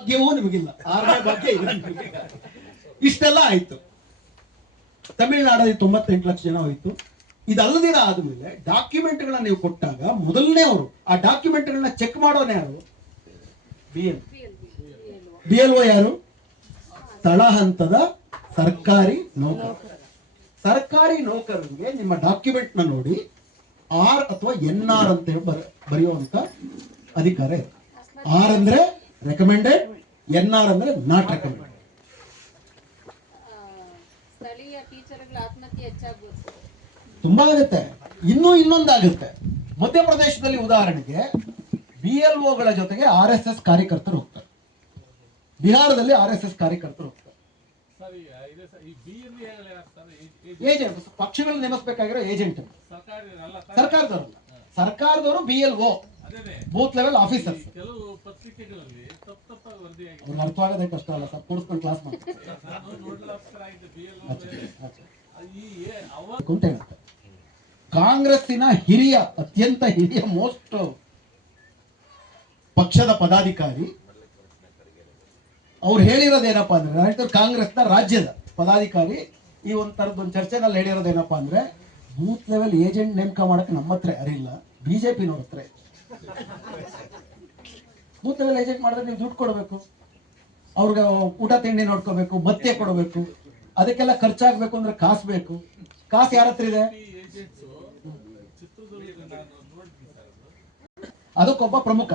ಭಾಗ್ಯವೂ ನಿಮಗಿಲ್ಲ, 6ನೇ ಭಾಗ್ಯ ಇಲ್ಲ ನಿಮಗೆ. ಇಷ್ಟೆಲ್ಲ ಆಯ್ತು. ತಮಿಳುನಾಡಲ್ಲಿ 98 ಲಕ್ಷ ಜನ ಹೋಯ್ತು. ಇದಲ್ಲದಿರ ಆದ್ಮೇಲೆ ಡಾಕ್ಯುಮೆಂಟ್ಗಳನ್ನ ನೀವು ಕೊಟ್ಟಾಗ ಮೊದಲನೇ ಅವರು ಆ ಡಾಕ್ಯುಮೆಂಟ್ಗಳನ್ನ ಚೆಕ್ ಮಾಡೋನೇ ಯಾರು? BLO ಯಾರು? ತಳ ಹಂತದ ಸರ್ಕಾರಿ ನೌಕರ. ಸರ್ಕಾರಿ ನೌಕರರಿಗೆ ನಿಮ್ಮ ಡಾಕ್ಯುಮೆಂಟ್ ನ ನೋಡಿ ಆರ್ ಅಥವಾ NR ಅಂತ ಹೇಳಿ ಬರೆಯುವಂತ ಅಧಿಕಾರ ಇದೆ. ಆರ್ ಅಂದ್ರೆ ರೆಕಮೆಂಡೆಡ್, NR ಅಂದ್ರೆ ನಾಟ್ ರೆಕಮೆಂಡೆಡ್. ತುಂಬಾ ಆಗುತ್ತೆ. ಇನ್ನೊಂದಾಗುತ್ತೆ. ಮಧ್ಯಪ್ರದೇಶದಲ್ಲಿ ಉದಾಹರಣೆಗೆ BLOಗಳ ಜೊತೆಗೆ RSS ಕಾರ್ಯಕರ್ತರು ಹೋಗ್ತಾರೆ. ಬಿಹಾರದಲ್ಲಿ RSS ಕಾರ್ಯಕರ್ತರು ಹೋಗ್ತಾರೆ. ಏಜೆಂಟ್, ಪಕ್ಷಗಳನ್ನ ನೇಮಿಸಬೇಕಾಗಿರೋ ಏಜೆಂಟ್, ಸರ್ಕಾರದವರಲ್ಲ. ಸರ್ಕಾರದವರು BLO, ಬೂತ್ ಲೆವೆಲ್ ಆಫೀಸರ್ಸ್. ಅರ್ಥವಾಗದೆ ಕಷ್ಟ ಅಲ್ಲ ಸರ್, ಕೂಡಿಸ್ಕೊಂಡು ಕ್ಲಾಸ್ ಮಾಡ್ತಾರೆ. ಕಾಂಗ್ರೆಸ್ಸಿನ ಅತ್ಯಂತ ಹಿರಿಯ ಮೋಸ್ಟ್ ಪಕ್ಷದ ಪದಾಧಿಕಾರಿ ಅವ್ರು ಹೇಳಿರೋದೇನಪ್ಪಾ ಅಂದ್ರೆ, ಕಾಂಗ್ರೆಸ್ನ ರಾಜ್ಯದ ಪದಾಧಿಕಾರಿ ಈ ಒಂದ್ ಚರ್ಚೆನಲ್ಲಿ ಹೇಳಿರೋದೇನಪ್ಪಾ ಅಂದ್ರೆ, ಬೂತ್ ಲೆವೆಲ್ ಏಜೆಂಟ್ ನೇಮಕ ಮಾಡಕ್ಕೆ ನಮ್ಮ ಹತ್ರ ಯಾರಿಲ್ಲ, ಬಿಜೆಪಿನವ್ರ ಹತ್ರ. ಬೂತ್ ಲೆವೆಲ್ ಏಜೆಂಟ್ ಮಾಡಿದ್ರೆ ನೀವು ದುಡ್ಡು ಕೊಡಬೇಕು, ಅವ್ರಿಗೆ ಊಟ ತಿಂಡಿ ನೋಡ್ಕೋಬೇಕು, ಭತ್ಯೆ ಕೊಡಬೇಕು, ಅದಕ್ಕೆಲ್ಲ ಖರ್ಚಾಗಬೇಕು ಅಂದ್ರೆ ಕಾಸು ಬೇಕು. ಕಾಸು ಯಾರ ಹತ್ರ ಇದೆ? ಅದಕ್ಕೊಬ್ಬ ಪ್ರಮುಖ.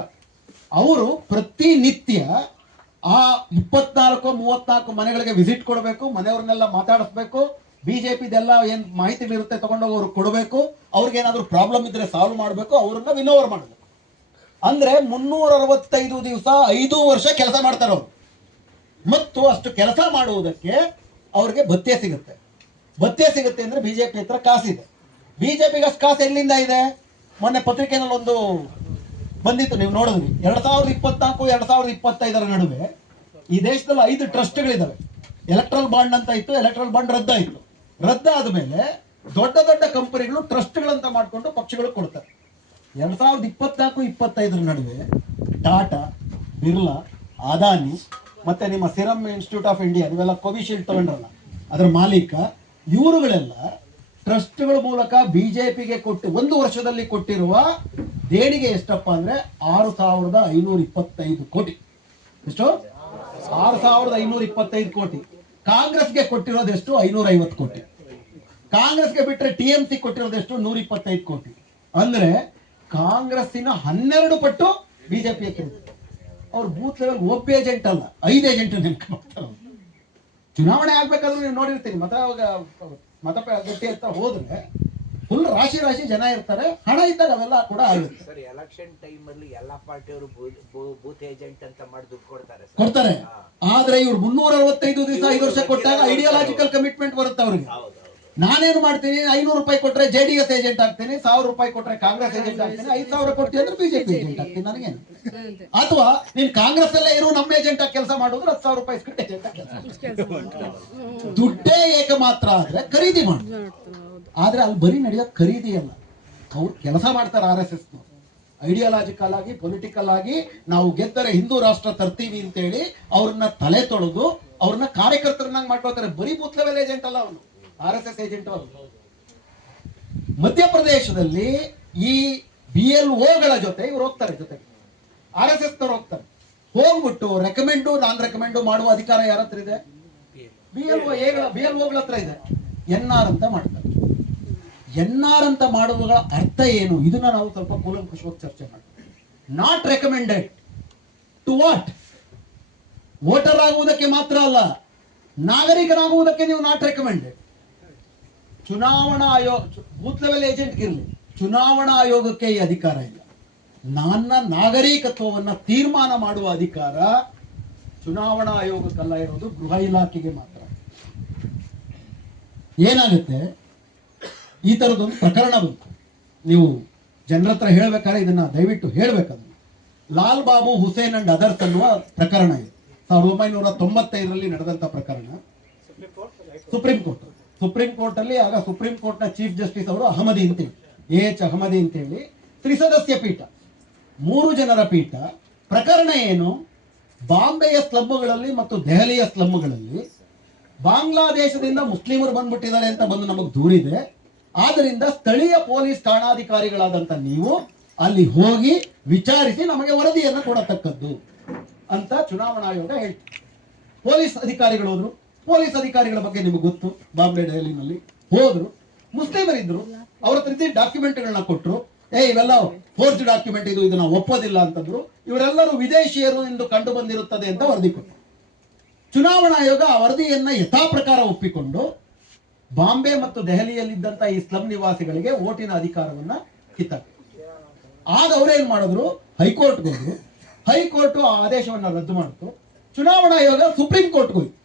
ಅವರು ಪ್ರತಿನಿತ್ಯ ಆ 24-34 ಮನೆಗಳಿಗೆ ವಿಸಿಟ್ ಕೊಡಬೇಕು, ಮನೆಯವ್ರನ್ನೆಲ್ಲ ಮಾತಾಡಿಸ್ಬೇಕು, ಬಿಜೆಪಿದೆಲ್ಲ ಏನ್ ಮಾಹಿತಿಗಳಿರುತ್ತೆ ತಗೊಂಡೋಗಿ ಅವ್ರಿಗೆ ಕೊಡಬೇಕು, ಅವ್ರಿಗೆ ಏನಾದ್ರು ಪ್ರಾಬ್ಲಮ್ ಇದ್ರೆ ಸಾಲ್ವ್ ಮಾಡಬೇಕು, ಅವ್ರನ್ನ ವಿನೋವರ್ ಮಾಡಬೇಕು. ಅಂದ್ರೆ 365 ದಿವಸ 5 ವರ್ಷ ಕೆಲಸ ಮಾಡ್ತಾರೆ ಅವರು. ಮತ್ತು ಅಷ್ಟು ಕೆಲಸ ಮಾಡುವುದಕ್ಕೆ ಅವ್ರಿಗೆ ಭತ್ಯೆ ಸಿಗುತ್ತೆ. ಭತ್ಯೆ ಸಿಗುತ್ತೆ ಅಂದ್ರೆ ಬಿಜೆಪಿ ಹತ್ರ ಕಾಸಿದೆ. ಬಿಜೆಪಿಗೆ ಅಷ್ಟು ಕಾಸು ಎಲ್ಲಿಂದ ಇದೆ? ಮೊನ್ನೆ ಪತ್ರಿಕೆನಲ್ಲಿ ಒಂದು ಬಂದಿತ್ತು, ನೀವು ನೋಡಿದ್ರಿ. 2024-2025 ನಡುವೆ ಈ ದೇಶದಲ್ಲಿ 5 ಟ್ರಸ್ಟ್ಗಳಿದಾವೆ. ಎಲೆಕ್ಟ್ರಲ್ ಬಾಂಡ್ ಅಂತ ಇತ್ತು, ಎಲೆಕ್ಟ್ರಲ್ ಬಾಂಡ್ ರದ್ದಾಯಿತು. ರದ್ದಾದ ಮೇಲೆ ದೊಡ್ಡ ದೊಡ್ಡ ಕಂಪನಿಗಳು ಟ್ರಸ್ಟ್ಗಳಂತ ಮಾಡಿಕೊಂಡು ಪಕ್ಷಗಳು ಕೊಡ್ತಾರೆ. 2024-25 ನಡುವೆ ಟಾಟಾ, ಬಿರ್ಲಾ, ಅದಾನಿ ಮತ್ತೆ ನಿಮ್ಮ ಸಿರಮ್ ಇನ್ಸ್ಟಿಟ್ಯೂಟ್ ಆಫ್ ಇಂಡಿಯಾ, ನೀವೆಲ್ಲ ಕೋವಿಶೀಲ್ಡ್ ತಗೊಂಡ್ರಲ್ಲ ಅದರ ಮಾಲೀಕ, ಇವರುಗಳೆಲ್ಲ ಟ್ರಸ್ಟ್ಗಳ ಮೂಲಕ ಬಿಜೆಪಿಗೆ ಕೊಟ್ಟು 1 ವರ್ಷದಲ್ಲಿ ಕೊಟ್ಟಿರುವ ದೇಣಿಗೆ ಎಷ್ಟಪ್ಪ ಅಂದ್ರೆ 6,525 ಕೋಟಿ. ಎಷ್ಟು? 6,525 ಕೋಟಿ. ಕಾಂಗ್ರೆಸ್ಗೆ ಕೊಟ್ಟಿರೋದೆಷ್ಟು? 550 ಕೋಟಿ. ಕಾಂಗ್ರೆಸ್ಗೆ ಬಿಟ್ಟರೆ TMC ಕೊಟ್ಟಿರೋದೆಷ್ಟು? 125 ಕೋಟಿ. ಅಂದ್ರೆ ಕಾಂಗ್ರೆಸ್ಸಿನ 12 ಪಟ್ಟು ಬಿಜೆಪಿ. ಅವ್ರು ಬೂತ್ ಲೆವೆಲ್ ಒಬ್ಬ ಏಜೆಂಟ್ ಅಲ್ಲ, 5 ಏಜೆಂಟ್ ನೇಮಕ ಮಾಡ್ತಾರೆ. ಚುನಾವಣೆ ಆಗ್ಬೇಕಾದ್ರೂ ನೀವು ನೋಡಿರ್ತೀರಿ, ಮತ ಗಟ್ಟಿ ಅಂತ ಹೋದ್ರೆ ಫುಲ್ ರಾಶಿ ಜನ ಇರ್ತಾರೆ. ಹಣ ಇದ್ದಾಗ ಅವೆಲ್ಲ ಕೂಡ ಆಗುತ್ತೆ. ಸರ್, ಎಲೆಕ್ಷನ್ ಟೈಮ್ ಅಲ್ಲಿ ಎಲ್ಲಾ ಪಾರ್ಟಿಯವರು ಬೂತ್ ಏಜೆಂಟ್ ಅಂತ ಮಾಡಿ ದುಡ್ಡು ಕೊಡ್ತಾರೆ. ಆದ್ರೆ ಇವ್ರು 365 ದಿವಸ 5 ವರ್ಷ ಕೊಟ್ಟಾಗ ಐಡಿಯಾಲಜಿಕಲ್ ಕಮಿಟ್ಮೆಂಟ್ ಬರುತ್ತೆ ಅವ್ರಿಗೆ. ನಾನೇನು ಮಾಡ್ತೀನಿ, 500 ರೂಪಾಯಿ ಕೊಟ್ರೆ JDS ಏಜೆಂಟ್ ಆಗ್ತೀನಿ, 1000 ರೂಪಾಯಿ ಕೊಟ್ರೆ ಕಾಂಗ್ರೆಸ್ ಏಜೆಂಟ್ ಆಗ್ತೀನಿ, 5,000 ಕೊಟ್ಟಿ ಅಂದ್ರೆ ಬಿಜೆಪಿ ಏಜೆಂಟ್ ಆಗ್ತೀನಿ ನನಗೇನು. ಅಥವಾ ನೀನ್ ಕಾಂಗ್ರೆಸ್ ಅಲ್ಲೇ ಇರೋ ನಮ್ಮ ಏಜೆಂಟ್ ಆಗಿ ಕೆಲಸ ಮಾಡಿದ್ರೆ 10,000 ರೂಪಾಯಿ ಇಸ್ಕೊಂಡು ಏಜೆಂಟ್ ಆಗಿ ಕೆಲಸ. ದುಡ್ಡೇ ಏಕ ಮಾತ್ರ ಆದ್ರೆ ಖರೀದಿ ಮಾಡಿ. ಆದ್ರೆ ಅಲ್ಲಿ ಬರೀ ನಡೆಯೋದು ಖರೀದಿ ಅಲ್ಲ, ಅವ್ರು ಕೆಲಸ ಮಾಡ್ತಾರೆ. RSS ಐಡಿಯಾಲಜಿಕಲ್ ಆಗಿ, ಪೊಲಿಟಿಕಲ್ ಆಗಿ ನಾವು ಗೆದ್ದರೆ ಹಿಂದೂ ರಾಷ್ಟ್ರ ತರ್ತೀವಿ ಅಂತೇಳಿ ಅವ್ರನ್ನ ತಲೆ ತೊಳೆದು ಅವ್ರನ್ನ ಕಾರ್ಯಕರ್ತರನ್ನಾಗಿ ಮಾಡ್ಕೊಳ್ತಾರೆ. ಬರೀ ಬೂತ್ ಲೆವೆಲ್ ಏಜೆಂಟ್ ಅಲ್ಲ ಅವನು, RSS ಏಜೆಂಟ್ ಅವರು. ಮಧ್ಯಪ್ರದೇಶದಲ್ಲಿ ಈ BLOಗಳ ಜೊತೆ ಇವ್ರು ಹೋಗ್ತಾರೆ, ಜೊತೆಗೆ RSS ನವರು ಹೋಗ್ತಾರೆ. ಹೋಗ್ಬಿಟ್ಟು ರೆಕಮೆಂಡು ನಾನ್ ರೆಕಮೆಂಡು ಮಾಡುವ ಅಧಿಕಾರ ಯಾರ ಹತ್ರ ಇದೆ? BLOಗಳ ಹತ್ರ ಇದೆ. NR ಅಂತ ಮಾಡ್ತಾರೆ. NR ಅಂತ ಮಾಡುವ ಅರ್ಥ ಏನು? ಇದನ್ನ ನಾವು ಸ್ವಲ್ಪ ಕೂಲಂಕುಷವಾಗಿ ಚರ್ಚೆ ಮಾಡ್ತೀವಿ. Not recommended to what? Voter ಆಗುವುದಕ್ಕೆ ಮಾತ್ರ ಅಲ್ಲ, ನಾಗರಿಕನಾಗುವುದಕ್ಕೆ ನೀವು ನಾಟ್ ರೆಕಮೆಂಡೆಡ್. ಚುನಾವಣಾ ಆಯೋಗ, ಬೂತ್ ಲೆವೆಲ್ ಏಜೆಂಟ್ ಇರಲಿ, ಚುನಾವಣಾ ಆಯೋಗಕ್ಕೆ ಈ ಅಧಿಕಾರ ಇಲ್ಲ. ನನ್ನ ನಾಗರಿಕತ್ವವನ್ನ ತೀರ್ಮಾನ ಮಾಡುವ ಅಧಿಕಾರ ಚುನಾವಣಾ ಆಯೋಗಕ್ಕಲ್ಲ ಇರೋದು, ಗೃಹ ಇಲಾಖೆಗೆ ಮಾತ್ರ. ಏನಾಗುತ್ತೆ, ಈ ತರದೊಂದು ಪ್ರಕರಣ ಬಂತು. ನೀವು ಜನರ ಹತ್ರ ಹೇಳ್ಬೇಕಾದ್ರೆ ಇದನ್ನ ದಯವಿಟ್ಟು ಹೇಳ್ಬೇಕಂದ್ರೆ, ಲಾಲ್ ಬಾಬು ಹುಸೇನ್ ಅಂಡ್ ಅದರ್ಸ್ ಅನ್ನುವ ಪ್ರಕರಣ ಇದೆ. 1995ರಲ್ಲಿ ನಡೆದಂತ ಪ್ರಕರಣ. ಸುಪ್ರೀಂ ಕೋರ್ಟ್ ಅಲ್ಲಿ ಆಗ ಸುಪ್ರೀಂ ಕೋರ್ಟ್ ನ ಚೀಫ್ ಜಸ್ಟಿಸ್ ಅವರು ಅಹಮದಿ ಅಂತೇಳಿ, AH ಅಹಮದಿ ಅಂತೇಳಿ, 3 ಸದಸ್ಯ ಪೀಠ, 3 ಜನರ ಪೀಠ. ಪ್ರಕರಣ ಏನು? ಬಾಂಬೆಯ ಸ್ಲಮ್ಗಳಲ್ಲಿ ಮತ್ತು ದೆಹಲಿಯ ಸ್ಲಮ್ಗಳಲ್ಲಿ ಬಾಂಗ್ಲಾದೇಶದಿಂದ ಮುಸ್ಲಿಮರು ಬಂದ್ಬಿಟ್ಟಿದ್ದಾರೆ ಅಂತ ಬಂದು ನಮಗೆ ದೂರಿದೆ. ಆದ್ದರಿಂದ ಸ್ಥಳೀಯ ಪೊಲೀಸ್ ಠಾಣಾಧಿಕಾರಿಗಳಾದಂತ ನೀವು ಅಲ್ಲಿ ಹೋಗಿ ವಿಚಾರಿಸಿ ನಮಗೆ ವರದಿಯನ್ನು ಕೊಡತಕ್ಕದ್ದು ಅಂತ ಚುನಾವಣಾ ಆಯೋಗ ಹೇಳ್ತಾರೆ. ಪೊಲೀಸ್ ಅಧಿಕಾರಿಗಳು ಹೋದ್ರು. ಪೊಲೀಸ್ ಅಧಿಕಾರಿಗಳ ಬಗ್ಗೆ ನಿಮಗೆ ಗೊತ್ತು, ಬಾಂಬೆ ದೆಹಲಿನಲ್ಲಿ ಹೋದ್ರು, ಮುಸ್ಲಿಮರಿದ್ರು, ಅವ್ರ ಹತ್ರ ಡಾಕ್ಯುಮೆಂಟ್ಗಳನ್ನ ಕೊಟ್ಟರು. ಇವೆಲ್ಲ ಫೋರ್ಜ್ ಡಾಕ್ಯುಮೆಂಟ್, ಇದು ನಾವು ಒಪ್ಪೋದಿಲ್ಲ ಅಂತಂದ್ರು. ಇವರೆಲ್ಲರೂ ವಿದೇಶಿಯರು ಎಂದು ಕಂಡು ಬಂದಿರುತ್ತದೆ ಅಂತ ವರದಿ ಕೊಟ್ಟರು. ಚುನಾವಣಾ ಆಯೋಗ ಆ ವರದಿಯನ್ನ ಯಥಾ ಪ್ರಕಾರ ಒಪ್ಪಿಕೊಂಡು ಬಾಂಬೆ ಮತ್ತು ದೆಹಲಿಯಲ್ಲಿದ್ದಂತ ಈ ಸ್ಲಮ್ ನಿವಾಸಿಗಳಿಗೆ ಓಟಿನ ಅಧಿಕಾರವನ್ನ ಕಿತ್ತಾಕ. ಆಗ ಅವ್ರೇನ್ ಮಾಡಿದ್ರು, ಹೈಕೋರ್ಟ್ಗೆ ಹೋದ್ರು. ಹೈಕೋರ್ಟ್ ಆ ಆದೇಶವನ್ನ ರದ್ದು ಮಾಡಿತು. ಚುನಾವಣಾ ಆಯೋಗ ಸುಪ್ರೀಂ ಕೋರ್ಟ್ಗೆ ಹೋಯ್ತು.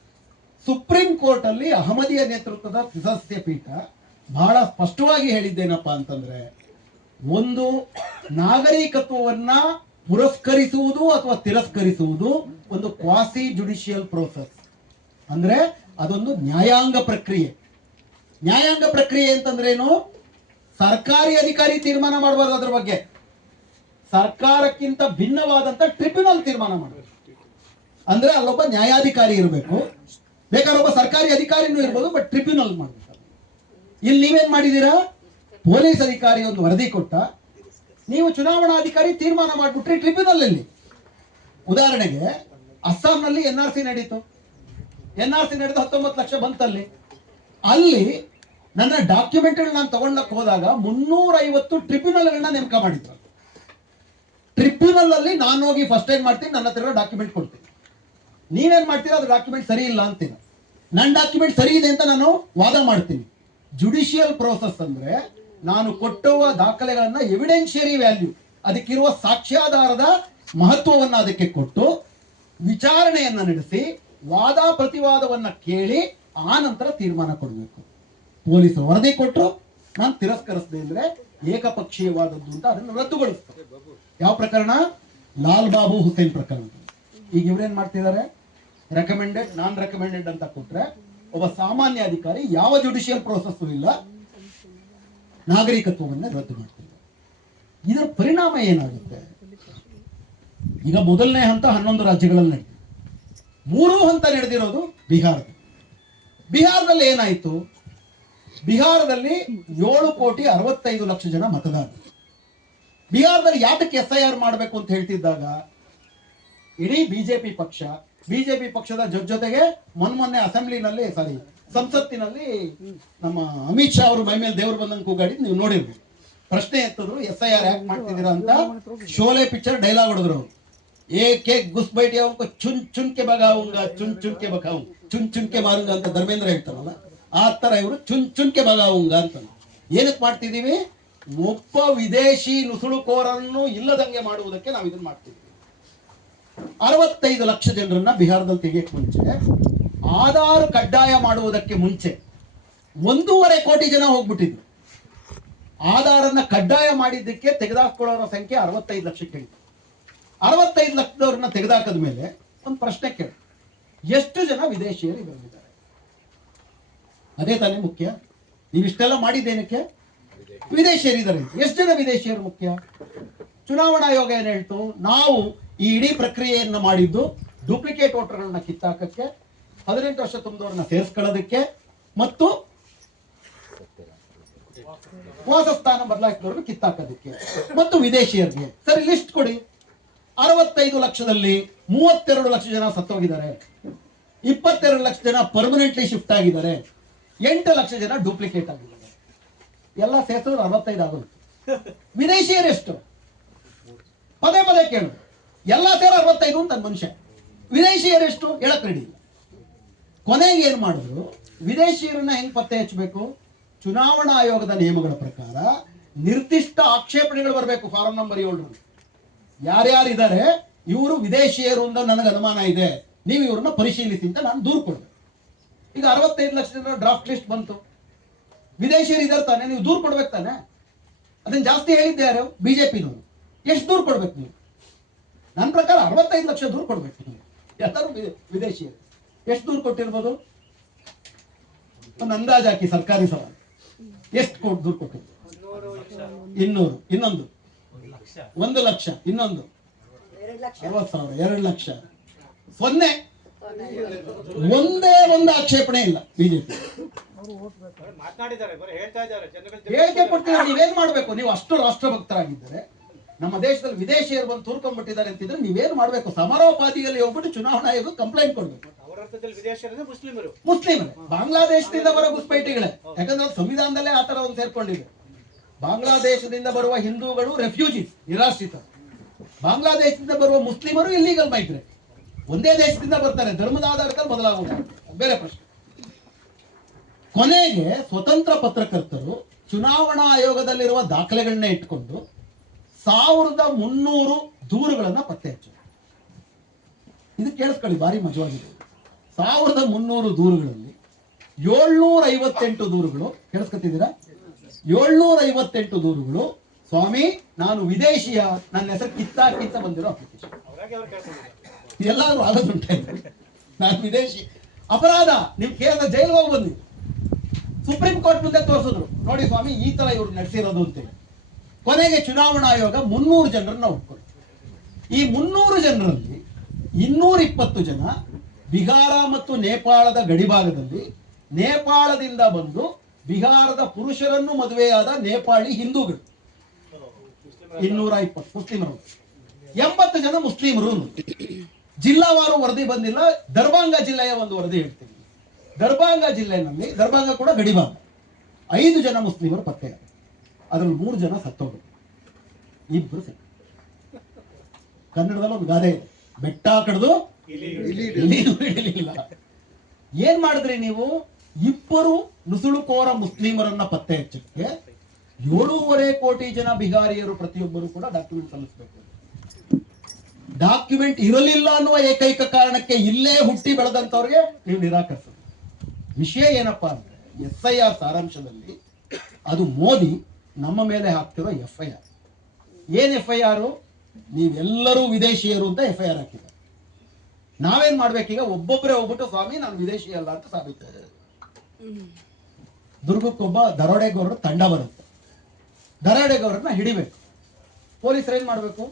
ಸುಪ್ರೀಂ ಕೋರ್ಟ್ ಅಲ್ಲಿ ಅಹಮದಿಯ ನೇತೃತ್ವದ ತ್ರಿಸದಸ್ಯ ಪೀಠ ಬಹಳ ಸ್ಪಷ್ಟವಾಗಿ ಹೇಳಿದ್ದೇನಪ್ಪಾ ಅಂತಂದ್ರೆ, ಒಂದು ನಾಗರಿಕತ್ವವನ್ನ ಪುರಸ್ಕರಿಸುವುದು ಅಥವಾ ತಿರಸ್ಕರಿಸುವುದು ಒಂದು ಕ್ವಾಸಿ ಜುಡಿಷಿಯಲ್ ಪ್ರೋಸೆಸ್, ಅಂದ್ರೆ ಅದೊಂದು ನ್ಯಾಯಾಂಗ ಪ್ರಕ್ರಿಯೆ. ನ್ಯಾಯಾಂಗ ಪ್ರಕ್ರಿಯೆ ಅಂತಂದ್ರೇನು? ಸರ್ಕಾರಿ ಅಧಿಕಾರಿ ತೀರ್ಮಾನ ಮಾಡಬಾರ್ದು, ಅದ್ರ ಬಗ್ಗೆ ಸರ್ಕಾರಕ್ಕಿಂತ ಭಿನ್ನವಾದಂತ ಟ್ರಿಬ್ಯುನಲ್ ತೀರ್ಮಾನ ಮಾಡಬೇಕು. ಅಂದ್ರೆ ಅಲ್ಲೊಬ್ಬ ನ್ಯಾಯಾಧಿಕಾರಿ ಇರಬೇಕು, ಬೇಕಾದ್ರೆ ಒಬ್ಬ ಸರ್ಕಾರಿ ಅಧಿಕಾರಿನೂ ಇರ್ಬೋದು, ಬಟ್ ಟ್ರಿಬ್ಯುನಲ್ ಮಾಡಬೇಕು. ಇಲ್ಲಿ ನೀವೇನ್ ಮಾಡಿದೀರಾ? ಪೊಲೀಸ್ ಅಧಿಕಾರಿ ಒಂದು ವರದಿ ಕೊಟ್ಟ, ನೀವು ಚುನಾವಣಾಧಿಕಾರಿ ತೀರ್ಮಾನ ಮಾಡ್ಬಿಟ್ರಿ ಟ್ರಿಬ್ಯುನಲ್ ಅಲ್ಲಿ. ಉದಾಹರಣೆಗೆ ಅಸ್ಸಾಂನಲ್ಲಿ NRC ನಡೀತು. NRC ನಡೆದು 19 ಲಕ್ಷ ಬಂತಲ್ಲಿ. ಅಲ್ಲಿ ನನ್ನ ಡಾಕ್ಯುಮೆಂಟ್ ನಾನು ತಗೊಂಡಕ್ಕೆ ಹೋದಾಗ 350 ಟ್ರಿಬ್ಯುನಲ್ಗಳನ್ನ ನೇಮಕ ಮಾಡಿದ್ರು. ಟ್ರಿಬ್ಯುನಲ್ ಅಲ್ಲಿ ನಾನು ಹೋಗಿ ಫಸ್ಟ್ ಏನ್ ಮಾಡ್ತೀನಿ, ನನ್ನ ಹತ್ರ ಡಾಕ್ಯುಮೆಂಟ್ ಕೊಡ್ತೀನಿ. ನೀವೇನ್ ಮಾಡ್ತೀರಾ? ಅದು ಡಾಕ್ಯುಮೆಂಟ್ ಸರಿ ಇಲ್ಲ ಅಂತೀರ. ನನ್ನ ಡಾಕ್ಯುಮೆಂಟ್ ಸರಿ ಇದೆ ಅಂತ ನಾನು ವಾದ ಮಾಡ್ತೀನಿ. ಜುಡಿಷಿಯಲ್ ಪ್ರೋಸೆಸ್ ಅಂದ್ರೆ ನಾನು ಕೊಟ್ಟುವ ದಾಖಲೆಗಳನ್ನ ಎವಿಡೆನ್ಷಿಯರಿ ವ್ಯಾಲ್ಯೂ, ಅದಕ್ಕಿರುವ ಸಾಕ್ಷ್ಯಾಧಾರದ ಮಹತ್ವವನ್ನ ಅದಕ್ಕೆ ಕೊಟ್ಟು ವಿಚಾರಣೆಯನ್ನ ನಡೆಸಿ ವಾದ ಪ್ರತಿವಾದವನ್ನ ಕೇಳಿ ಆ ನಂತರ ತೀರ್ಮಾನ ಕೊಡಬೇಕು. ಪೊಲೀಸರು ವರದಿ ಕೊಟ್ಟರು, ನಾನು ತಿರಸ್ಕರಿಸದೆ ಅಂದ್ರೆ ಏಕಪಕ್ಷೀಯವಾದದ್ದು ಅಂತ ಅದನ್ನು ರದ್ದುಗೊಳಿಸ್ತಾರೆ. ಯಾವ ಪ್ರಕರಣ? ಲಾಲ್ ಬಾಬು ಹುಸೇನ್ ಪ್ರಕರಣ. ಈಗ ಇವ್ರೇನ್ ಮಾಡ್ತಿದ್ದಾರೆ? ರೆಕಮೆಂಡೆಡ್, ನಾನ್ ರೆಕಮೆಂಡೆಡ್ ಅಂತ ಕೊಟ್ರೆ ಒಬ್ಬ ಸಾಮಾನ್ಯ ಅಧಿಕಾರಿ ಯಾವ ಜುಡಿಷಿಯಲ್ ಪ್ರೋಸೆಸ್ ಇಲ್ಲ, ನಾಗರಿಕತ್ವವನ್ನ ರದ್ದು ಮಾಡ್ತಿದ್ದಾರೆ. ಇದರ ಪರಿಣಾಮ ಏನಾಗುತ್ತೆ? ಈಗ ಮೊದಲನೇ ಹಂತ 11 ರಾಜ್ಯಗಳಲ್ಲಿ ನಡೆದಿದೆ. 3 ಹಂತ ನಡೆದಿರೋದು ಬಿಹಾರದಲ್ಲಿ. ಬಿಹಾರದಲ್ಲಿ ಏನಾಯ್ತು? ಬಿಹಾರದಲ್ಲಿ 7,65,00,000 ಜನ ಮತದಾರರು. ಬಿಹಾರದಲ್ಲಿ ಯಾತಕ್ಕೆ SIR ಮಾಡಬೇಕು ಅಂತ ಹೇಳ್ತಿದ್ದಾಗ ಇಡೀ ಬಿಜೆಪಿ ಪಕ್ಷದ ಜೊತೆಗೆ ಮೊನ್ನೆ ಅಸೆಂಬ್ಲಿನಲ್ಲಿ ಸಂಸತ್ತಿನಲ್ಲಿ ನಮ್ಮ ಅಮಿತ್ ಶಾ ಅವರು ಮೈ ಮೇಲೆ ದೇವರು ಬಂದಂಗೆ ಕೂಗಾಡಿದ್ ನೀವು ನೋಡಿರ್ಬೇಕು. ಪ್ರಶ್ನೆ ಎತ್ತಿದ್ರು, SIR ಯಾಕೆ ಮಾಡ್ತಿದ್ದೀರಾ ಅಂತ. ಶೋಲೆ ಪಿಕ್ಚರ್ ಡೈಲಾಗ್ ಹೊಡೆದ್ರು ಅವರು. ಏಕೆ ಗುಸ್ಬೈಟಿ ಅವನಿಗೆ ಚುನ್ ಚುನ್ಕೆ ಬಗಾವುಂಗ, ಚುನ್ ಚುನ್ಕೆ ಬಗಾವು, ಚುನ್ ಚುನ್ಕೆ ಮಾರುಂಗ ಅಂತ ಧರ್ಮೇಂದ್ರ ಹೇಳ್ತಾರಲ್ಲ, ಆ ತರ ಇವರು ಚುನ್ ಚುನ್ಕೆ ಬಗಾವುಂಗ ಅಂತ. ಏನಕ್ಕೆ ಮಾಡ್ತಿದೀವಿ? ಒಬ್ಬ ವಿದೇಶಿ ನುಸುಳುಕೋರನ್ನು ಇಲ್ಲದಂಗೆ ಮಾಡುವುದಕ್ಕೆ ನಾವು ಇದನ್ನ ಮಾಡ್ತೀವಿ. 65 ಲಕ್ಷ ಜನರನ್ನ ಬಿಹಾರದಲ್ಲಿ ತೆಗೆಯಕ್ಕೆ ಮುಂಚೆ, ಆಧಾರ್ ಕಡ್ಡಾಯ ಮಾಡುವುದಕ್ಕೆ ಮುಂಚೆ 1.5 ಕೋಟಿ ಜನ ಹೋಗ್ಬಿಟ್ಟಿದ್ರು. ಆಧಾರನ್ನ ಕಡ್ಡಾಯ ಮಾಡಿದ್ದಕ್ಕೆ ತೆಗೆದಾಕೊಳ್ಳೋರ ಸಂಖ್ಯೆ 65 ಲಕ್ಷಕ್ಕೆ ಇಳಿತು. 65 ಲಕ್ಷದವ್ರನ್ನ ತೆಗೆದಾಕದ ಮೇಲೆ ಒಂದು ಪ್ರಶ್ನೆ ಕೇಳಿ, ಎಷ್ಟು ಜನ ವಿದೇಶಿಯರು ಇದ್ದಾರೆ? ಅದೇ ತಾನೇ ಮುಖ್ಯ. ನೀವಿಷ್ಟೆಲ್ಲ ಮಾಡಿದ್ದೇನಕ್ಕೆ? ವಿದೇಶಿಯರಿದ್ದಾರೆ. ಎಷ್ಟು ಜನ ವಿದೇಶಿಯರು ಮುಖ್ಯ? ಚುನಾವಣಾ ಆಯೋಗ ಏನ್ ಹೇಳ್ತು? ನಾವು ಈ ಇಡೀ ಪ್ರಕ್ರಿಯೆಯನ್ನು ಮಾಡಿದ್ದು ಡೂಪ್ಲಿಕೇಟ್ ವೋಟರ್ಗಳನ್ನ ಕಿತ್ತಾಕಕ್ಕೆ, 18 ವರ್ಷ ತುಂಬಿದವ್ರನ್ನ ಸೇರಿಸ್ಕೊಳ್ಳೋದಕ್ಕೆ ಮತ್ತು ವಾಸಸ್ಥಾನ ಬದಲಾಯಿಸಿದವ್ರನ್ನ ಕಿತ್ತಾಕೋದಕ್ಕೆ ಮತ್ತು ವಿದೇಶಿಯರಿಗೆ. ಸರಿ, ಲಿಸ್ಟ್ ಕೊಡಿ. 65 ಲಕ್ಷದಲ್ಲಿ 32 ಲಕ್ಷ ಜನ ಸತ್ತೋಗಿದ್ದಾರೆ, 22 ಲಕ್ಷ ಜನ ಪರ್ಮನೆಂಟ್ಲಿ ಶಿಫ್ಟ್ ಆಗಿದ್ದಾರೆ, 8 ಲಕ್ಷ ಜನ ಡೂಪ್ಲಿಕೇಟ್ ಆಗಿದ್ದಾರೆ. ಎಲ್ಲ ಸೇರಿಸಿದ್ರು 65 ಆಗೋಯ್ತು. ವಿದೇಶಿಯರೆಷ್ಟು? ಪದೇ ಪದೇ ಕೇಳು. ಎಲ್ಲ ಸೇರ 65 ಅಂತ ಮನುಷ್ಯ. ವಿದೇಶಿಯರೆಷ್ಟು ಹೇಳಕ್ ರೆಡಿ ಇಲ್ಲ. ಕೊನೆಗೆ ಏನ್ ಮಾಡಿದ್ರು? ವಿದೇಶಿಯರನ್ನ ಹೆಂಗ್ ಪತ್ತೆ ಹಚ್ಚಬೇಕು? ಚುನಾವಣಾ ಆಯೋಗದ ನಿಯಮಗಳ ಪ್ರಕಾರ ನಿರ್ದಿಷ್ಟ ಆಕ್ಷೇಪಣೆಗಳು ಬರಬೇಕು. ಫಾರಂ ನಂಬರ್ 7 ಯಾರ್ಯಾರಿದ್ದಾರೆ ಇವರು ವಿದೇಶಿಯರು ಅಂತ ನನಗೆ ಅನುಮಾನ ಇದೆ, ನೀವು ಇವ್ರನ್ನ ಪರಿಶೀಲಿಸಿ ಅಂತ ನಾನು ದೂರು ಕೊಡ್ಬೇಕು. ಈಗ 65 ಲಕ್ಷ ಜನ ಡ್ರಾಫ್ಟ್ ಲಿಸ್ಟ್ ಬಂತು. ವಿದೇಶಿಯರು ಇದಾರೆ ತಾನೆ, ನೀವು ದೂರು ಕೊಡ್ಬೇಕು ತಾನೆ. ಅದನ್ನ ಜಾಸ್ತಿ ಹೇಳಿದ್ದೆ ಯಾರು? ಬಿಜೆಪಿನವರು. ಎಷ್ಟು ದೂರು ಕೊಡ್ಬೇಕು ನೀವು? ನನ್ನ ಪ್ರಕಾರ 65 ಲಕ್ಷ ದೂರು ಕೊಡ್ಬೇಕು ನೀವು ಎಲ್ಲರೂ ವಿದೇಶಿಯರು. ಎಷ್ಟು ದೂರು ಕೊಟ್ಟಿರ್ಬೋದು? ಒಂದು ಅಂದಾಜು ಹಾಕಿ. ಸರ್ಕಾರಿ ಸವಾಲು ಎಷ್ಟು ದೂರು ಕೊಟ್ಟಿರ್ಬೋದು? 200, ಇನ್ನೊಂದು 1 ಲಕ್ಷ, ಇನ್ನೊಂದು 60,000, 2 ಲಕ್ಷ, 0. ಒಂದೇ ಒಂದು ಆಕ್ಷೇಪಣೆ ಇಲ್ಲ ಬಿಜೆಪಿ. ಮಾತನಾಡಿದ್ದಾರೆ, ಬರೀ ಹೇಳ್ತಾ ಇದ್ದಾರೆ. ಹೇಳಿಕೆ ಕೊಡ್ತಿದ್ದಾರೆ. ನೀವೇನ್ ಮಾಡ್ಬೇಕು? ನೀವು ಅಷ್ಟು ರಾಷ್ಟ್ರಭಕ್ತರಾಗಿದ್ದರೆ, ನಮ್ಮ ದೇಶದಲ್ಲಿ ವಿದೇಶಿಯರು ಬಂದು ತೂರ್ಕೊಂಡ್ಬಿಟ್ಟಿದ್ದಾರೆ ಅಂತಿದ್ರೆ ನೀವೇನ್ ಮಾಡ್ಬೇಕು? ಸಮರೋಪಾದಿಯಲ್ಲಿ ಹೋಗ್ಬಿಟ್ಟು ಚುನಾವಣಾ ಆಯೋಗ ಕಂಪ್ಲೇಂಟ್ ಕೊಡ್ಬೇಕು. ಅವರ ಅರ್ಥದಲ್ಲಿ ವಿದೇಶಿಯರು ಮುಸ್ಲಿಮರು, ಬಾಂಗ್ಲಾದೇಶದಿಂದ ಬರೋ ಗುಸ್ಪೈಟಿಗಳೇ. ಯಾಕಂದ್ರೆ ಅವ್ರು ಸಂವಿಧಾನದಲ್ಲೇ ಆತರ ಒಂದು ಸೇರ್ಕೊಂಡಿದೆ. ಬಾಂಗ್ಲಾದೇಶದಿಂದ ಬರುವ ಹಿಂದೂಗಳು ರೆಫ್ಯೂಜೀಸ್, ನಿರಾಶ್ರಿತರು. ಬಾಂಗ್ಲಾದೇಶದಿಂದ ಬರುವ ಮುಸ್ಲಿಮರು ಇಲ್ಲಿಗಲ್ ಮೈಗ್ರೇಟ್. ಒಂದೇ ದೇಶದಿಂದ ಬರ್ತಾರೆ, ಧರ್ಮದ ಆಧಾರದಲ್ಲಿ ಬದಲಾಗುವುದು ಬೇರೆ ಪ್ರಶ್ನೆ. ಕೊನೆಗೆ ಸ್ವತಂತ್ರ ಪತ್ರಕರ್ತರು ಚುನಾವಣಾ ಆಯೋಗದಲ್ಲಿರುವ ದಾಖಲೆಗಳನ್ನ ಇಟ್ಕೊಂಡು 1300 ದೂರುಗಳನ್ನ ಪತ್ತೆ ಹಚ್ಚಿದ್ರು. ಇದು ಕೇಳಿಸ್ಕೊಳ್ಳಿ, ಭಾರಿ ಮಜವಾಗಿದೆ. 1300 ದೂರುಗಳಲ್ಲಿ 758 ದೂರುಗಳು, ಕೇಳಿಸ್ಕೊತಿದ್ದೀರಾ? 758 ದೂರುಗಳು ಸ್ವಾಮಿ ನಾನು ವಿದೇಶಿಯ, ನನ್ನ ಹೆಸರು ಕಿತ್ತ ಬಂದಿರೋ ಅಪ್ಲಿಕೇಶನ್. ಎಲ್ಲಾದ್ರೂ ಆಗೋದುಂಟೆ, ನಾನು ವಿದೇಶಿ. ಅಪರಾಧ, ನೀವು ಕೇರಳ ಜೈಲ್ಗೆ ಹೋಗಿ ಬಂದಿರಿ. ಸುಪ್ರೀಂ ಕೋರ್ಟ್ ಮುಂದೆ ತೋರಿಸಿದ್ರು, ನೋಡಿ ಸ್ವಾಮಿ ಈ ತರ ಇವ್ರು ನಡೆಸಿರೋದು ಅಂತೇಳಿ. ಕೊನೆಗೆ ಚುನಾವಣಾ ಆಯೋಗ 300 ಜನರನ್ನ ಒಪ್ಕೊಂಡು, ಈ 300 ಜನರಲ್ಲಿ 220 ಜನ ಬಿಹಾರ ಮತ್ತು ನೇಪಾಳದ ಗಡಿಭಾಗದಲ್ಲಿ ನೇಪಾಳದಿಂದ ಬಂದು ಬಿಹಾರದ ಪುರುಷರನ್ನು ಮದುವೆಯಾದ ನೇಪಾಳಿ ಹಿಂದೂಗಳು. 220 ಮುಸ್ಲಿಮರು, 80 ಜನ ಮುಸ್ಲಿಮರು. ಜಿಲ್ಲಾವಾರು ವರದಿ ಬಂದಿಲ್ಲ. ದರ್ಭಾಂಗ ಜಿಲ್ಲೆಯ ಒಂದು ವರದಿ ಹೇಳ್ತೀನಿ. ದರ್ಭಾಂಗ ಜಿಲ್ಲೆಯಲ್ಲಿ, ದರ್ಭಾಂಗ ಕೂಡ ಗಡಿಭಾಗ, 5 ಜನ ಮುಸ್ಲಿಮರು ಪತ್ತೆ. ಅದರಲ್ಲಿ 3 ಜನ ಸತ್ತೋಗರು, 2 ಸಿಕ್ಕ. ಕನ್ನಡದಲ್ಲಿ ಒಂದು ಗಾದೆ ಇದೆ, ಬೆಟ್ಟ ಕಡ್ದು ಇಳಿಲಿಲ್ಲ. ಏನ್ ಮಾಡಿದ್ರಿ ನೀವು? 2 ನುಸುಳುಕೋರ ಮುಸ್ಲಿಮರನ್ನ ಪತ್ತೆ ಹಚ್ಚಕ್ಕೆ 7.5 ಕೋಟಿ ಜನ ಬಿಹಾರಿಯರು ಪ್ರತಿಯೊಬ್ಬರು ಕೂಡ ಡಾಕ್ಯುಮೆಂಟ್ ಸಲ್ಲಿಸಬೇಕು. ಡಾಕ್ಯುಮೆಂಟ್ ಇರಲಿಲ್ಲ ಅನ್ನುವ ಏಕೈಕ ಕಾರಣಕ್ಕೆ ಇಲ್ಲೇ ಹುಟ್ಟಿ ಬೆಳೆದಂತವ್ರಿಗೆ ನೀವು ನಿರಾಕರಿಸೋದು. ವಿಷಯ ಏನಪ್ಪಾ ಅಂದ್ರೆ, SIR ಸಾರಾಂಶದಲ್ಲಿ ಅದು ಮೋದಿ ನಮ್ಮ ಮೇಲೆ ಹಾಕ್ತಿರೋ FIR. ಏನ್ FIR? ನೀವೆಲ್ಲರೂ ವಿದೇಶಿಯರು ಅಂತ FIR ಹಾಕಿದ್ದಾರೆ. ನಾವೇನ್ ಮಾಡ್ಬೇಕೀಗ? ಒಬ್ಬೊಬ್ಬರೇ ಹೋಗ್ಬಿಟ್ಟು ಸ್ವಾಮಿ ನಾನು ವಿದೇಶಿ ಅಲ್ಲ ಅಂತ ಸಾಬೀತು. ದುರ್ಗಕ್ಕೊಬ್ಬ ದರೋಡೆಗೋರರು ತಂಡ ಬರುತ್ತೆ, ದರೋಡೆಗೋರನ್ನ ಹಿಡಿಬೇಕು. ಪೊಲೀಸರು ಏನ್ ಮಾಡ್ಬೇಕು?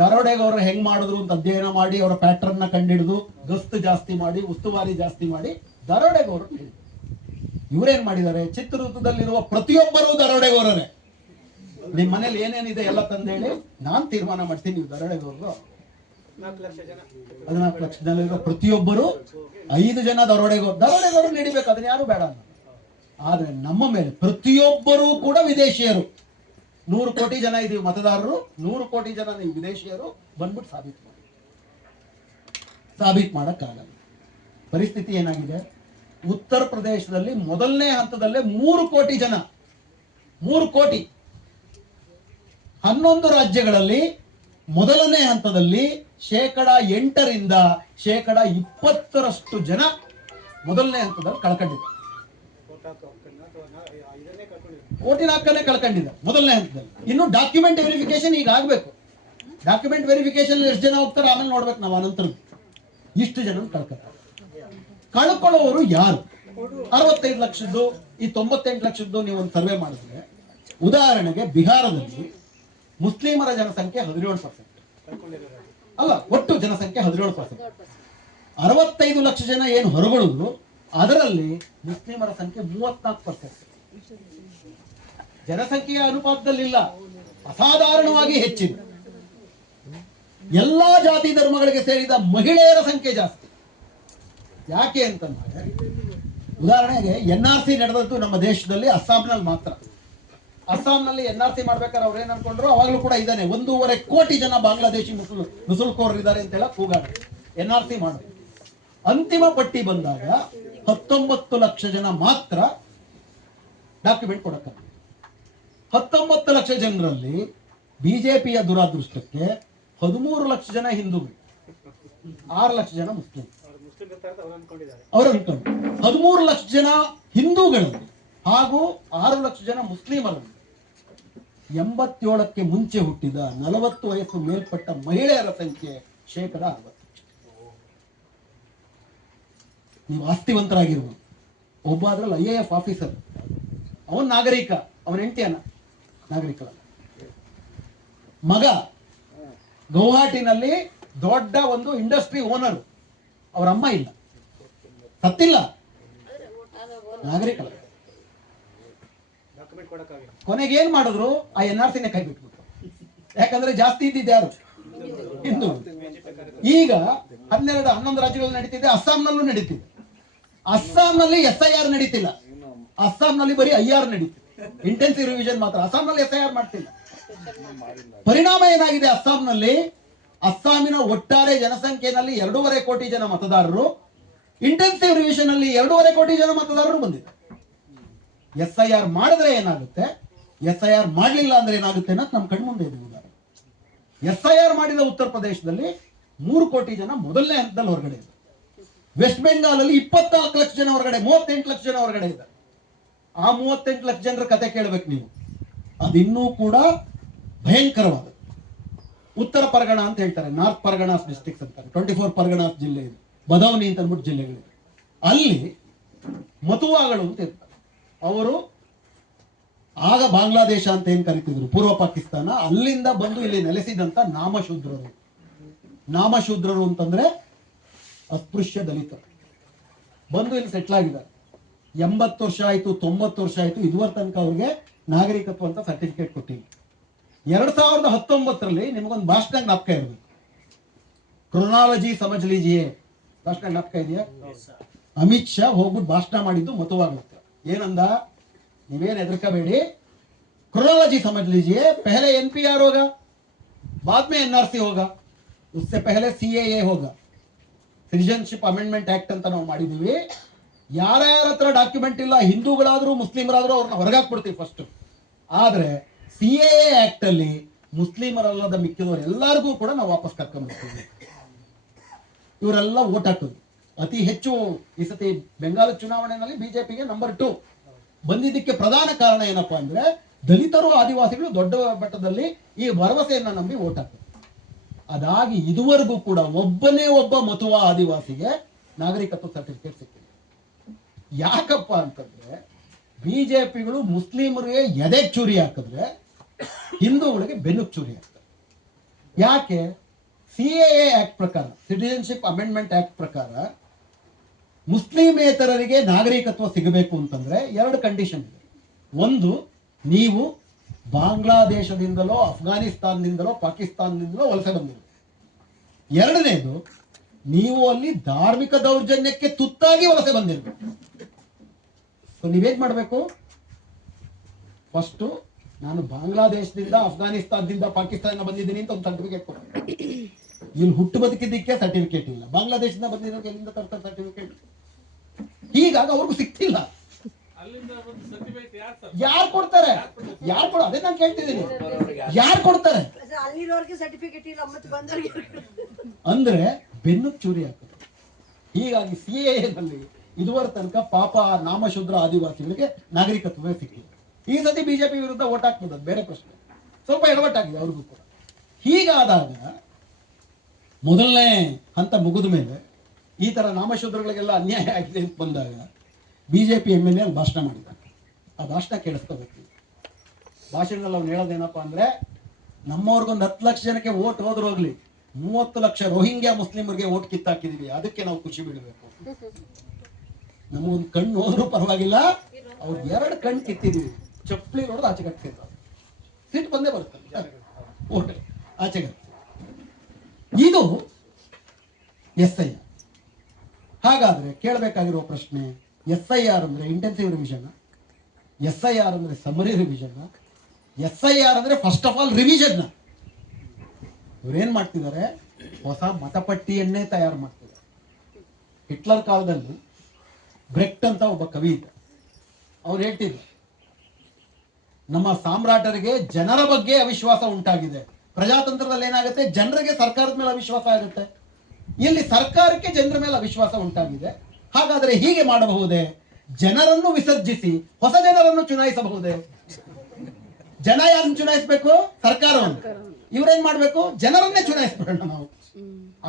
ದರೋಡೆಗೋರರು ಹೆಂಗ್ ಮಾಡಿದ್ರು ಅಂತ ಅಧ್ಯಯನ ಮಾಡಿ, ಅವರ ಪ್ಯಾಟರ್ನ್ ನ ಕಂಡಿಡಿದು, ಗಸ್ತು ಜಾಸ್ತಿ ಮಾಡಿ, ಉಸ್ತುವಾರಿ ಜಾಸ್ತಿ ಮಾಡಿ ದರೋಡೆಗೋರರು ಹಿಡಿದು. ಇವರೇನ್ ಮಾಡಿದ್ದಾರೆ? ಚಿತ್ರದುರ್ಗದಲ್ಲಿರುವ ಪ್ರತಿಯೊಬ್ಬರು ದರೋಡೆಗೋರರೇ. ನಿಮ್ ಮನೇಲಿ ಏನೇನಿದೆ ಎಲ್ಲ ತಂದೇಳಿ ನಾನ್ ತೀರ್ಮಾನ ಮಾಡ್ತೀನಿ, ನೀವು ದರೋಡೆಗೋರರು. 14 ಲಕ್ಷ ಜನ ಇರೋ ಪ್ರತಿಯೊಬ್ಬರು 5 ಜನ ದರೋಡೆಗೋರರು ಹಿಡಿಬೇಕು. ಅದನ್ನ ಯಾರು ಬೇಡ ಅನ್ನೋದು. ಆದ್ರೆ ನಮ್ಮ ಮೇಲೆ ಪ್ರತಿಯೊಬ್ಬರೂ ಕೂಡ ವಿದೇಶಿಯರು. 100 ಕೋಟಿ ಜನ ಇದೀವಿ ಮತದಾರರು, 100 ಕೋಟಿ ಜನ ನೀವು ವಿದೇಶಿಯರು. ಬಂದ್ಬಿಟ್ಟು ಸಾಬೀತು ಮಾಡಕ್ಕಾಗಲ್ಲ. ಪರಿಸ್ಥಿತಿ ಏನಾಗಿದೆ? ಉತ್ತರ ಪ್ರದೇಶದಲ್ಲಿ ಮೊದಲನೇ ಹಂತದಲ್ಲೇ 3 ಕೋಟಿ ಜನ, 3 ಕೋಟಿ. 11 ರಾಜ್ಯಗಳಲ್ಲಿ ಮೊದಲನೇ ಹಂತದಲ್ಲಿ 8% 20% ಜನ ಮೊದಲನೇ ಹಂತದಲ್ಲಿ ಕಳ್ಕೊಂಡಿದ್ದಾರೆ. ಓಟಿನ ಹಕ್ಕನ್ನೇ ಕಳ್ಕೊಂಡಿದ್ದಾರೆ ಮೊದಲನೇ ಹಂತದಲ್ಲಿ. ಇನ್ನು ಡಾಕ್ಯುಮೆಂಟ್ ವೆರಿಫಿಕೇಶನ್ ಈಗ ಆಗ್ಬೇಕು. ಡಾಕ್ಯುಮೆಂಟ್ ವೆರಿಫಿಕೇಶನ್ ಎಷ್ಟು ಜನ ಹೋಗ್ತಾರೆ ಆಮೇಲೆ ನೋಡ್ಬೇಕು ನಾವು. ಅನಂತರ ಇಷ್ಟು ಜನ ಕಳ್ಕೊಳ್ಳೋರು ಯಾರು? 65 ಲಕ್ಷದ್ದು, ಈ 98 ಲಕ್ಷದ್ದು ನೀವು ಒಂದು ಸರ್ವೆ ಮಾಡಿದ್ರೆ, ಉದಾಹರಣೆಗೆ ಬಿಹಾರದಲ್ಲಿ ಮುಸ್ಲಿಮರ ಜನಸಂಖ್ಯೆ 17%. ಅಲ್ಲ, ಒಟ್ಟು ಜನಸಂಖ್ಯೆ 17%. 65 ಲಕ್ಷ ಜನ ಏನು ಹೊರಗುಳಿದ್ರು, ಅದರಲ್ಲಿ ಮುಸ್ಲಿಮರ ಸಂಖ್ಯೆ 34%. ಜನಸಂಖ್ಯೆಯ ಅನುಪಾತದಲ್ಲಿಲ್ಲ, ಅಸಾಧಾರಣವಾಗಿ ಹೆಚ್ಚಿದೆ. ಎಲ್ಲಾ ಜಾತಿ ಧರ್ಮಗಳಿಗೆ ಸೇರಿದ ಮಹಿಳೆಯರ ಸಂಖ್ಯೆ ಜಾಸ್ತಿ. ಯಾಕೆ ಅಂತಂದ್ರೆ, ಉದಾಹರಣೆಗೆ NRC ನಡೆದದ್ದು ನಮ್ಮ ದೇಶದಲ್ಲಿ ಅಸ್ಸಾಂನಲ್ಲಿ ಮಾತ್ರ. ಅಸ್ಸಾಂನಲ್ಲಿ NRC ಮಾಡ್ಬೇಕಾದ್ರೆ ಅವ್ರು ಏನ್ ಅನ್ಕೊಂಡ್ರು, ಅವಾಗಲೂ ಕೂಡ ಇದ್ದಾನೆ 1.5 ಕೋಟಿ ಜನ ಬಾಂಗ್ಲಾದೇಶಿ ನುಸುಳುಕೋರರು ಇದ್ದಾರೆ ಅಂತೆಲ್ಲ ಕೂಗಾಡ NRC ಮಾಡೋದು. ಅಂತಿಮ ಪಟ್ಟಿ ಬಂದಾಗ 19 ಲಕ್ಷ ಜನ ಮಾತ್ರ ಡಾಕ್ಯುಮೆಂಟ್ ಕೊಡಕ್ಕೆ. 19 ಲಕ್ಷ ಜನರಲ್ಲಿ ಬಿಜೆಪಿಯ ದುರಾದೃಷ್ಟಕ್ಕೆ 13 ಲಕ್ಷ ಜನ ಹಿಂದೂಗಳು, 6 ಲಕ್ಷ ಜನ ಮುಸ್ಲಿಂ. ಅವರು ಅನ್ಕೊಂಡು 13 ಲಕ್ಷ ಜನ ಹಿಂದೂಗಳಲ್ಲಿ ಹಾಗೂ 6 ಲಕ್ಷ ಜನ ಮುಸ್ಲಿಮರಲ್ಲಿ 87ಕ್ಕೆ ಮುಂಚೆ ಹುಟ್ಟಿದ 40 ವಯಸ್ಸು ಮೇಲ್ಪಟ್ಟ ಮಹಿಳೆಯರ ಸಂಖ್ಯೆ 60%. ನೀವು ಆಸ್ತಿವಂತರಾಗಿರುವ ಒಬ್ಬ ಅದ್ರಲ್ಲಿ IAF ಆಫೀಸರ್, ಅವನ್ ನಾಗರಿಕ, ಅವನ ಹೆಂಡತಿಯನ್ನ ನಾಗರಿಕ. ಮಗ ಗೌಹಾಟಿನಲ್ಲಿ ದೊಡ್ಡ ಒಂದು ಇಂಡಸ್ಟ್ರಿ ಓನರ್, ಅವ್ರ ಅಮ್ಮ ಇಲ್ಲ, ಸತ್ತಿಲ್ಲ, ನಾಗರಿಕ. ಡಾಕ್ಯುಮೆಂಟ್ ಕೊಡಕ್ಕಾಗಿಲ್ಲ. ಕೊನೆಗೆ ಏನ್ ಮಾಡಿದ್ರು, ಆ NRC ಕೈ ಬಿಟ್ಬಿಟ್ರು. ಯಾಕಂದ್ರೆ ಜಾಸ್ತಿ ಇದ್ದಿದ್ದು ಯಾರು, ಹಿಂದೂ. ಈಗ 11 ರಾಜ್ಯಗಳಲ್ಲಿ ನಡೀತಿದೆ, ಅಸ್ಸಾಂನಲ್ಲೂ ನಡೀತಿದೆ. ಅಸ್ಸಾಂನಲ್ಲಿ SIR ನಡೀತಿಲ್ಲ, ಅಸ್ಸಾಂನಲ್ಲಿ ಬರೀ IR ನಡೀತಿದೆ, ಇಂಟೆನ್ಸಿವ್ ರಿವಿಷನ್ ಮಾತ್ರ. ಅಸ್ಸಾಂನಲ್ಲಿ SIR ಮಾಡ್ತಿಲ್ಲ. ಪರಿಣಾಮ ಏನಾಗಿದೆ, ಅಸ್ಸಾಮಿನ ಒಟ್ಟಾರೆ ಜನಸಂಖ್ಯೆಯಲ್ಲಿ 2.5 ಕೋಟಿ ಜನ ಮತದಾರರು, ಇಂಟೆನ್ಸಿವ್ ರಿವಿಷನ್ ಅಲ್ಲಿ 2.5 ಕೋಟಿ ಜನ ಮತದಾರರು ಬಂದಿದ್ದಾರೆ. SIR ಮಾಡಿದ್ರೆ ಏನಾಗುತ್ತೆ, SIR ಮಾಡಲಿಲ್ಲ ಅಂದ್ರೆ ಏನಾಗುತ್ತೆ ಅನ್ನೋದು ನಮ್ಮ ಕಣ್ಮುಂದೆ ಇದೆ. SIR ಮಾಡಿದ ಉತ್ತರ ಪ್ರದೇಶದಲ್ಲಿ 3 ಕೋಟಿ ಜನ ಮೊದಲನೇ ಹಂತದಲ್ಲಿ ಹೊರಗಡೆ ಇದ್ದಾರೆ. ವೆಸ್ಟ್ ಬೆಂಗಾಲ್ ಅಲ್ಲಿ 24 ಲಕ್ಷ ಜನ ಹೊರಗಡೆ, 38 ಲಕ್ಷ ಜನ ಹೊರಗಡೆ ಇದ್ದಾರೆ. ಆ 38 ಲಕ್ಷ ಜನರ ಕತೆ ಕೇಳಬೇಕು ನೀವು. ಅದಿನ್ನೂ ಕೂಡ ಭಯಂಕರವಾದ ಉತ್ತರ ಪರಗಣ ಅಂತ ಹೇಳ್ತಾರೆ, ನಾರ್ತ್ ಪರಗಣಾಸ್ ಡಿಸ್ಟ್ರಿಕ್ಟ್ಸ್ ಅಂತಾರೆ. 24 ಪರಗಣಾಸ್ ಜಿಲ್ಲೆ ಇದೆ, ಬದೌನಿ ಅಂತ ಅಂದ್ಬಿಟ್ಟು ಜಿಲ್ಲೆಗಳಿದೆ. ಅಲ್ಲಿ ಮತುವಾಗಳು ಅಂತ ಇರ್ತಾರೆ. ಅವರು ಆಗ ಬಾಂಗ್ಲಾದೇಶ ಅಂತ ಏನ್ ಕರಿತಿದ್ರು, ಪೂರ್ವ ಪಾಕಿಸ್ತಾನ, ಅಲ್ಲಿಂದ ಬಂದು ಇಲ್ಲಿ ನೆಲೆಸಿದಂತ ನಾಮಶೂದ್ರರು. ನಾಮಶೂದ್ರರು ಅಂತಂದ್ರೆ ಅಸ್ಪೃಶ್ಯ ದಲಿತರು ಬಂದು ಇಲ್ಲಿ ಸೆಟ್ಲ್ ಆಗಿದ್ದಾರೆ. 80 ವರ್ಷ ಆಯ್ತು, 90 ವರ್ಷ ಆಯ್ತು, ಇದುವರೆ ತನಕ ಅವ್ರಿಗೆ ನಾಗರಿಕತ್ವ ಅಂತ ಸರ್ಟಿಫಿಕೇಟ್ ಕೊಟ್ಟಿಲ್ಲ. 2019ರಲ್ಲಿ ನಿಮಗೊಂದು ಭಾಷಣ ಜ್ಞಾಪಕ ಇರಬೇಕು, ಕ್ರೊನಾಲಜಿ ಸಮಜ್ ಲೀಜಿಯೇ ಭಾಷಣ ಜ್ಞಾಪಕ ಇದೆಯಾ? ಅಮಿತ್ ಶಾ ಹೋಗ್ಬಿಟ್ಟು ಭಾಷಣ ಮಾಡಿದ್ದು ಮತವಾಗುತ್ತೆ. ಏನಂದ, ನೀವೇನು ಹೆದರ್ಕಬೇಡಿ, क्रोनोलॉजी समझ लीजिए, पहले NPR होगा, बाद में NRC होगा, उससे पहले CAA होगा, ಸಿಟಿಜನ್ಶಿಪ್ ಅಮೆಂಡ್ಮೆಂಟ್ ಆಕ್ಟ್ ಅಂತ ನಾವು ಮಾಡಿದೀವಿ. ಯಾರ್ಯಾರ ಹತ್ರ ಡಾಕ್ಯುಮೆಂಟ್ ಇಲ್ಲ, ಹಿಂದೂಗಳಾದ್ರೂ ಮುಸ್ಲಿಮರಾದ್ರೂ ಅವ್ರನ್ನ ಹೊರಗಾಕ್ಬಿಡ್ತೀವಿ ಫಸ್ಟ್. ಆದ್ರೆ CAA ಆಕ್ಟ್ ಅಲ್ಲಿ ಮುಸ್ಲಿಮರಲ್ಲದ ಮಿಕ್ಕಿದವರು ಎಲ್ಲರಿಗೂ ಕೂಡ ನಾವು ವಾಪಸ್ ಕರ್ಕೊಂಡ್ಬರ್ತೀವಿ. ಇವರೆಲ್ಲ ವೋಟ್ ಹಾಕೋದು ಅತಿ ಹೆಚ್ಚು ಈ ಸತಿ ಬೆಂಗಾಲ ಚುನಾವಣೆಯಲ್ಲಿ ಬಿಜೆಪಿಗೆ ನಂಬರ್ 2 ಬಂದಿದ್ದಕ್ಕೆ ಪ್ರಧಾನ ಕಾರಣ ಏನಪ್ಪಾ ಅಂದ್ರೆ, ದಲಿತರು ಆದಿವಾಸಿಗಳು ದೊಡ್ಡ ಮಟ್ಟದಲ್ಲಿ ಈ ಭರವಸೆಯನ್ನ ನಂಬಿ ವೋಟ್ ಹಾಕ್ತಾರೆ. ಅದಾಗಿ ಇದುವರೆಗೂ ಕೂಡ ಒಬ್ಬನೇ ಒಬ್ಬ ಮತುವಾ ಆದಿವಾಸಿಗೆ ನಾಗರಿಕತ್ವ ಸರ್ಟಿಫಿಕೇಟ್ ಸಿಕ್ಕಿದೆ. ಯಾಕಪ್ಪ ಅಂತಂದ್ರೆ, ಬಿಜೆಪಿಗಳು ಮುಸ್ಲಿಮರಿಗೆ ಎದೆ ಚೂರಿ ಹಾಕಿದ್ರೆ ಹಿಂದೂಗಳಿಗೆ ಬೆನ್ನು ಚೂರಿ ಹಾಕ್ತಾರೆ. ಯಾಕೆ? CAA ಆಕ್ಟ್ ಪ್ರಕಾರ, ಸಿಟಿಜನ್ಶಿಪ್ ಅಮೆಂಡ್ಮೆಂಟ್ ಆಕ್ಟ್ ಪ್ರಕಾರ ಮುಸ್ಲಿಮೇತರರಿಗೆ ನಾಗರಿಕತ್ವ ಸಿಗಬೇಕು ಅಂತಂದ್ರೆ 2 ಕಂಡೀಷನ್ ಇದೆ. ಒಂದು, ನೀವು ಬಾಂಗ್ಲಾದೇಶದಿಂದಲೋ ಅಫ್ಘಾನಿಸ್ತಾನದಿಂದಲೋ ಪಾಕಿಸ್ತಾನದಿಂದಲೋ ವಲಸೆ ಬಂದಿರಿ. ಎರಡನೇದು, ನೀವು ಅಲ್ಲಿ ಧಾರ್ಮಿಕ ದೌರ್ಜನ್ಯಕ್ಕೆ ತುತ್ತಾಗಿ ವಲಸೆ ಬಂದಿರಬೇಕು. ಸೊ ನೀವೇನ್ ಮಾಡಬೇಕು, ಫಸ್ಟ್ ನಾನು ಬಾಂಗ್ಲಾದೇಶದಿಂದ ಅಫ್ಘಾನಿಸ್ತಾನದಿಂದ ಪಾಕಿಸ್ತಾನ ಬಂದಿದ್ದೀನಿ ಅಂತ ಒಂದು ಸರ್ಟಿಫಿಕೇಟ್ ಕೊಡ್ತೀನಿ. ಇಲ್ಲಿ ಹುಟ್ಟು ಬದುಕಿದ್ದಕ್ಕೆ ಸರ್ಟಿಫಿಕೇಟ್ ಇಲ್ಲ, ಬಾಂಗ್ಲಾದೇಶದಿಂದ ಬಂದಿರೋಕೆ ಎಲ್ಲಿಂದ ತರ್ತಾರೆ ಸರ್ಟಿಫಿಕೇಟ್? ಹೀಗಾಗಿ ಅವ್ರಿಗೂ ಸಿಕ್ತಿಲ್ಲ. ಯಾರು ಕೊಡ್ತಾರೆ? ಅದೇ ನಾನು ಕೇಳ್ತಿದ್ದೀನಿ, ಯಾರು ಕೊಡ್ತಾರೆ ಅಂದ್ರೆ ಬೆನ್ನು ಚೂರಿ ಹಾಕೋದು. ಹೀಗಾಗಿ CAA ನಲ್ಲಿ ಇದುವರೆ ತನಕ ಪಾಪ ನಾಮಶೂದ್ರ ಆದಿವಾಸಿಗಳಿಗೆ ನಾಗರಿಕತ್ವವೇ ಸಿಕ್ಕಿಲ್ಲ. ಈ ಸತಿ ಬಿಜೆಪಿ ವಿರುದ್ಧ ಓಟ್ ಹಾಕ್ಬೋದು, ಅದು ಬೇರೆ ಪ್ರಶ್ನೆ. ಸ್ವಲ್ಪ ಎಡವಟ್ಟಾಗಿದೆ ಅವ್ರಿಗೂ ಕೂಡ. ಹೀಗಾದಾಗ ಮೊದಲನೇ ಹಂತ ಮುಗಿದ ಮೇಲೆ ಈ ತರ ನಾಮಶೂದ್ರಗಳಿಗೆಲ್ಲ ಅನ್ಯಾಯ ಆಗಿದೆ ಅಂತ ಬಂದಾಗ ಬಿಜೆಪಿ MLA ಅಲ್ಲಿ ಭಾಷಣ ಮಾಡಿದ್ದಾರೆ. ಆ ಭಾಷಣ ಕೇಳಿಸ್ಕೋಬೇಕು. ಭಾಷಣದಲ್ಲಿ ಅವ್ನು ಹೇಳೋದೇನಪ್ಪ ಅಂದ್ರೆ, ನಮ್ಮವ್ರಿಗೊಂದು 10 ಲಕ್ಷ ಜನಕ್ಕೆ ಓಟ್ ಹೋದ್ರು ಹೋಗ್ಲಿ, 30 ಲಕ್ಷ ರೋಹಿಂಗ್ಯಾ ಮುಸ್ಲಿಮರಿಗೆ ಓಟ್ ಕಿತ್ತಾಕಿದೀವಿ, ಅದಕ್ಕೆ ನಾವು ಖುಷಿ ಬಿಡಬೇಕು. ನಮಗೊಂದು ಕಣ್ಣು ಹೋದ್ರೂ ಪರವಾಗಿಲ್ಲ, ಅವ್ರಿಗೆ 2 ಕಣ್ಣು ಕಿತ್ತಿದೀವಿ, ಚಪ್ಪಲಿ ನೋಡಿದ್ರೆ ಆಚೆ ಕಟ್ತಿದ್ರು, ಸಿಟ್ಟು ಬಂದೇ ಬರುತ್ತೆ ಓಟ್ ಆಚೆಗೆ. ಇದು SIR. ಹಾಗಾದ್ರೆ ಕೇಳಬೇಕಾಗಿರುವ ಪ್ರಶ್ನೆ, SIR ಅಂದ್ರೆ ಇಂಟೆನ್ಸಿವ್ ರಿವಿಷನ್, SIR ಅಂದ್ರೆ ಸಮರಿ ರಿವಿಷನ್, SIR ಅಂದ್ರೆ ಫಸ್ಟ್ ಆಫ್ ಆಲ್ ರಿವಿಷನ್. ಇವ್ರೇನ್ ಮಾಡ್ತಿದ್ದಾರೆ, ಹೊಸ ಮತಪಟ್ಟಿಯನ್ನೇ ತಯಾರು ಮಾಡ್ತಿದ್ದಾರೆ. ಹಿಟ್ಲರ್ ಕಾಲದಲ್ಲಿ ಬ್ರೆಕ್ಟ್ ಅಂತ ಒಬ್ಬ ಕವಿ ಇದ್ದ, ಅವ್ರು ಹೇಳ್ತಿದ್ರು, ನಮ್ಮ ಸಾಮ್ರಾಟರಿಗೆ ಜನರ ಬಗ್ಗೆ ಅವಿಶ್ವಾಸ ಉಂಟಾಗಿದೆ. ಪ್ರಜಾತಂತ್ರದಲ್ಲಿ ಏನಾಗುತ್ತೆ, ಜನರಿಗೆ ಸರ್ಕಾರದ ಮೇಲೆ ಅವಿಶ್ವಾಸ ಆಗುತ್ತೆ. ಇಲ್ಲಿ ಸರ್ಕಾರಕ್ಕೆ ಜನರ ಮೇಲೆ ಅವಿಶ್ವಾಸ ಉಂಟಾಗಿದೆ. ಹಾಗಾದ್ರೆ ಹೀಗೆ ಮಾಡಬಹುದೇ? ಜನರನ್ನು ವಿಸರ್ಜಿಸಿ ಹೊಸ ಜನರನ್ನು ಚುನಾಯಿಸಬಹುದೇ? ಜನ ಯಾರನ್ನು ಚುನಾಯಿಸಬೇಕು? ಸರ್ಕಾರವನ್ನು. ಇವ್ರೇನ್ ಮಾಡ್ಬೇಕು? ಜನರನ್ನೇ ಚುನಾಯಿಸ್ಬೇಡ ನಾವು.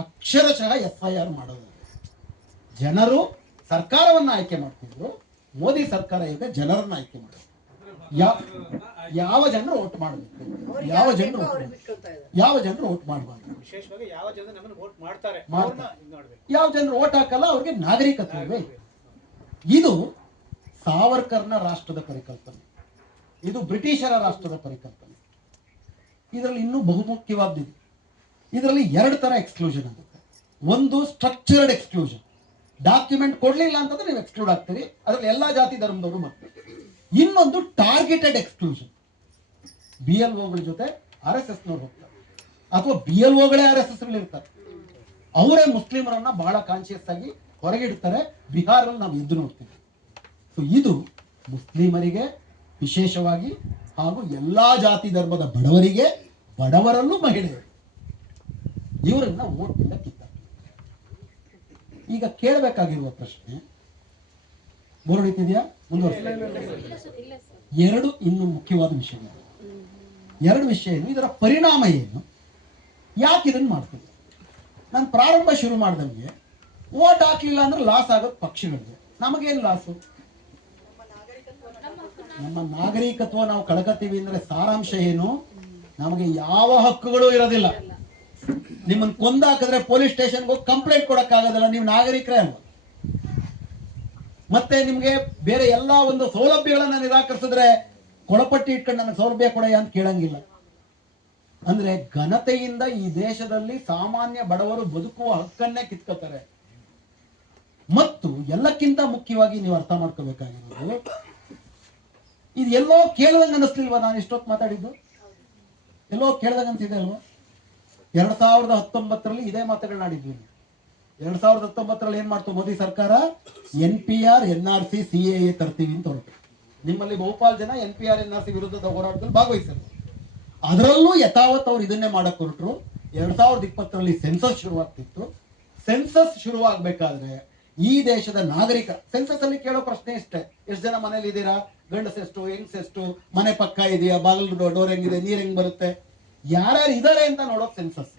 ಅಕ್ಷರಶಃ FIR ಮಾಡೋದು. ಜನರು ಸರ್ಕಾರವನ್ನ ಆಯ್ಕೆ ಮಾಡ್ತಿದ್ರು, ಮೋದಿ ಸರ್ಕಾರ ಈಗ ಜನರನ್ನ ಆಯ್ಕೆ ಮಾಡೋದು. ಯಾವ ಜನರು ವೋಟ್ ಮಾಡಬೇಕು, ಯಾವ ಜನರು ವೋಟ್ ಮಾಡಬಾರ್ದು, ವಿಶೇಷವಾಗಿ ಯಾವ ಜನ ನಮ್ಮನ್ನು ವೋಟ್ ಮಾಡ್ತಾರೆ ಮಾಡ್ತಾರೆ. ಅವ್ರನ್ನ ಇದ್ ನೋಡ್ಬೇಕು. ಯಾವ ಜನರು ವೋಟ್ ಹಾಕಲ್ಲ ಅವ್ರಿಗೆ ನಾಗರಿಕತ್ವವೇ ಇಲ್ಲ. ಇದು ಸಾವರ್ಕರ್ನ ರಾಷ್ಟ್ರದ ಪರಿಕಲ್ಪನೆ, ಇದು ಬ್ರಿಟಿಷರ ರಾಷ್ಟ್ರದ ಪರಿಕಲ್ಪನೆ. ಇದರಲ್ಲಿ ಇನ್ನೂ ಬಹುಮುಖ್ಯವಾದ್ದು, ಇದರಲ್ಲಿ 2 ತರ ಎಕ್ಸ್ಕ್ಲೂಷನ್ ಆಗುತ್ತೆ. ಒಂದು ಸ್ಟ್ರಕ್ಚರ್ಡ್ ಎಕ್ಸ್ಕ್ಲೂಷನ್, ಡಾಕ್ಯುಮೆಂಟ್ ಕೊಡ್ಲಿಲ್ಲ ಅಂತಂದ್ರೆ ನೀವು ಎಕ್ಸ್ಕ್ಲೂಡ್ ಆಗ್ತೀರಿ, ಅದರಲ್ಲಿ ಎಲ್ಲಾ ಜಾತಿ ಧರ್ಮದವರು ಬರ್ತಾರೆ. ಇನ್ನೊಂದು ಟಾರ್ಗೆಟೆಡ್ ಎಕ್ಸ್ಕ್ಲೂಷನ್, BLOಗಳ ಜೊತೆ RSS ನವರು ಹೋಗ್ತಾರೆ, ಅಥವಾ BLOಗಳೇ RSS ಇರ್ತಾರೆ, ಅವರೇ ಮುಸ್ಲಿಮರನ್ನ ಬಹಳ ಕಾನ್ಶಿಯಸ್ ಆಗಿ ಹೊರಗಿಡ್ತಾರೆ. ಬಿಹಾರಲ್ಲಿ ನಾವು ಎದ್ದು ನೋಡ್ತೀವಿ. ಸೊ ಇದು ಮುಸ್ಲಿಮರಿಗೆ ವಿಶೇಷವಾಗಿ ಹಾಗೂ ಎಲ್ಲಾ ಜಾತಿ ಧರ್ಮದ ಬಡವರಿಗೆ, ಬಡವರಲ್ಲೂ ಮಹಿಳೆಯರು, ಇವರನ್ನ ಓಟ್ನಿಂದ ಕಿತ್ತ. ಈಗ ಕೇಳಬೇಕಾಗಿರುವ ಪ್ರಶ್ನೆ ಬೋರ್ ಹೊಡಿತಿದ್ಯಾ? ಮುಂದುವರಿಸಿ. 2 ಇನ್ನು ಮುಖ್ಯವಾದ ವಿಷಯಗಳು, 2 ವಿಷಯ ಏನು, ಇದರ ಪರಿಣಾಮ ಏನು, ಯಾಕೆ ಇದನ್ನು ಮಾಡ್ತೀವಿ. ನಾನು ಪ್ರಾರಂಭ ಶುರು ಮಾಡ್ದಂಗೆ ಓಟ್ ಹಾಕ್ಲಿಲ್ಲ ಅಂದ್ರೆ ಲಾಸ್ ಆಗೋದು ಪಕ್ಷಗಳಿಗೆ, ನಮಗೇನು ಲಾಸು? ನಮ್ಮ ನಾಗರಿಕತ್ವ ನಾವು ಕಳ್ಕತ್ತೀವಿ ಅಂದ್ರೆ ಸಾರಾಂಶ ಏನು? ನಮಗೆ ಯಾವ ಹಕ್ಕುಗಳು ಇರೋದಿಲ್ಲ. ನಿಮ್ಮನ್ನು ಕೊಂದಾಕಿದ್ರೆ ಪೊಲೀಸ್ ಸ್ಟೇಷನ್ಗೆ ಹೋಗಿ ಕಂಪ್ಲೇಂಟ್ ಕೊಡಕ್ಕಾಗೋದಿಲ್ಲ, ನೀವು ನಾಗರಿಕರೇ ಅಲ್ವಾ. ಮತ್ತೆ ನಿಮ್ಗೆ ಬೇರೆ ಎಲ್ಲಾ ಒಂದು ಸೌಲಭ್ಯಗಳನ್ನ ನಿರಾಕರಿಸಿದ್ರೆ ಕೊಳಪಟ್ಟಿ ಇಟ್ಕೊಂಡು ನನಗೆ ಸೌಲಭ್ಯ ಕೊಡಯ್ಯ ಅಂತ ಕೇಳಂಗಿಲ್ಲ. ಅಂದ್ರೆ ಘನತೆಯಿಂದ ಈ ದೇಶದಲ್ಲಿ ಸಾಮಾನ್ಯ ಬಡವರು ಬದುಕುವ ಹಕ್ಕನ್ನೇ ಕಿತ್ಕೋತಾರೆ. ಮತ್ತು ಎಲ್ಲಕ್ಕಿಂತ ಮುಖ್ಯವಾಗಿ ನೀವು ಅರ್ಥ ಮಾಡ್ಕೋಬೇಕಾಗಿರೋದು, ಇದು ಎಲ್ಲೋ ಕೇಳ್ದಂಗೆ ಅನ್ನಿಸ್ಲಿಲ್ವಾ? ನಾನು ಇಷ್ಟೊತ್ತು ಮಾತಾಡಿದ್ದು ಎಲ್ಲೋ ಕೇಳ್ದಂಗೆ ಅನ್ಸಿದೆ ಅಲ್ವಾ? 2019ರಲ್ಲಿ ಇದೇ ಮಾತುಗಳನ್ನಾಡಿದ್ವಿ. 2019ರಲ್ಲಿ ಏನ್ ಮಾಡ್ತು ಮೋದಿ ಸರ್ಕಾರ? NPR NRC CAA ತರ್ತೀವಿ ಅಂತ ಹೊರಟು. ನಿಮ್ಮಲ್ಲಿ ಬಹುಪಾಲು ಜನ NPR NRC ವಿರುದ್ಧದ ಹೋರಾಟದಲ್ಲಿ ಭಾಗವಹಿಸಿದ್ರು. ಅದರಲ್ಲೂ ಯಥಾವತ್ ಅವ್ರು ಇದನ್ನೇ ಮಾಡಕ್ ಹೊರಟ್ರು. 2020ರಲ್ಲಿ ಸೆನ್ಸಸ್ ಶುರುವಾಗ್ತಿತ್ತು. ಸೆನ್ಸಸ್ ಶುರುವಾಗಬೇಕಾದ್ರೆ ಈ ದೇಶದ ನಾಗರಿಕ, ಸೆನ್ಸಸ್ ಅಲ್ಲಿ ಕೇಳೋ ಪ್ರಶ್ನೆ ಇಷ್ಟೇ, ಎಷ್ಟು ಜನ ಮನೇಲಿ ಇದ್ದೀರಾ, ಗಂಡಸೆಷ್ಟು, ಹೆಂಗಸೆಷ್ಟು, ಮನೆ ಪಕ್ಕ ಇದೆಯಾ, ಬಾಗಿಲು ಡೋರ್ ಹೆಂಗಿದೆ, ನೀರ್ ಹೆಂಗ್ ಬರುತ್ತೆ, ಯಾರ್ಯಾರು ಇದಾರೆ ಅಂತ ನೋಡೋಕ್ ಸೆನ್ಸಸ್.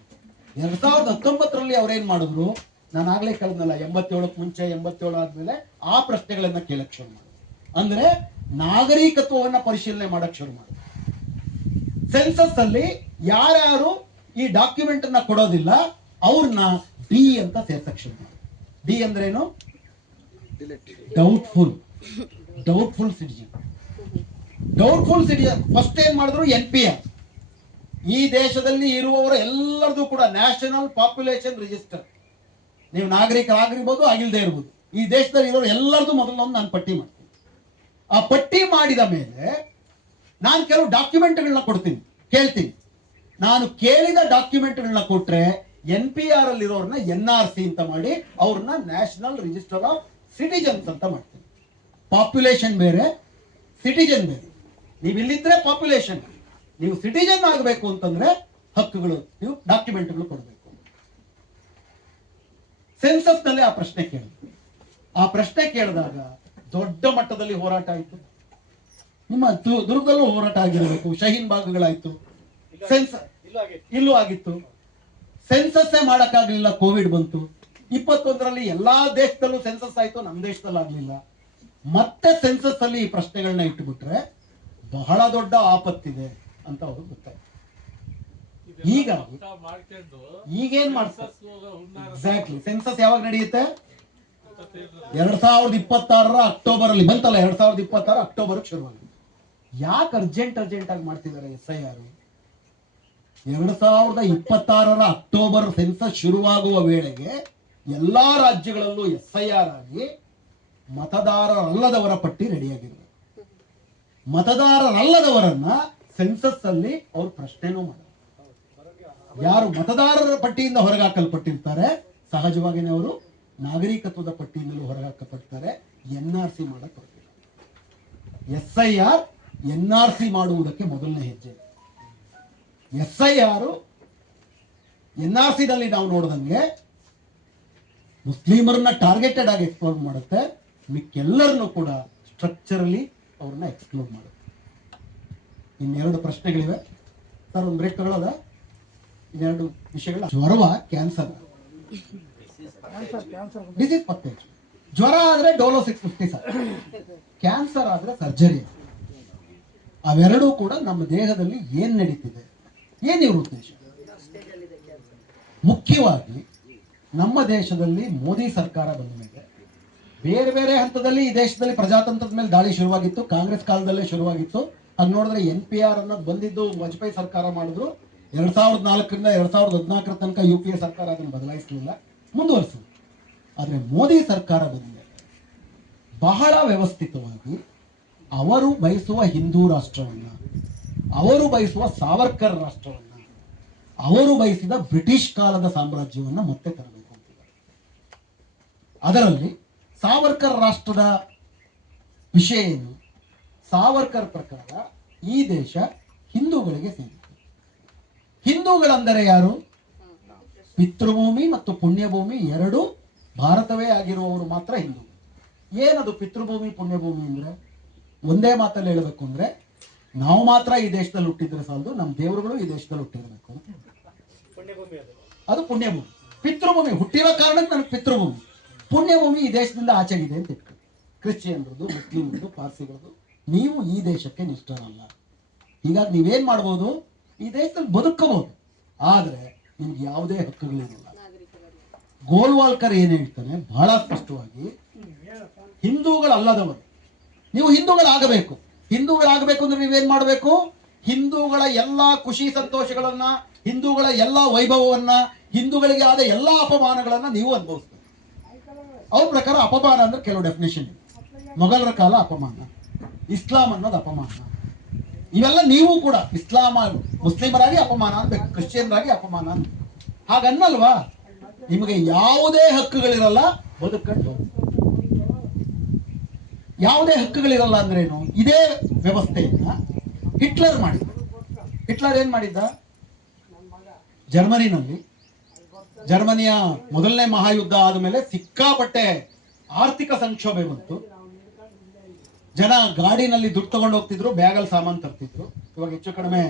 2019ರಲ್ಲಿ ಅವ್ರೇನ್ ಮಾಡಿದ್ರು, ನಾನು ಆಗ್ಲೇ ಕಳೆದ್ನಲ್ಲ, 87ಕ್ಕೆ ಮುಂಚೆ 87 ಆದ್ಮೇಲೆ ಆ ಪ್ರಶ್ನೆಗಳನ್ನ ಕೇಳಕ್ ಶುರು ಮಾಡಿದ್ರು. ಅಂದ್ರೆ ನಾಗರಿಕತ್ವವನ್ನ ಪರಿಶೀಲನೆ ಮಾಡಕ್ ಶುರು ಮಾಡಿದ್ರು. ಸೆನ್ಸಸ್ ಅಲ್ಲಿ ಯಾರ್ಯಾರು ಈ ಡಾಕ್ಯುಮೆಂಟ್ ಅನ್ನ ಕೊಡೋದಿಲ್ಲ ಅವ್ರನ್ನ ಡಿ ಅಂತ ಸೇರ್ಸಕ್ ಶುರು ಮಾಡಿದ್ರು. ಡಿ ಅಂದ್ರೇನು? Doubtful citizen. Doubtful citizen first ಏನ್ ಮಾಡಿದ್ರು? NPR, ಈ ದೇಶದಲ್ಲಿ ಇರುವವರ ಎಲ್ಲರದು ಕೂಡ ನ್ಯಾಷನಲ್ ಪಾಪ್ಯುಲೇಷನ್ ರಿಜಿಸ್ಟರ್. ನೀವು ನಾಗರಿಕರಾಗಿರ್ಬೋದು, ಆಗಿಲ್ದೇ ಇರ್ಬೋದು, ಈ ದೇಶದಲ್ಲಿ ಇರೋರು ಎಲ್ಲರದು ಮೊದಲೊಂದು ನಾನು ಪಟ್ಟಿ ಮಾಡ್ತೀನಿ. ಆ ಪಟ್ಟಿ ಮಾಡಿದ ಮೇಲೆ ನಾನು ಕೆಲವು ಡಾಕ್ಯುಮೆಂಟ್ಗಳನ್ನ ಕೊಡ್ತೀನಿ, ಕೇಳ್ತೀನಿ. ನಾನು ಕೇಳಿದ ಡಾಕ್ಯುಮೆಂಟ್ಗಳನ್ನ ಕೊಟ್ರೆ NPR ಅಲ್ಲಿರೋರ್ನ NRC ಅಂತ ಮಾಡಿ ಅವ್ರನ್ನ ನ್ಯಾಷನಲ್ ರಿಜಿಸ್ಟರ್ ಆಫ್ ಸಿಟಿಜನ್ಸ್ ಅಂತ ಮಾಡ್ತೀನಿ. ಪಾಪ್ಯುಲೇಷನ್ ಬೇರೆ, ಸಿಟಿಜನ್ ಬೇರೆ. ನೀವು ಇಲ್ಲಿದ್ರೆ ಪಾಪ್ಯುಲೇಷನ್, ನೀವು ಸಿಟಿಜನ್ ಆಗಬೇಕು ಅಂತಂದ್ರೆ ಹಕ್ಕುಗಳು, ನೀವು ಡಾಕ್ಯುಮೆಂಟ್ಗಳು ಕೊಡಬೇಕು. ಸೆನ್ಸಸ್ ನಲ್ಲಿ ಆ ಪ್ರಶ್ನೆ ಕೇಳಿದ್ರು. ಆ ಪ್ರಶ್ನೆ ಕೇಳಿದಾಗ ದೊಡ್ಡ ಮಟ್ಟದಲ್ಲಿ ಹೋರಾಟ ಆಯಿತು. ನಿಮ್ಮ ದುರ್ಗದಲ್ಲೂ ಹೋರಾಟ ಆಗಿರಬೇಕು, ಶಹೀನ್ ಭಾಗಗಳಾಯ್ತು, ಇಲ್ಲೂ ಆಗಿತ್ತು. ಸೆನ್ಸಸ್ ಮಾಡಕ್ಕಾಗ್ಲಿಲ್ಲ, ಕೋವಿಡ್ ಬಂತು. 21ರಲ್ಲಿ ಎಲ್ಲಾ ದೇಶದಲ್ಲೂ ಸೆನ್ಸಸ್ ಆಯ್ತು, ನಮ್ಮ ದೇಶದಲ್ಲಿ ಆಗ್ಲಿಲ್ಲ. ಮತ್ತೆ ಸೆನ್ಸಸ್ ಅಲ್ಲಿ ಈ ಪ್ರಶ್ನೆಗಳನ್ನ ಇಟ್ಟುಬಿಟ್ರೆ ಬಹಳ ದೊಡ್ಡ ಆಪತ್ತಿದೆ ಅಂತ ಅವ್ರಿಗೆ ಗೊತ್ತಾಯ್ತು. ಈಗೇನ್ ಮಾಡ್ತಾರೆ? ಎಕ್ಸಾಕ್ಟ್ಲಿ. ಸೆನ್ಸಸ್ ಯಾವಾಗ ನಡೆಯುತ್ತೆ? 2026 ಅಕ್ಟೋಬರ್ ಅಲ್ಲಿ ಬಂತಲ್ಲ, 2026 ಅಕ್ಟೋಬರ್ ಶುರುವಾಗಿದೆ. ಯಾಕೆ ಅರ್ಜೆಂಟ್ ಆಗಿ ಮಾಡ್ತಿದ್ದಾರೆ SIR? 2026 ಅಕ್ಟೋಬರ್ ಸೆನ್ಸಸ್ ಶುರುವಾಗುವ ವೇಳೆಗೆ ಎಲ್ಲಾ ರಾಜ್ಯಗಳಲ್ಲೂ SIR ಆಗಿ ಮತದಾರರಲ್ಲದವರ ಪಟ್ಟಿ ರೆಡಿಯಾಗಿರಬೇಕು. ಮತದಾರರಲ್ಲದವರನ್ನ ಸೆನ್ಸಸ್ ಅಲ್ಲಿ ಅವ್ರು ಪ್ರಶ್ನೆನೂ ಮಾಡಲ್ಲ. ಯಾರು ಮತದಾರರ ಪಟ್ಟಿಯಿಂದ ಹೊರಗಾಕಲ್ಪಟ್ಟಿರ್ತಾರೆ ಸಹಜವಾಗಿನೇ ಅವರು ನಾಗರಿಕತ್ವದ ಪಟ್ಟಿಯಿಂದಲೂ ಹೊರಗಾಕಲ್ಪಡ್ತಾರೆ. NRC ಮಾಡಕ್ ಬರಲಿಲ್ಲ. SIR NRC ಮಾಡುವುದಕ್ಕೆ ಮೊದಲನೇ ಹೆಜ್ಜೆ. SIR NRC ನಲ್ಲಿ ನಾವು ನೋಡಿದಂಗೆ ಮುಸ್ಲಿಮರನ್ನ ಟಾರ್ಗೆಟೆಡ್ ಆಗಿ ಎಕ್ಸ್ಪ್ಲೋರ್ ಮಾಡುತ್ತೆ, ಮಿಕ್ಕೆಲ್ಲರನ್ನು ಕೂಡ ಸ್ಟ್ರಕ್ಚರಲಿ ಅವ್ರನ್ನ ಎಕ್ಸ್ಪ್ಲೋರ್ ಮಾಡುತ್ತೆ. ಇನ್ನೆರಡು ಪ್ರಶ್ನೆಗಳಿವೆ ಸರ್, ಒಂದು ಬ್ರೇಕ್ ತಗೊಳ್ಳೋದ? ಇನ್ನೆರಡು ವಿಷಯಗಳ. ಜ್ವರವ ಕ್ಯಾನ್ಸರ್? ಡಿಸೀಸ್ ಪತ್ತೆ. ಜ್ವರ ಆದ್ರೆ ಡೋಲೋ 650 ಸರ್, ಕ್ಯಾನ್ಸರ್ ಆದ್ರೆ ಸರ್ಜರಿ. ಅವೆರಡೂ ಕೂಡ ನಮ್ಮ ದೇಹದಲ್ಲಿ ಏನ್ ನಡೀತಿದೆ, ಏನಿವ್ರ ಉದ್ದೇಶ. ಮುಖ್ಯವಾಗಿ ನಮ್ಮ ದೇಶದಲ್ಲಿ ಮೋದಿ ಸರ್ಕಾರ ಬಂದ ಮೇಲೆ ಬೇರೆ ಬೇರೆ ಹಂತದಲ್ಲಿ ಈ ದೇಶದಲ್ಲಿ ಪ್ರಜಾತಂತ್ರದ ಮೇಲೆ ದಾಳಿ ಶುರುವಾಗಿತ್ತು. ಕಾಂಗ್ರೆಸ್ ಕಾಲದಲ್ಲೇ ಶುರುವಾಗಿತ್ತು. ಹಾಗೆ ನೋಡಿದ್ರೆ NPR ಅನ್ನೋದು ಬಂದಿದ್ದು ವಾಜಪೇಯಿ ಸರ್ಕಾರ ಮಾಡಿದ್ರು. 2004ರಿಂದ 2014 ತನಕ UPA ಸರ್ಕಾರ ಅದನ್ನು ಬದಲಾಯಿಸಲಿಲ್ಲ, ಮುಂದುವರಿಸಿದ್ರು. ಆದರೆ ಮೋದಿ ಸರ್ಕಾರ ಬಂದ ಮೇಲೆ ಬಹಳ ವ್ಯವಸ್ಥಿತವಾಗಿ ಅವರು ಬಯಸುವ ಹಿಂದೂ ರಾಷ್ಟ್ರವನ್ನ, ಅವರು ಬಯಸುವ ಸಾವರ್ಕರ್ ರಾಷ್ಟ್ರವನ್ನ, ಅವರು ಬಯಸಿದ ಬ್ರಿಟಿಷ್ ಕಾಲದ ಸಾಮ್ರಾಜ್ಯವನ್ನ ಮತ್ತೆ ತರಬೇಕು ಅಂತಿದ್ದಾರೆ. ಅದರಲ್ಲಿ ಸಾವರ್ಕರ್ ರಾಷ್ಟ್ರದ ವಿಷಯ ಏನು? ಸಾವರ್ಕರ್ ಪ್ರಕಾರ ಈ ದೇಶ ಹಿಂದೂಗಳಿಗೆ ಸೇರಿದೆ. ಹಿಂದೂಗಳೆಂದರೆ ಯಾರು? ಪಿತೃಭೂಮಿ ಮತ್ತು ಪುಣ್ಯಭೂಮಿ ಎರಡೂ ಭಾರತವೇ ಆಗಿರುವವರು ಮಾತ್ರ ಹಿಂದೂ. ಏನದು ಪಿತೃಭೂಮಿ ಪುಣ್ಯಭೂಮಿ ಅಂದ್ರೆ? ಒಂದೇ ಮಾತಲ್ಲಿ ಹೇಳಬೇಕು ಅಂದ್ರೆ, ನಾವು ಮಾತ್ರ ಈ ದೇಶದಲ್ಲಿ ಹುಟ್ಟಿದ್ರೆ ಸಾಲದು, ನಮ್ಮ ದೇವರುಗಳು ಈ ದೇಶದಲ್ಲಿ ಹುಟ್ಟಿರ್ಬೇಕು. ಅದು ಪುಣ್ಯಭೂಮಿ. ಪಿತೃಭೂಮಿ ಹುಟ್ಟಿರೋ ಕಾರಣಕ್ಕೆ ನನಗೆ ಪಿತೃಭೂಮಿ. ಪುಣ್ಯಭೂಮಿ ಈ ದೇಶದಿಂದ ಆಚೆಗಿದೆ ಅಂತ ಇಟ್ಕೊಳ್ಳಿ. ಕ್ರಿಶ್ಚಿಯನ್ರದ್ದು, ಮುಸ್ಲಿಮ್ರದ್ದು, ಪಾರ್ಸಿಗಳದ್ದು, ನೀವು ಈ ದೇಶಕ್ಕೆ ನಿಷ್ಠರಲ್ಲ. ಹೀಗಾಗಿ ನೀವೇನ್ ಮಾಡ್ಬೋದು? ಈ ದೇಶದಲ್ಲಿ ಬದುಕಬಹುದು, ಆದ್ರೆ ನಿಮ್ಗೆ ಯಾವುದೇ ಹಕ್ಕುಗಳಿರಲ್ಲ. ಗೋಲ್ವಾಲ್ಕರ್ ಏನ್ ಹೇಳ್ತಾನೆ ಬಹಳ ಸ್ಪಷ್ಟವಾಗಿ, ಹಿಂದೂಗಳಲ್ಲದವರು ನೀವು ಹಿಂದೂಗಳಾಗಬೇಕು. ಹಿಂದೂಗಳಾಗಬೇಕು ಅಂದ್ರೆ ನೀವೇನ್ ಮಾಡಬೇಕು? ಹಿಂದೂಗಳ ಎಲ್ಲಾ ಖುಷಿ ಸಂತೋಷಗಳನ್ನ, ಹಿಂದೂಗಳ ಎಲ್ಲಾ ವೈಭವವನ್ನ, ಹಿಂದೂಗಳಿಗೆ ಆದ ಎಲ್ಲಾ ಅಪಮಾನಗಳನ್ನ ನೀವು ಅನುಭವಿಸ್ತೀವಿ. ಅವ್ರ ಪ್ರಕಾರ ಅಪಮಾನ ಅಂದ್ರೆ ಕೆಲವು ಡೆಫಿನೇಷನ್ ಇದೆ. ಮೊಘಲರ ಕಾಲ ಅಪಮಾನ, ಇಸ್ಲಾಂ ಅನ್ನೋದು ಅಪಮಾನ. ಇವೆಲ್ಲ ನೀವು ಕೂಡ ಇಸ್ಲಾಂ ಮುಸ್ಲಿಮರಾಗಿ ಅಪಮಾನ ಅನ್ಬೇಕು, ಕ್ರಿಶ್ಚಿಯನ್ರಾಗಿ ಅಪಮಾನ ಅನ್ಬೇಕು. ಹಾಗನ್ನಲ್ವಾ? ನಿಮಗೆ ಯಾವುದೇ ಹಕ್ಕುಗಳಿರಲ್ಲ, ಬದುಕೊಂಡು ಯಾವುದೇ ಹಕ್ಕುಗಳಿರಲ್ಲ ಅಂದ್ರೇನು? ಇದೇ ವ್ಯವಸ್ಥೆಯನ್ನ ಹಿಟ್ಲರ್ ಮಾಡಿದ್ದ. ಹಿಟ್ಲರ್ ಏನ್ ಮಾಡಿದ್ದ? ಜರ್ಮನಿಯ ಮೊದಲನೇ ಮಹಾಯುದ್ಧ ಆದಮೇಲೆ ಸಿಕ್ಕಾಪಟ್ಟೆ ಆರ್ಥಿಕ ಸಂಕ್ಷೋಭೆ ಬಂತು. ಜನ ಗಾಡಿನಲ್ಲಿ ದುಡ್ಡು ತಗೊಂಡು ಹೋಗ್ತಿದ್ರು, ಬ್ಯಾಗಲ್ಲಿ ಸಾಮಾನು ತರ್ತಿದ್ರು. ಇವಾಗ ಹೆಚ್ಚು ಕಡಿಮೆ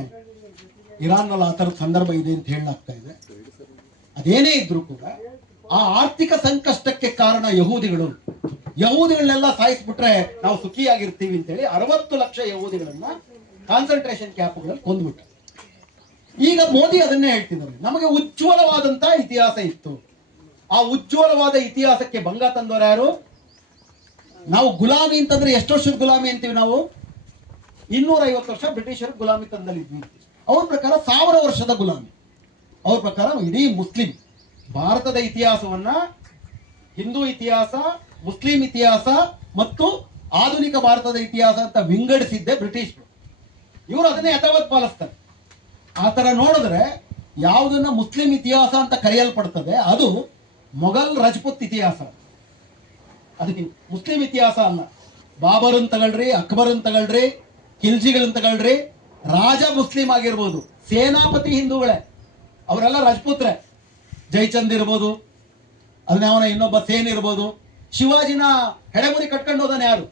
ಇರಾನ್ನಲ್ಲಿ ಆ ಥರದ ಸಂದರ್ಭ ಇದೆ ಅಂತ ಹೇಳಲಾಗ್ತಾ ಇದೆ. ಅದೇನೇ ಇದ್ರು ಕೂಡ ಆ ಆರ್ಥಿಕ ಸಂಕಷ್ಟಕ್ಕೆ ಕಾರಣ ಯಹೂದಿಗಳನ್ನೆಲ್ಲ ಸಾಯಿಸ್ಬಿಟ್ರೆ ನಾವು ಸುಖಿಯಾಗಿರ್ತೀವಿ ಅಂತೇಳಿ 60 ಲಕ್ಷ ಯಹೂದಿಗಳನ್ನ ಕಾನ್ಸಂಟ್ರೇಷನ್ ಕ್ಯಾಂಪ್ಗಳಲ್ಲಿ ಕೊಂದ್ಬಿಟ್ರು. ಈಗ ಮೋದಿ ಅದನ್ನೇ ಹೇಳ್ತಿದ್ದಾರೆ, ನಮಗೆ ಉಜ್ವಲವಾದಂತಹ ಇತಿಹಾಸ ಇತ್ತು. ಆ ಉಜ್ವಲವಾದ ಇತಿಹಾಸಕ್ಕೆ ಭಂಗ ತಂದವರು ಯಾರು? ನಾವು ಗುಲಾಮಿ ಅಂತಂದ್ರೆ ಎಷ್ಟು ವರ್ಷದ ಗುಲಾಮಿ ಅಂತೀವಿ ನಾವು? 250 ವರ್ಷ ಬ್ರಿಟಿಷರು ಗುಲಾಮಿ ತಂದಲ್ಲಿದ್ವಿ. ಅವ್ರ ಪ್ರಕಾರ 1000 ವರ್ಷದ ಗುಲಾಮಿ. ಅವ್ರ ಪ್ರಕಾರ ಇಡೀ ಮುಸ್ಲಿಂ ಭಾರತದ ಇತಿಹಾಸವನ್ನ ಹಿಂದೂ ಇತಿಹಾಸ, ಮುಸ್ಲಿಂ ಇತಿಹಾಸ ಮತ್ತು ಆಧುನಿಕ ಭಾರತದ ಇತಿಹಾಸ ಅಂತ ವಿಂಗಡಿಸಿದ್ದೆ ಬ್ರಿಟಿಷರು. ಇವರು ಅದನ್ನೇ ಯಥಾವತ್ ಪಾಲಿಸ್ತಾರೆ. ಆ ತರ ನೋಡಿದ್ರೆ ಯಾವುದನ್ನ ಮುಸ್ಲಿಂ ಇತಿಹಾಸ ಅಂತ ಕರೆಯಲ್ಪಡ್ತದೆ ಅದು ಮೊಘಲ್ ರಜಪೂತ್ ಇತಿಹಾಸ, ಅದಕ್ಕೆ ಮುಸ್ಲಿಂ ಇತಿಹಾಸ ಅಲ್ಲ. ಬಾಬರನ್ ತಗೊಳ್ರಿ, ಅಕ್ಬರನ್ ತಗೊಳ್ರಿ, ಖಿಲ್ಜಿಗಳನ್ನ ತಗೊಳ್ರಿ, ರಾಜ ಮುಸ್ಲಿಂ ಆಗಿರ್ಬೋದು, ಸೇನಾಪತಿ ಹಿಂದೂಗಳೇ, ಅವರೆಲ್ಲ ರಜಪೂತ್ರೆ. ಜಯಚಂದ್ ಇರ್ಬೋದು, ಅದನ್ನ ಅವನ ಇನ್ನೊಬ್ಬ ಸೇನ್ ಇರ್ಬೋದು. ಶಿವಾಜಿನ ಹೆಡೆಮುರಿ ಕಟ್ಕೊಂಡು ಹೋದಾನೆ ಯಾರು?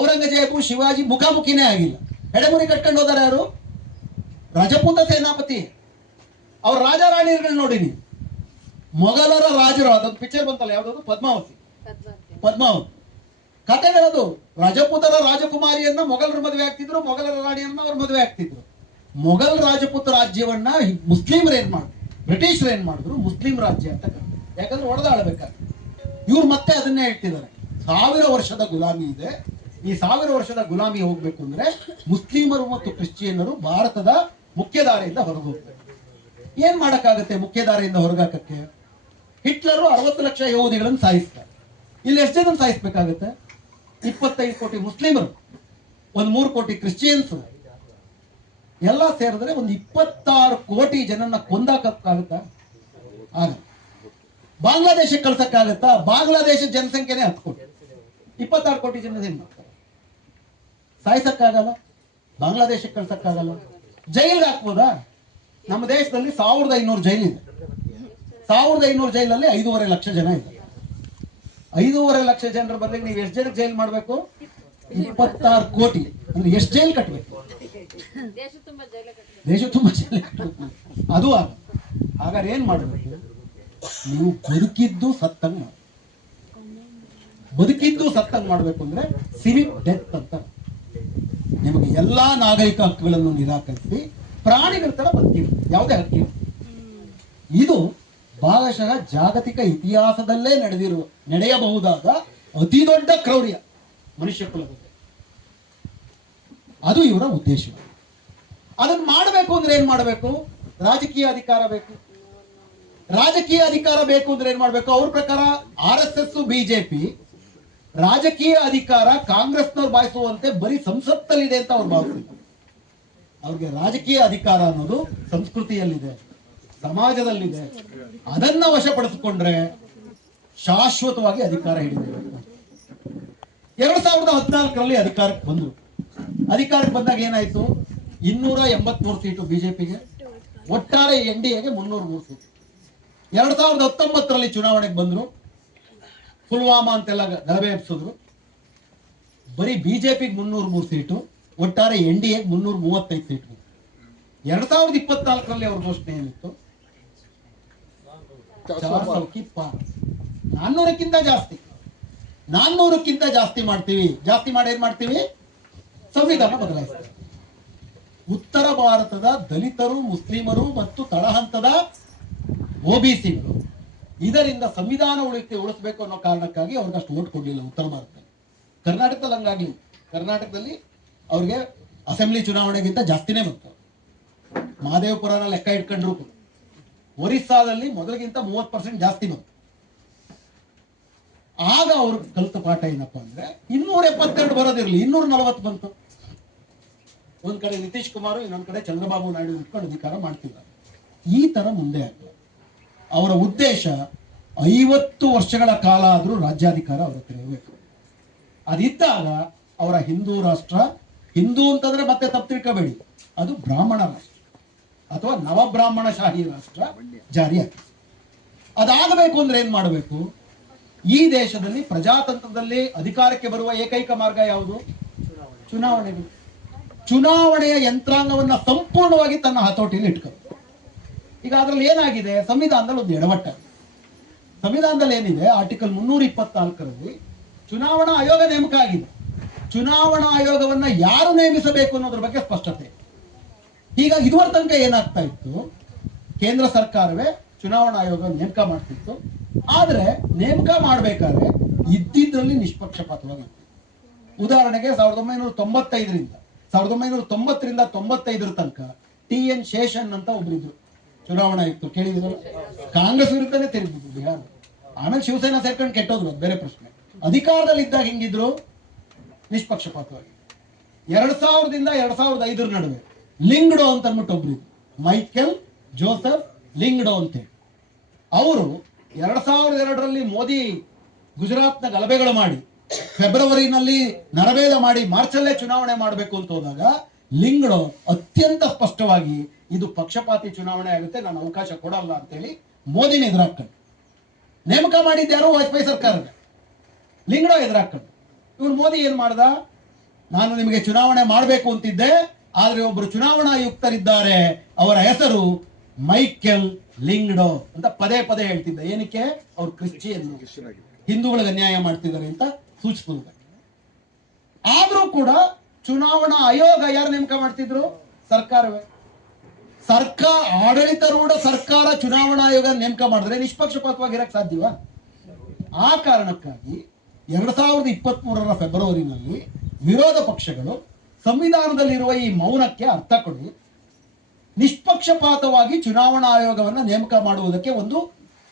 ಔರಂಗಜೇಬು ಶಿವಾಜಿ ಮುಖಾಮುಖಿನೇ ಆಗಿಲ್ಲ, ಹೆಡೆಮುರಿ ಕಟ್ಕೊಂಡು ಹೋದಾರ ಯಾರು? ರಜಪೂತ ಸೇನಾಪತಿ. ಅವ್ರ ರಾಜ ರಾಣಿಯರುಗಳು ನೋಡಿ ನೀವು. ಮೊಘಲರ ರಾಜರು, ಅದೊಂದು ಪಿಕ್ಚರ್ ಬಂತಲ್ಲ, ಯಾವ್ದು? ಪದ್ಮಾವತಿ. ಕಥೆಗಳದು. ರಜಪೂತರ ರಾಜಕುಮಾರಿಯನ್ನ ಮೊಘಲರ ಮದುವೆ ಆಗ್ತಿದ್ರು, ಮೊಘಲರ ರಾಣಿಯನ್ನ ಅವ್ರ ಮದುವೆ ಆಗ್ತಿದ್ರು. ಮೊಘಲ್ ರಾಜಪೂತ ರಾಜ್ಯವನ್ನ ಮುಸ್ಲಿಮರು ಏನ್ ಮಾಡಿದ್ರು? ಬ್ರಿಟಿಷರು ಏನ್ ಮಾಡಿದ್ರು? ಮುಸ್ಲಿಂ ರಾಜ್ಯ ಅಂತ ಕರೆದ್ರು. ಯಾಕಂದ್ರೆ ಒಡೆದಾಡಬೇಕಾದ್ರೆ ಇವ್ರು ಮತ್ತೆ ಅದನ್ನೇ ಹೇಳ್ತಿದ್ದಾರೆ, 1000 ವರ್ಷದ ಗುಲಾಮಿ ಇದೆ. ಈ 1000 ವರ್ಷದ ಗುಲಾಮಿ ಹೋಗ್ಬೇಕು ಅಂದ್ರೆ ಮುಸ್ಲಿಮರು ಮತ್ತು ಕ್ರಿಶ್ಚಿಯನ್ನರು ಭಾರತದ ಮುಖ್ಯಧಾರೆಯಿಂದ ಹೊರಗೆ ಹೋಗ್ಬೇಕು. ಏನ್ ಮಾಡಕ್ಕಾಗತ್ತೆ ಮುಖ್ಯಧಾರೆಯಿಂದ ಹೊರಗಾಕಕ್ಕೆ? ಹಿಟ್ಲರು 60 ಲಕ್ಷ ಯಹೂದಿಗಳನ್ನು ಸಾಯಿಸ್ತಾರೆ. ಇಲ್ಲಿ ಎಷ್ಟು ಜನ ಸಾಯಿಸ್ಬೇಕಾಗತ್ತೆ? 25 ಕೋಟಿ ಮುಸ್ಲಿಮರು, 3 ಕೋಟಿ ಕ್ರಿಶ್ಚಿಯನ್ಸ್, ಎಲ್ಲ ಸೇರಿದ್ರೆ ಒಂದು 26 ಕೋಟಿ ಜನನ್ನ ಕೊಂದಾಕಕ್ಕಾಗತ್ತಾ? ಆಗ ಬಾಂಗ್ಲಾದೇಶಕ್ಕೆ ಕಳ್ಸಕ್ಕಾಗತ್ತಾ? ಬಾಂಗ್ಲಾದೇಶದ ಜನಸಂಖ್ಯೆನೇ 10 ಕೋಟಿ, 26 ಕೋಟಿ ಜನ ಏನ್ ಮಾಡ್ತಾರೆ? ಸಾಯಿಸಕ್ಕಾಗಲ್ಲ, ಬಾಂಗ್ಲಾದೇಶಕ್ಕೆ ಕಳ್ಸಕ್ಕಾಗಲ್ಲ. ಜೈಲ್ಗೆ ಹಾಕ್ಬೋದಾ? ನಮ್ಮ ದೇಶದಲ್ಲಿ 1500 ಜೈಲ್ ಇದೆ. 1500 ಜೈಲಲ್ಲಿ 5.5 ಲಕ್ಷ ಜನ ಇದೆ. 5.5 ಲಕ್ಷ ಜನರ ಬದಲಿಗೆ ನೀವು ಎಷ್ಟು ಜನಕ್ಕೆ ಜೈಲ್ ಮಾಡಬೇಕು? 26 ಕೋಟಿ. ಅಂದ್ರೆ ಎಷ್ಟು ಜೈಲ್ ಕಟ್ಟಬೇಕು? ದೇಶ ತುಂಬಾ ಜೈಲ್ ಕಟ್ಟಬೇಕು. ಅದು ಹಾಗಾದ್ರೆ ಏನ್ ಮಾಡಬೇಕು? ನೀವು ಬದುಕಿದ್ದು ಸತ್ತಂಗ್ ಮಾಡಬೇಕು ಅಂದ್ರೆ ಸಿವಿಕ್ ಡೆತ್ ಅಂತ. ನಿಮಗೆ ಎಲ್ಲಾ ನಾಗರಿಕ ಹಕ್ಕುಗಳನ್ನು ನಿರಾಕರಿಸಿ ಪ್ರಾಣಿಗಳ ತರ ಬರ್ತೀವಿ, ಯಾವುದೇ ಹಕ್ಕಿಲ್ಲ. ಇದು ಭಾಗಶಃ ಜಾಗತಿಕ ಇತಿಹಾಸದಲ್ಲೇ ನಡೆಯಬಹುದಾದ ಅತಿ ದೊಡ್ಡ ಕ್ರೌರ್ಯ ಮನುಷ್ಯ ಕುಲದ. ಅದು ಇವರ ಉದ್ದೇಶ. ಅದನ್ನು ಮಾಡಬೇಕು ಅಂದ್ರೆ ಏನ್ ಮಾಡಬೇಕು? ರಾಜಕೀಯ ಅಧಿಕಾರ ಬೇಕು. ರಾಜಕೀಯ ಅಧಿಕಾರ ಬೇಕು ಅಂದ್ರೆ ಏನ್ ಮಾಡ್ಬೇಕು? ಅವ್ರ ಪ್ರಕಾರ RSS ಬಿಜೆಪಿ ರಾಜಕೀಯ ಅಧಿಕಾರ ಕಾಂಗ್ರೆಸ್ನವ್ರು ಬಾಯಿಸುವಂತೆ ಬರೀ ಸಂಸತ್ತಲ್ಲಿದೆ ಅಂತ ಅವ್ರು ಭಾವಿಸಿದ್ದಾರೆ. ಅವ್ರಿಗೆ ರಾಜಕೀಯ ಅಧಿಕಾರ ಅನ್ನೋದು ಸಂಸ್ಕೃತಿಯಲ್ಲಿದೆ, ಸಮಾಜದಲ್ಲಿದೆ. ಅದನ್ನ ವಶಪಡಿಸಿಕೊಂಡ್ರೆ ಶಾಶ್ವತವಾಗಿ ಅಧಿಕಾರ ಹಿಡಿದಿದೆ. 2014ರಲ್ಲಿ ಅಧಿಕಾರಕ್ಕೆ ಬಂದ್ರು. ಅಧಿಕಾರಕ್ಕೆ ಬಂದಾಗ ಏನಾಯ್ತು? 283 ಸೀಟು ಬಿಜೆಪಿಗೆ, ಒಟ್ಟಾರೆ NDAಗೆ 303 ಸೀಟು. 2019ರಲ್ಲಿ ಚುನಾವಣೆಗೆ ಬಂದ್ರು, ಪುಲ್ವಾಮಾ ಅಂತೆಲ್ಲ ಗಲಭೆ ಎಬ್ಸಿದ್ರು. ಬರೀ ಬಿಜೆಪಿಗೆ 303 ಸೀಟು, ಒಟ್ಟಾರೆ NDAಗೆ 335 ಸೀಟು. 2024ರಲ್ಲಿ ಅವ್ರ ಘೋಷಣೆ ಏನಿತ್ತು? 400ಕ್ಕೆ ಪಾರ್. 400ಕ್ಕಿಂತ ಜಾಸ್ತಿ, 400ಕ್ಕಿಂತ ಜಾಸ್ತಿ ಮಾಡ್ತೀವಿ. ಜಾಸ್ತಿ ಮಾಡಿ ಏನ್ ಮಾಡ್ತೀವಿ? ಸಂವಿಧಾನ ಬದಲಾಯಿಸ್ತೀವಿ. ಉತ್ತರ ಭಾರತದ ದಲಿತರು, ಮುಸ್ಲಿಮರು ಮತ್ತು ತಳಹಂತದ OBCಗಳು ಇದರಿಂದ ಸಂವಿಧಾನ ಉಳಿಸಬೇಕು ಅನ್ನೋ ಕಾರಣಕ್ಕಾಗಿ ಅವ್ರಿಗೆ ಅಷ್ಟು ಓಟ್ ಕೊಡ್ಲಿಲ್ಲ ಉತ್ತರ ಭಾರತದಲ್ಲಿ. ಕರ್ನಾಟಕದಲ್ಲಿ ಹಂಗಾಗ್ಲಿ. ಕರ್ನಾಟಕದಲ್ಲಿ ಅವ್ರಿಗೆ ಅಸೆಂಬ್ಲಿ ಚುನಾವಣೆಗಿಂತ ಜಾಸ್ತಿನೇ ಬಂತು. ಮಹದೇವಪುರನ ಲೆಕ್ಕ ಇಟ್ಕೊಂಡ್ರು ಕೂಡ ಒರಿಸ್ಸಾದಲ್ಲಿ ಮೊದಲಿಗಿಂತ 30% ಜಾಸ್ತಿ ಬಂತು. ಆಗ ಅವ್ರ ಕಲಿತ ಪಾಠ ಏನಪ್ಪಾ ಅಂದ್ರೆ 272 ಬರೋದಿರ್ಲಿ, 240 ಬಂತು. ಒಂದ್ ಕಡೆ ನಿತೀಶ್ ಕುಮಾರ್, ಇನ್ನೊಂದ್ ಕಡೆ ಚಂದ್ರಬಾಬು ನಾಯ್ಡು ಇಟ್ಕೊಂಡು ಅಧಿಕಾರ ಮಾಡ್ತಿದ್ದಾರೆ. ಈ ತರ ಮುಂದೆ ಆಗಲ್ಲ. ಅವರ ಉದ್ದೇಶ 50 ವರ್ಷಗಳ ಕಾಲ ಆದ್ರೂ ರಾಜ್ಯಾಧಿಕಾರ ಅವ್ರ ಹತ್ರ ಇರಬೇಕು. ಅದಿದ್ದಾಗ ಅವರ ಹಿಂದೂ ರಾಷ್ಟ್ರ, ಹಿಂದೂ ಅಂತಂದ್ರೆ ಮತ್ತೆ ತಪ್ಪು ತಿಳ್ಕೋಬೇಡಿ, ಅದು ಬ್ರಾಹ್ಮಣ ರಾಷ್ಟ್ರ ಅಥವಾ ನವಬ್ರಾಹ್ಮಣಶಾಹಿ ರಾಷ್ಟ್ರ ಜಾರಿಯಾಗ್ತದೆ. ಅದಾಗಬೇಕು ಅಂದ್ರೆ ಏನ್ ಮಾಡಬೇಕು? ಈ ದೇಶದಲ್ಲಿ ಪ್ರಜಾತಂತ್ರದಲ್ಲಿ ಅಧಿಕಾರಕ್ಕೆ ಬರುವ ಏಕೈಕ ಮಾರ್ಗ ಯಾವುದು? ಚುನಾವಣೆಗಳು. ಚುನಾವಣೆಯ ಯಂತ್ರಾಂಗವನ್ನ ಸಂಪೂರ್ಣವಾಗಿ ತನ್ನ ಹತೋಟಿಯಲ್ಲಿ ಇಟ್ಕೊಂಡು. ಈಗ ಅದ್ರಲ್ಲಿ ಏನಾಗಿದೆ? ಸಂವಿಧಾನದಲ್ಲಿ ಒಂದು ಎಡವಟ್ಟ. ಸಂವಿಧಾನದಲ್ಲಿ ಏನಿದೆ? ಆರ್ಟಿಕಲ್ 324ರಲ್ಲಿ ಚುನಾವಣಾ ಆಯೋಗ ನೇಮಕ ಆಗಿದೆ. ಚುನಾವಣಾ ಆಯೋಗವನ್ನ ಯಾರು ನೇಮಿಸಬೇಕು ಅನ್ನೋದ್ರ ಬಗ್ಗೆ ಸ್ಪಷ್ಟತೆ. ಹೀಗಾಗಿ ಇದುವರ ತನಕ ಏನಾಗ್ತಾ ಇತ್ತು? ಕೇಂದ್ರ ಸರ್ಕಾರವೇ ಚುನಾವಣಾ ಆಯೋಗ ನೇಮಕ ಮಾಡ್ತಿತ್ತು. ಆದ್ರೆ ನೇಮಕ ಮಾಡ್ಬೇಕಾದ್ರೆ ಇದ್ದಿದ್ರಲ್ಲಿ ನಿಷ್ಪಕ್ಷಪಾತವಾಗಿತ್ತು. ಉದಾಹರಣೆಗೆ 1995ರಿಂದ 95ರ ತನಕ TN ಶೇಷನ್ ಅಂತ ಒಬ್ಬರಿದ್ರು ಚುನಾವಣಾ ಆಯುಕ್ತರು. ಕೇಳಿದ್ರು? ಕಾಂಗ್ರೆಸ್ ವಿರುದ್ಧನೇ ತಿರುಗಿದ್ರು ಬಿಹಾರ. ಆಮೇಲೆ ಶಿವಸೇನಾ ಸೇರ್ಕೊಂಡು ಕೆಟ್ಟೋದ್ರು, ಅದು ಬೇರೆ ಪ್ರಶ್ನೆ. ಅಧಿಕಾರದಲ್ಲಿ ಇದ್ದಾಗ ಹಿಂಗಿದ್ರು, ನಿಷ್ಪಕ್ಷಪಾತವಾಗಿ. 2000ದಿಂದ 2005 ನಡುವೆ ಲಿಂಗ್ಡೋ ಅಂತ ಅಂದ್ಬಿಟ್ಟು ಒಬ್ರಿದ್ರು, ಮೈಕೆಲ್ ಜೋಸೆಫ್ ಲಿಂಗ್ಡೋ ಅಂತೇಳಿ. ಅವರು 2002ರಲ್ಲಿ ಮೋದಿ ಗುಜರಾತ್ನ ಗಲಭೆಗಳು ಮಾಡಿ ಫೆಬ್ರವರಿನಲ್ಲಿ ನರಭೇದ ಮಾಡಿ ಮಾರ್ಚಲ್ಲೇ ಚುನಾವಣೆ ಮಾಡಬೇಕು ಅಂತ ಹೋದಾಗ ಲಿಂಗ್ಡೋ ಅತ್ಯಂತ ಸ್ಪಷ್ಟವಾಗಿ ಇದು ಪಕ್ಷಪಾತಿ ಚುನಾವಣೆ ಆಗುತ್ತೆ, ನಾನು ಅವಕಾಶ ಕೊಡಲ್ಲ ಅಂತೇಳಿ ಮೋದಿನ ಎದುರಾಕೊಂಡು ನೇಮಕ ಮಾಡಿದ್ದು ಯಾರು? ವಾಜಪೇಯಿ ಸರ್ಕಾರದ. ಲಿಂಗ್ಡೋ ಎದುರಾಕೊಂಡು ಇವ್ರು ಮೋದಿ ಏನ್ ಮಾಡ್ದ? ನಾನು ನಿಮಗೆ ಚುನಾವಣೆ ಮಾಡಬೇಕು ಅಂತಿದ್ದೆ, ಆದ್ರೆ ಒಬ್ಬರು ಚುನಾವಣಾ ಆಯುಕ್ತರಿದ್ದಾರೆ, ಅವರ ಹೆಸರು ಮೈಕೆಲ್ ಲಿಂಗ್ಡೋ ಅಂತ ಪದೇ ಪದೇ ಹೇಳ್ತಿದ್ದ. ಏನಕ್ಕೆ? ಅವ್ರು ಕ್ರಿಶ್ಚಿಯನ್, ಹಿಂದೂಗಳಿಗೆ ಅನ್ಯಾಯ ಮಾಡ್ತಿದ್ದಾರೆ ಅಂತ ಸೂಚಿಸಿದ. ಆದ್ರೂ ಕೂಡ ಚುನಾವಣಾ ಆಯೋಗ ಯಾರು ನೇಮಕ ಮಾಡ್ತಿದ್ರು? ಸರ್ಕಾರವೇ. ಆಡಳಿತಾರೂಢ ಸರ್ಕಾರ ಚುನಾವಣಾ ಆಯೋಗ ನೇಮಕ ಮಾಡಿದ್ರೆ ನಿಷ್ಪಕ್ಷಪಾತವಾಗಿರಕ್ ಸಾಧ್ಯವಾ? ಆ ಕಾರಣಕ್ಕಾಗಿ 2023ರ ಫೆಬ್ರವರಿನಲ್ಲಿ ವಿರೋಧ ಪಕ್ಷಗಳು ಸಂವಿಧಾನದಲ್ಲಿರುವ ಈ ಮೌನಕ್ಕೆ ಅರ್ಥ ಕೊಡಿ, ನಿಷ್ಪಕ್ಷಪಾತವಾಗಿ ಚುನಾವಣಾ ಆಯೋಗವನ್ನ ನೇಮಕ ಮಾಡುವುದಕ್ಕೆ ಒಂದು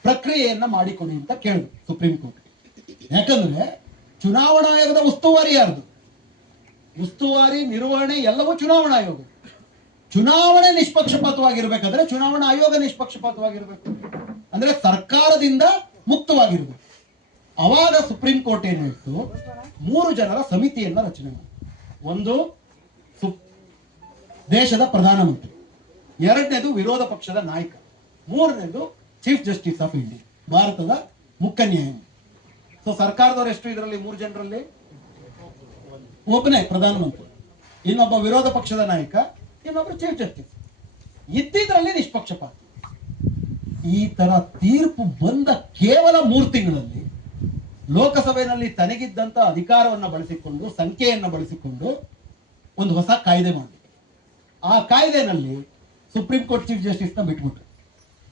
ಪ್ರಕ್ರಿಯೆಯನ್ನ ಮಾಡಿಕೊಡಿ ಅಂತ ಕೇಳಿದ್ರು ಸುಪ್ರೀಂ ಕೋರ್ಟ್. ಯಾಕಂದ್ರೆ ಚುನಾವಣಾ ಆಯೋಗದ ಉಸ್ತುವಾರಿ ಯಾರ್ದು? ಉಸ್ತುವಾರಿ ನಿರ್ವಹಣೆ ಎಲ್ಲವೂ ಚುನಾವಣಾ ಆಯೋಗ. ಚುನಾವಣೆ ನಿಷ್ಪಕ್ಷಪಾತವಾಗಿರ್ಬೇಕಾದ್ರೆ ಚುನಾವಣಾ ಆಯೋಗ ನಿಷ್ಪಕ್ಷಪಾತವಾಗಿರ್ಬೇಕು, ಅಂದ್ರೆ ಸರ್ಕಾರದಿಂದ ಮುಕ್ತವಾಗಿರ್ಬೇಕು. ಅವಾಗ ಸುಪ್ರೀಂ ಕೋರ್ಟ್ ಏನ್ ಹೇಳ್ತು? 3 ಜನರ ಸಮಿತಿಯನ್ನ ರಚನೆ ಮಾಡಿ. ಒಂದು ದೇಶದ ಪ್ರಧಾನಮಂತ್ರಿ, ಎರಡನೇದು ವಿರೋಧ ಪಕ್ಷದ ನಾಯಕ, ಮೂರನೇದು ಚೀಫ್ ಜಸ್ಟಿಸ್ ಆಫ್ ಇಂಡಿಯಾ, ಭಾರತದ ಮುಖ್ಯ ನ್ಯಾಯಮೂರ್ತಿ. ಸೊ ಸರ್ಕಾರದವರು ಎಷ್ಟು ಇದರಲ್ಲಿ? 3 ಜನರಲ್ಲಿ ಒಬ್ಬನೇ ಪ್ರಧಾನಮಂತ್ರಿ, ಇನ್ನೊಬ್ಬ ವಿರೋಧ ಪಕ್ಷದ ನಾಯಕ, ಇನ್ನೊಬ್ಬರು ಚೀಫ್ ಜಸ್ಟಿಸ್. ಇದ್ದಿದ್ರಲ್ಲಿ ನಿಷ್ಪಕ್ಷಪಾತ. ಈ ತರ ತೀರ್ಪು ಬಂದ ಕೇವಲ 3 ತಿಂಗಳಲ್ಲಿ ಲೋಕಸಭೆಯಲ್ಲಿ ತನಗಿದ್ದಂತ ಅಧಿಕಾರವನ್ನು ಬಳಸಿಕೊಂಡು, ಸಂಖ್ಯೆಯನ್ನು ಬಳಸಿಕೊಂಡು ಒಂದು ಹೊಸ ಕಾಯ್ದೆ ಮಾಡಿ, ಆ ಕಾಯ್ದೆನಲ್ಲಿ ಸುಪ್ರೀಂ ಕೋರ್ಟ್ ಚೀಫ್ ಜಸ್ಟಿಸ್ನ ಬಿಟ್ಬಿಟ್ರು.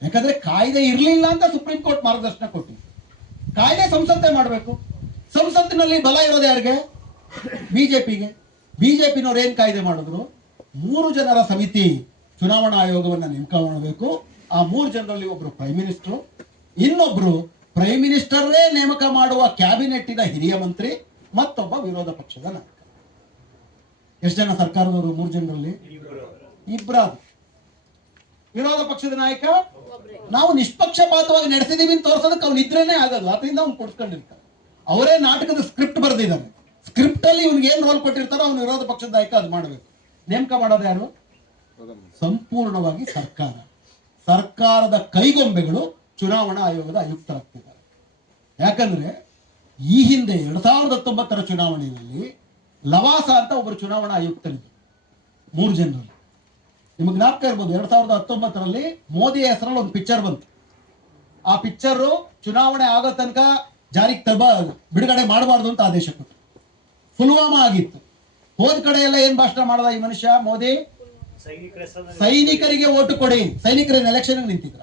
ಯಾಕಂದ್ರೆ ಕಾಯ್ದೆ ಇರಲಿಲ್ಲ ಅಂತ ಸುಪ್ರೀಂ ಕೋರ್ಟ್ ಮಾರ್ಗದರ್ಶನ ಕೊಟ್ಟಿದೆ. ಕಾಯ್ದೆ ಸಂಸತ್ತೇ ಮಾಡಬೇಕು. ಸಂಸತ್ತಿನಲ್ಲಿ ಬಲ ಇರೋದು ಯಾರಿಗೆ? ಬಿಜೆಪಿಗೆ. ಬಿಜೆಪಿನವ್ರು ಏನ್ ಕಾಯ್ದೆ ಮಾಡಿದ್ರು? 3 ಜನರ ಸಮಿತಿ ಚುನಾವಣಾ ಆಯೋಗವನ್ನ ನೇಮಕ ಮಾಡಬೇಕು. ಆ 3 ಜನರಲ್ಲಿ ಒಬ್ರು ಪ್ರೈಮ್ ಮಿನಿಸ್ಟರ್, ಇನ್ನೊಬ್ರು ಪ್ರೈಮ್ ಮಿನಿಸ್ಟರೇ ನೇಮಕ ಮಾಡುವ ಕ್ಯಾಬಿನೆಟ್ಟಿನ ಹಿರಿಯ ಮಂತ್ರಿ, ಮತ್ತೊಬ್ಬ ವಿರೋಧ ಪಕ್ಷದ ನಾಯಕ. ಎಷ್ಟು ಜನ ಸರ್ಕಾರದವರು? 3 ಜನರಲ್ಲಿ ಇಬ್ಬರಾದ್ರು. ವಿರೋಧ ಪಕ್ಷದ ನಾಯಕ ನಾವು ನಿಷ್ಪಕ್ಷಪಾತವಾಗಿ ನಡೆಸಿದೀವಿ ಅಂತ ತೋರ್ಸೋದಕ್ಕೆ ಅವ್ನು ಇದ್ರೇನೆ ಆಗೋದು, ಅದರಿಂದ ಅವ್ನು ಕೊಡ್ಸ್ಕೊಂಡಿರ್ತಾರೆ. ಅವರೇ ನಾಟಕದ ಸ್ಕ್ರಿಪ್ಟ್ ಬರೆದಿದ್ದಾರೆ. ಸ್ಕ್ರಿಪ್ಟ್ ಅಲ್ಲಿ ಇವ್ನಿಗೆ ಏನ್ ರೋಲ್ ಕೊಟ್ಟಿರ್ತಾರೋ ಅವ್ನು ವಿರೋಧ ಪಕ್ಷದ ನಾಯಕ ಅದು ಮಾಡಬೇಕು. ನೇಮಕ ಮಾಡೋದು ಯಾರು? ಸಂಪೂರ್ಣವಾಗಿ ಸರ್ಕಾರ. ಸರ್ಕಾರದ ಕೈಗೊಂಬೆಗಳು ಚುನಾವಣಾ ಆಯೋಗದ ಆಯುಕ್ತರಾಗ್ತಿದ್ದಾರೆ. ಯಾಕಂದ್ರೆ ಈ ಹಿಂದೆ 2019 ಚುನಾವಣೆಯಲ್ಲಿ ಲವಾಸ ಅಂತ ಒಬ್ಬರು ಚುನಾವಣಾ ಆಯುಕ್ತರಿದ್ದರು 3 ಜನರಲ್ಲಿ. ನಿಮಗೆ ಜ್ಞಾಪಕ ಇರ್ಬೋದು, 2019 ಮೋದಿ ಹೆಸರಲ್ಲಿ ಒಂದು ಪಿಕ್ಚರ್ ಬಂತು. ಆ ಪಿಕ್ಚರ್ ಚುನಾವಣೆ ಆಗೋ ತನಕ ಜಾರಿಗೆ ಬಿಡುಗಡೆ ಮಾಡಬಾರ್ದು ಅಂತ ಆದೇಶ ಕೊಟ್ಟು ಪುಲ್ವಾಮಾ ಆಗಿತ್ತು. ಹೋದ ಕಡೆ ಎಲ್ಲ ಏನ್ ಭಾಷಣ ಮಾಡ್ದ ಈ ಮನುಷ್ಯ ಮೋದಿ? ಸೈನಿಕರಿಗೆ ಓಟು ಕೊಡಿ. ಸೈನಿಕರನ್ನ ಎಲೆಕ್ಷನ್ ನಿಂತಿದ್ರ.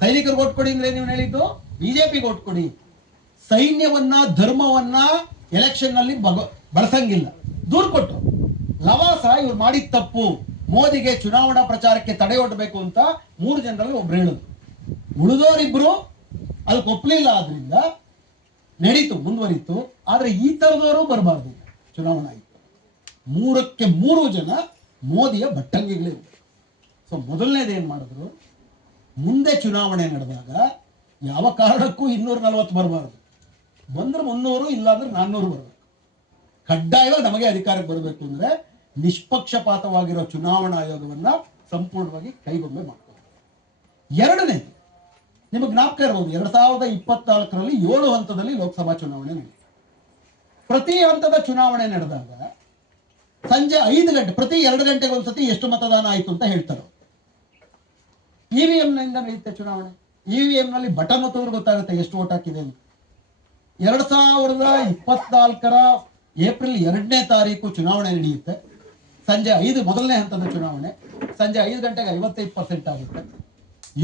ಸೈನಿಕರಿಗೆ ಓಟ್ ಕೊಡಿ ಅಂದ್ರೆ ನೀವು ಹೇಳಿದ್ದು ಬಿಜೆಪಿಗೆ ಓಟ್ ಕೊಡಿ. ಸೈನ್ಯವನ್ನ ಧರ್ಮವನ್ನ ಎಲೆಕ್ಷನ್ ನಲ್ಲಿ ಬಳಸಂಗಿಲ್ಲ. ದೂರು ಕೊಟ್ಟು ಲವಾಸ ಇವ್ರು ಮಾಡಿದ ತಪ್ಪು, ಮೋದಿಗೆ ಚುನಾವಣಾ ಪ್ರಚಾರಕ್ಕೆ ತಡೆ ಒಡ್ಡಬೇಕು ಅಂತ 3 ಜನರಲ್ಲಿ ಒಬ್ರು ಹೇಳಿದ್ರು. ಉಳಿದವರಿಬ್ರು ಅದಕ್ಕೆ ಒಪ್ಪಲಿಲ್ಲ. ಆದ್ರಿಂದ ನಡೀತು, ಮುಂದುವರಿತು. ಆದ್ರೆ ಈ ತರದವರು ಬರಬಾರ್ದು ಚುನಾವಣಾ ಆಯುಕ್ತ. 3ಕ್ಕೆ 3 ಜನ ಮೋದಿಯ ಭಟ್ಟಂಗಿಗಳೇ. ಸೊ ಮೊದಲನೇದು ಏನ್ ಮಾಡಿದ್ರು, ಮುಂದೆ ಚುನಾವಣೆ ನಡೆದಾಗ ಯಾವ ಕಾರಣಕ್ಕೂ 240 ಬರಬಾರ್ದು. ಬಂದ್ರೆ 300, ಇಲ್ಲಾಂದ್ರೆ 400 ಬರಬೇಕು. ಕಡ್ಡಾಯವಾಗಿ ನಮಗೆ ಅಧಿಕಾರಕ್ಕೆ ಬರಬೇಕು ಅಂದ್ರೆ ನಿಷ್ಪಕ್ಷಪಾತವಾಗಿರೋ ಚುನಾವಣಾ ಆಯೋಗವನ್ನ ಸಂಪೂರ್ಣವಾಗಿ ಕೈಗೊಂಬೆ ಮಾಡ್ತಾರೆ. ಎರಡನೇದು ನಿಮಗೆ ಜ್ಞಾಪಕ ಇರಬಹುದು, 2024 7 ಹಂತದಲ್ಲಿ ಲೋಕಸಭಾ ಚುನಾವಣೆ ನಡೆಯಿತು. ಪ್ರತಿ ಹಂತದ ಚುನಾವಣೆ ನಡೆದಾಗ ಸಂಜೆ 5 ಗಂಟೆ, ಪ್ರತಿ 2 ಗಂಟೆಗೆ ಒಂದ್ಸತಿ ಎಷ್ಟು ಮತದಾನ ಆಯ್ತು ಅಂತ ಹೇಳ್ತಾರೆ. ಇವಿಎಂ ನಿಂದ ನಡೆಯುತ್ತೆ ಚುನಾವಣೆ. ಇವಿಎಂ ನಲ್ಲಿ ಬಟನ್ ಒತ್ತಿದ್ರೆ ಗೊತ್ತಾಗುತ್ತೆ ಎಷ್ಟು ಓಟ್ ಹಾಕಿದೆ ಅಂತ. 2024 ಏಪ್ರಿಲ್ 2ನೇ ತಾರೀಕು ಚುನಾವಣೆ ನಡೆಯುತ್ತೆ. ಸಂಜೆ 5 ಮೊದಲನೇ ಹಂತದ ಚುನಾವಣೆ. ಸಂಜೆ 5 ಗಂಟೆಗೆ 55% ಆಗುತ್ತೆ.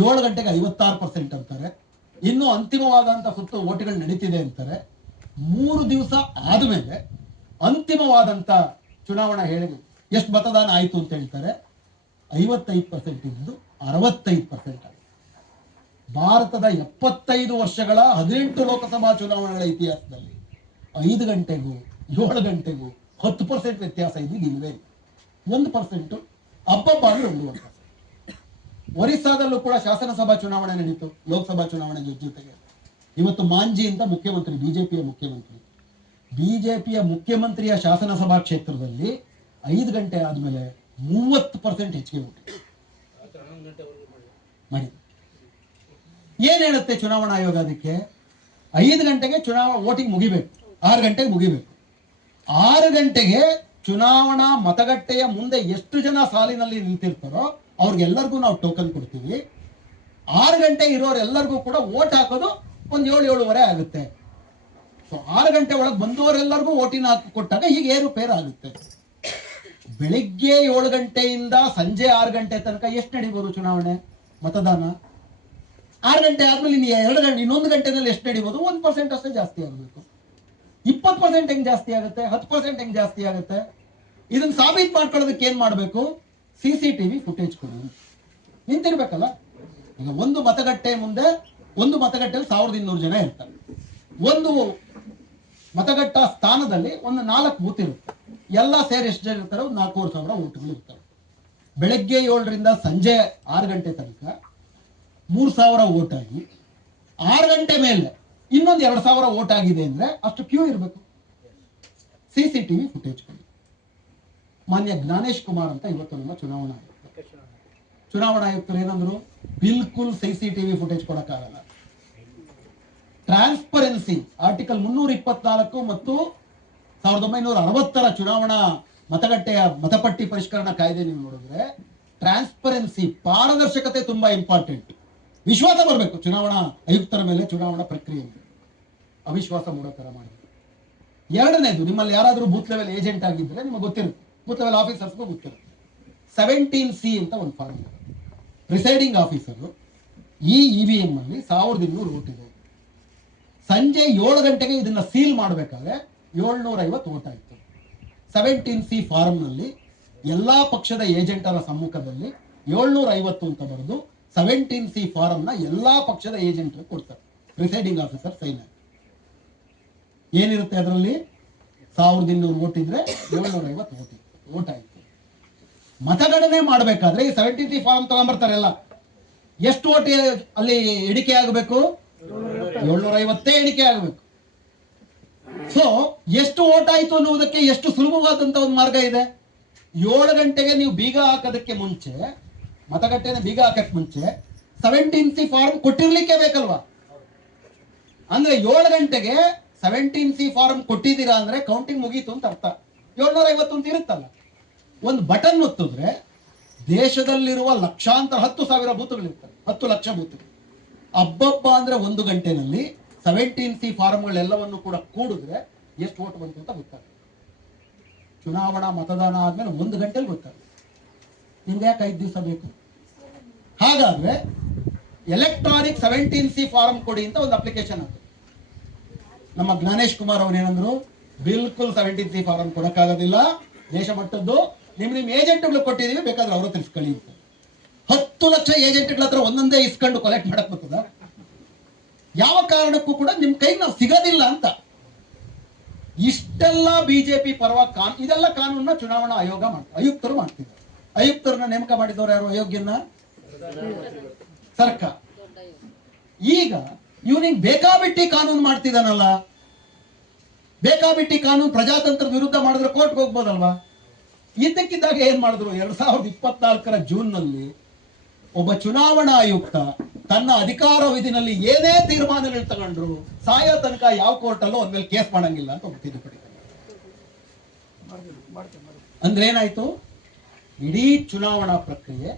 7 ಗಂಟೆಗೆ 56% ಅಂತಾರೆ. ಇನ್ನು ಅಂತಿಮವಾದಂತ ಸುತ್ತು ಓಟ್ಗಳು ನಡೀತಿದೆ ಅಂತಾರೆ. 3 ದಿವಸ ಆದ್ಮೇಲೆ ಅಂತಿಮವಾದಂತ ಚುನಾವಣಾ ಹೇಳಿ ಎಷ್ಟು ಮತದಾನ ಆಯ್ತು ಅಂತ ಹೇಳ್ತಾರೆ. 55% ಇದ್ದು 65% ಆಗಿದೆ. ಭಾರತದ 75 ವರ್ಷಗಳ 18 ಲೋಕಸಭಾ ಚುನಾವಣೆಗಳ ಇತಿಹಾಸದಲ್ಲಿ 5 ಗಂಟೆಗೂ 7 ಗಂಟೆಗೂ 10% ವ್ಯತ್ಯಾಸ ಇಲ್ವೇ. 1% ಅಬ್ಬಬ್ಬಾಗಿ 1%. ಒರಿಸ್ಸಾದಲ್ಲೂ ಕೂಡ ಶಾಸನಸಭಾ ಚುನಾವಣೆ ನಡೀತು ಲೋಕಸಭಾ ಚುನಾವಣೆ ಜೊತೆಗೆ. ಇವತ್ತು ಮಾಂಜಿ ಅಂತ ಮುಖ್ಯಮಂತ್ರಿ, ಬಿಜೆಪಿಯ ಮುಖ್ಯಮಂತ್ರಿಯ ಶಾಸನಸಭಾ ಕ್ಷೇತ್ರದಲ್ಲಿ 5 ಗಂಟೆ ಆದ್ಮೇಲೆ 30% ಹೆಚ್ಚಿಗೆ ಮಾಡಿ. ಏನ್ ಹೇಳುತ್ತೆ ಚುನಾವಣಾ ಆಯೋಗ? ಅದಕ್ಕೆ 5 ಗಂಟೆಗೆ ವೋಟಿಂಗ್ ಮುಗಿಬೇಕು, 6 ಗಂಟೆಗೆ ಮುಗಿಬೇಕು. 6 ಗಂಟೆಗೆ ಚುನಾವಣಾ ಮತಗಟ್ಟೆಯ ಮುಂದೆ ಎಷ್ಟು ಜನ ಸಾಲಿನಲ್ಲಿ ನಿಂತಿರ್ತಾರೋ ಅವ್ರಿಗೆಲ್ಲರಿಗೂ ನಾವು ಟೋಕನ್ ಕೊಡ್ತೀವಿ. 6 ಗಂಟೆ ಇರೋರೆಲ್ಲರಿಗೂ ಕೂಡ ವೋಟ್ ಹಾಕೋದು ಒಂದು 7-7:30 ಆಗುತ್ತೆ. ಸೊ 6 ಗಂಟೆ ಒಳಗೆ ಬಂದವರೆಲ್ಲರಿಗೂ ವೋಟಿನ ಹಾಕಿ ಕೊಟ್ಟಾಗ ಹೀಗೆ ಏರುಪೇರು ಆಗುತ್ತೆ. ಬೆಳಿಗ್ಗೆ 7 ಗಂಟೆಯಿಂದ ಸಂಜೆ 6 ಗಂಟೆ ತನಕ ಎಷ್ಟು ನಡೀಬಹುದು ಚುನಾವಣೆ ಮತದಾನ? 6 ಗಂಟೆ ಆದ್ಮೇಲೆ ಇನ್ನೊಂದು ಗಂಟೆನಲ್ಲಿ ಎಷ್ಟು ನಡೀಬಹುದು? 1% ಅಷ್ಟೇ ಜಾಸ್ತಿ ಆಗಬೇಕು. 20% ಹೆಂಗ್ ಜಾಸ್ತಿ ಆಗುತ್ತೆ? 10% ಹೆಂಗ್ ಜಾಸ್ತಿ ಆಗುತ್ತೆ? ಇದನ್ನ ಸಾಬೀತು ಮಾಡ್ಕೊಳ್ಳೋದಕ್ಕೆ ಏನ್ ಮಾಡ್ಬೇಕು? CCTV ಫುಟೇಜ್ ಕೊಡಿ. ನಿಂತಿರ್ಬೇಕಲ್ಲ. ಈಗ ಒಂದು ಮತಗಟ್ಟೆ ಮುಂದೆ, ಒಂದು ಮತಗಟ್ಟೆಯಲ್ಲಿ 1200 ಜನ ಇರ್ತಾರೆ. ಒಂದು ಮತಗಟ್ಟ ಸ್ಥಾನದಲ್ಲಿ ಒಂದು 4 ಬೂತ್ ಇರುತ್ತೆ. ಎಲ್ಲ ಸೇರಿ ಎಷ್ಟು ಜನ ಇರ್ತಾರೆ? 4,500 ಓಟ್ಗಳು ಇರ್ತವೆ. ಬೆಳಗ್ಗೆ 7ರಿಂದ ಸಂಜೆ 6 ಗಂಟೆ ತನಕ 3,000 ಓಟ್ ಆಗಿ 6 ಗಂಟೆ ಮೇಲೆ ಇನ್ನೊಂದು 2,000 ಓಟ್ ಆಗಿದೆ ಅಂದ್ರೆ ಅಷ್ಟು ಕ್ಯೂ ಇರಬೇಕು. CCTV ಫುಟೇಜ್ ಕೊಡಿ. ಮಾನ್ಯ ಜ್ಞಾನೇಶ್ ಕುಮಾರ್ ಅಂತ ಇವತ್ತು ನಮ್ಮ ಚುನಾವಣಾ ಆಯುಕ್ತರು ಏನಂದ್ರು? ಬಿಲ್ಕುಲ್ CCTV ಫುಟೇಜ್ ಕೊಡಕ್ಕಾಗಲ್ಲ. ಟ್ರಾನ್ಸ್ಪರೆನ್ಸಿ ಆರ್ಟಿಕಲ್ 324 ಮತ್ತು 1960 ಚುನಾವಣಾ ಮತಗಟ್ಟೆಯ ಮತಪಟ್ಟಿ ಪರಿಷ್ಕರಣಾ ಕಾಯ್ದೆ ನೀವು ನೋಡಿದ್ರೆ ಟ್ರಾನ್ಸ್ಪರೆನ್ಸಿ, ಪಾರದರ್ಶಕತೆ ತುಂಬಾ ಇಂಪಾರ್ಟೆಂಟ್. ವಿಶ್ವಾಸ ಬರಬೇಕು ಚುನಾವಣಾ ಆಯುಕ್ತರ ಮೇಲೆ, ಚುನಾವಣಾ ಪ್ರಕ್ರಿಯೆ ಅವಿಶ್ವಾಸ ಮೂಡೋ ತರ ಮಾಡಿ. ಎರಡನೇದು, ನಿಮ್ಮಲ್ಲಿ ಯಾರಾದ್ರೂ ಬೂತ್ ಲೆವೆಲ್ ಏಜೆಂಟ್ ಆಗಿದ್ರೆ ನಿಮಗೆ ಗೊತ್ತಿರುತ್ತೆ ಬೂತ್ ಲೆವೆಲ್ ಆಫೀಸರ್ಸ್ಗೂ ಗೊತ್ತಿರುತ್ತೆ. 17C ಅಂತ ಒಂದು ಫಾರ್ಮ್ ಇದೆ. ಪ್ರಿಸೈಡಿಂಗ್ ಆಫೀಸರು ಈ EVM ಅಲ್ಲಿ 1200 ವೋಟ್ ಇದೆ. ಸಂಜೆ 7 ಗಂಟೆಗೆ ಇದನ್ನ ಸೀಲ್ ಮಾಡಬೇಕಾದ್ರೆ 750 ವೋಟ್ ಆಯಿತು. 17C ಫಾರ್ಮ್ನಲ್ಲಿ ಎಲ್ಲಾ ಪಕ್ಷದ ಏಜೆಂಟರ ಸಮ್ಮುಖದಲ್ಲಿ 750 ಅಂತ ಬರೆದು 17C ಫಾರ್ಮ್ನ ಎಲ್ಲಾ ಪಕ್ಷದ ಏಜೆಂಟರು ಕೊಡ್ತಾರೆ. Presiding officer sign. ಏನಿರುತ್ತೆ ಅದರಲ್ಲಿ? 1200 ವೋಟ್ ಇದ್ರೆ 750 ವೋಟ್ ಆಯಿತು. ಮತಗಣನೆ ಮಾಡಬೇಕಾದ್ರೆ ಈ 17C ಫಾರ್ಮ್ ತಗೊಂಡ್ಬರ್ತಾರೆ ಎಲ್ಲ. ಎಷ್ಟು ವೋಟ್ ಅಲ್ಲಿ ಎಣಿಕೆ ಆಗಬೇಕು? 750 ಎಣಿಕೆ ಆಗಬೇಕು. ಸೊ ಎಷ್ಟು ವೋಟ್ ಆಯ್ತು ಅನ್ನುವುದಕ್ಕೆ ಎಷ್ಟು ಸುಲಭವಾದಂತ ಒಂದು ಮಾರ್ಗ ಇದೆ. 7 ಗಂಟೆಗೆ ನೀವು ಬೀಗ ಹಾಕೋದಕ್ಕೆ ಮುಂಚೆ, ಮತಗಟ್ಟೆನ ಬೀಗ ಹಾಕಕ್ಕೆ ಮುಂಚೆ 17C ಫಾರ್ಮ್ ಕೊಟ್ಟಿರ್ಲಿಕ್ಕೆ ಬೇಕಲ್ವಾ? ಅಂದ್ರೆ 7 ಗಂಟೆಗೆ 17C ಫಾರ್ಮ್ ಕೊಟ್ಟಿದ್ದೀರಾ ಅಂದ್ರೆ ಕೌಂಟಿಂಗ್ ಮುಗೀತು ಅಂತ ಅರ್ಥ. 750 ಅಂತ ಇರುತ್ತಲ್ಲ, ಒಂದು ಬಟನ್ ಒತ್ತಿದ್ರೆ ದೇಶದಲ್ಲಿರುವ ಲಕ್ಷಾಂತರ 10,000 ಬೂತ್ಗಳಿರ್ತವೆ, 10 ಲಕ್ಷ ಬೂತ್ಗಳು. ಅಬ್ಬಬ್ಬ ಅಂದ್ರೆ 1 ಗಂಟೆನಲ್ಲಿ 17C ಫಾರ್ಮ್ಗಳೆಲ್ಲವನ್ನು ಕೂಡ ಕೂಡಿದ್ರೆ ಎಷ್ಟು ವೋಟ್ ಬಂತು ಅಂತ ಗೊತ್ತಾಗುತ್ತೆ. ಚುನಾವಣಾ ಮತದಾನ ಆದ್ಮೇಲೆ 1 ಗಂಟೆಲಿ ಗೊತ್ತಾಗುತ್ತೆ. ನಿಮ್ಗೆ ಯಾಕೆ 5 ದಿವಸ ಬೇಕು? ಹಾಗಾದ್ರೆ ಎಲೆಕ್ಟ್ರಾನಿಕ್ 17C ಫಾರ್ಮ್ ಕೊಡಿ ಅಂತ ಒಂದು ಅಪ್ಲಿಕೇಶನ್ ಆಗುತ್ತೆ. ನಮ್ಮ ಜ್ಞಾನೇಶ್ ಕುಮಾರ್ ಅವ್ರು ಏನಂದ್ರು, ಬಿಲ್ಕುಲ್ 17C ಫಾರ್ಮ್ ಕೊಡಕ್ಕಾಗೋದಿಲ್ಲ, ದೇಶ ಮಟ್ಟದ್ದು ನಿಮ್ ಏಜೆಂಟ್ಗಳು ಕೊಟ್ಟಿದೀವಿ, ಬೇಕಾದ್ರೆ ಅವರು ತಿಳಿಸ್ಕೊಳ್ಳಿ ಅಂತ. 10 ಲಕ್ಷ ಏಜೆಂಟ್ಗಳ ಹತ್ರ ಒಂದೊಂದೇ ಇಸ್ಕೊಂಡು ಕಲೆಕ್ಟ್ ಮಾಡಕ್ ಬರ್ತದ? ಯಾವ ಕಾರಣಕ್ಕೂ ಕೂಡ ನಿಮ್ ಕೈಗೆ ನಾವು ಸಿಗೋದಿಲ್ಲ ಅಂತ. ಇಷ್ಟೆಲ್ಲ ಬಿಜೆಪಿ ಪರವಾಗಿ ಇದೆಲ್ಲ ಕಾನೂನನ್ನ ಚುನಾವಣಾ ಆಯೋಗ ಆಯುಕ್ತರು ಮಾಡ್ತಿದ್ದಾರೆ. ಆಯುಕ್ತರನ್ನ ನೇಮಕ ಮಾಡಿದವರು ಯಾರು? ಅಯೋಗ್ಯನ ಸರ್ಕಾರ. ಈಗ ಇವನಿಗೆ ಬೇಕಾಬಿಟ್ಟಿ ಕಾನೂನು ಮಾಡ್ತಿದ್ದಾನಲ್ಲ. ಬೇಕಾಬಿಟ್ಟಿ ಕಾನೂನು ಪ್ರಜಾತಂತ್ರದ ವಿರುದ್ಧ ಮಾಡಿದ್ರೆ ಕೋರ್ಟ್ಗೆ ಹೋಗ್ಬೋದಲ್ವಾ? ಇದ್ದಕ್ಕಿದ್ದಾಗ ಏನ್ ಮಾಡಿದ್ರು? 2024 ಜೂನ್ನಲ್ಲಿ ಒಬ್ಬ ಚುನಾವಣಾ ಆಯುಕ್ತ ತನ್ನ ಅಧಿಕಾರವಿಧಿನಲ್ಲಿ ಏನೇ ತೀರ್ಮಾನಗಳು ತಗೊಂಡ್ರು ಸಾಯೋ ತನಕ ಯಾವ ಕೋರ್ಟ್ ಅಲ್ಲೂ ಒಂದ್ಮೇಲೆ ಕೇಸ್ ಮಾಡಂಗಿಲ್ಲ ಅಂತ ತಿದ್ದುಪಡಿ. ಅಂದ್ರೆ ಏನಾಯ್ತು? ಇಡೀ ಚುನಾವಣಾ ಪ್ರಕ್ರಿಯೆ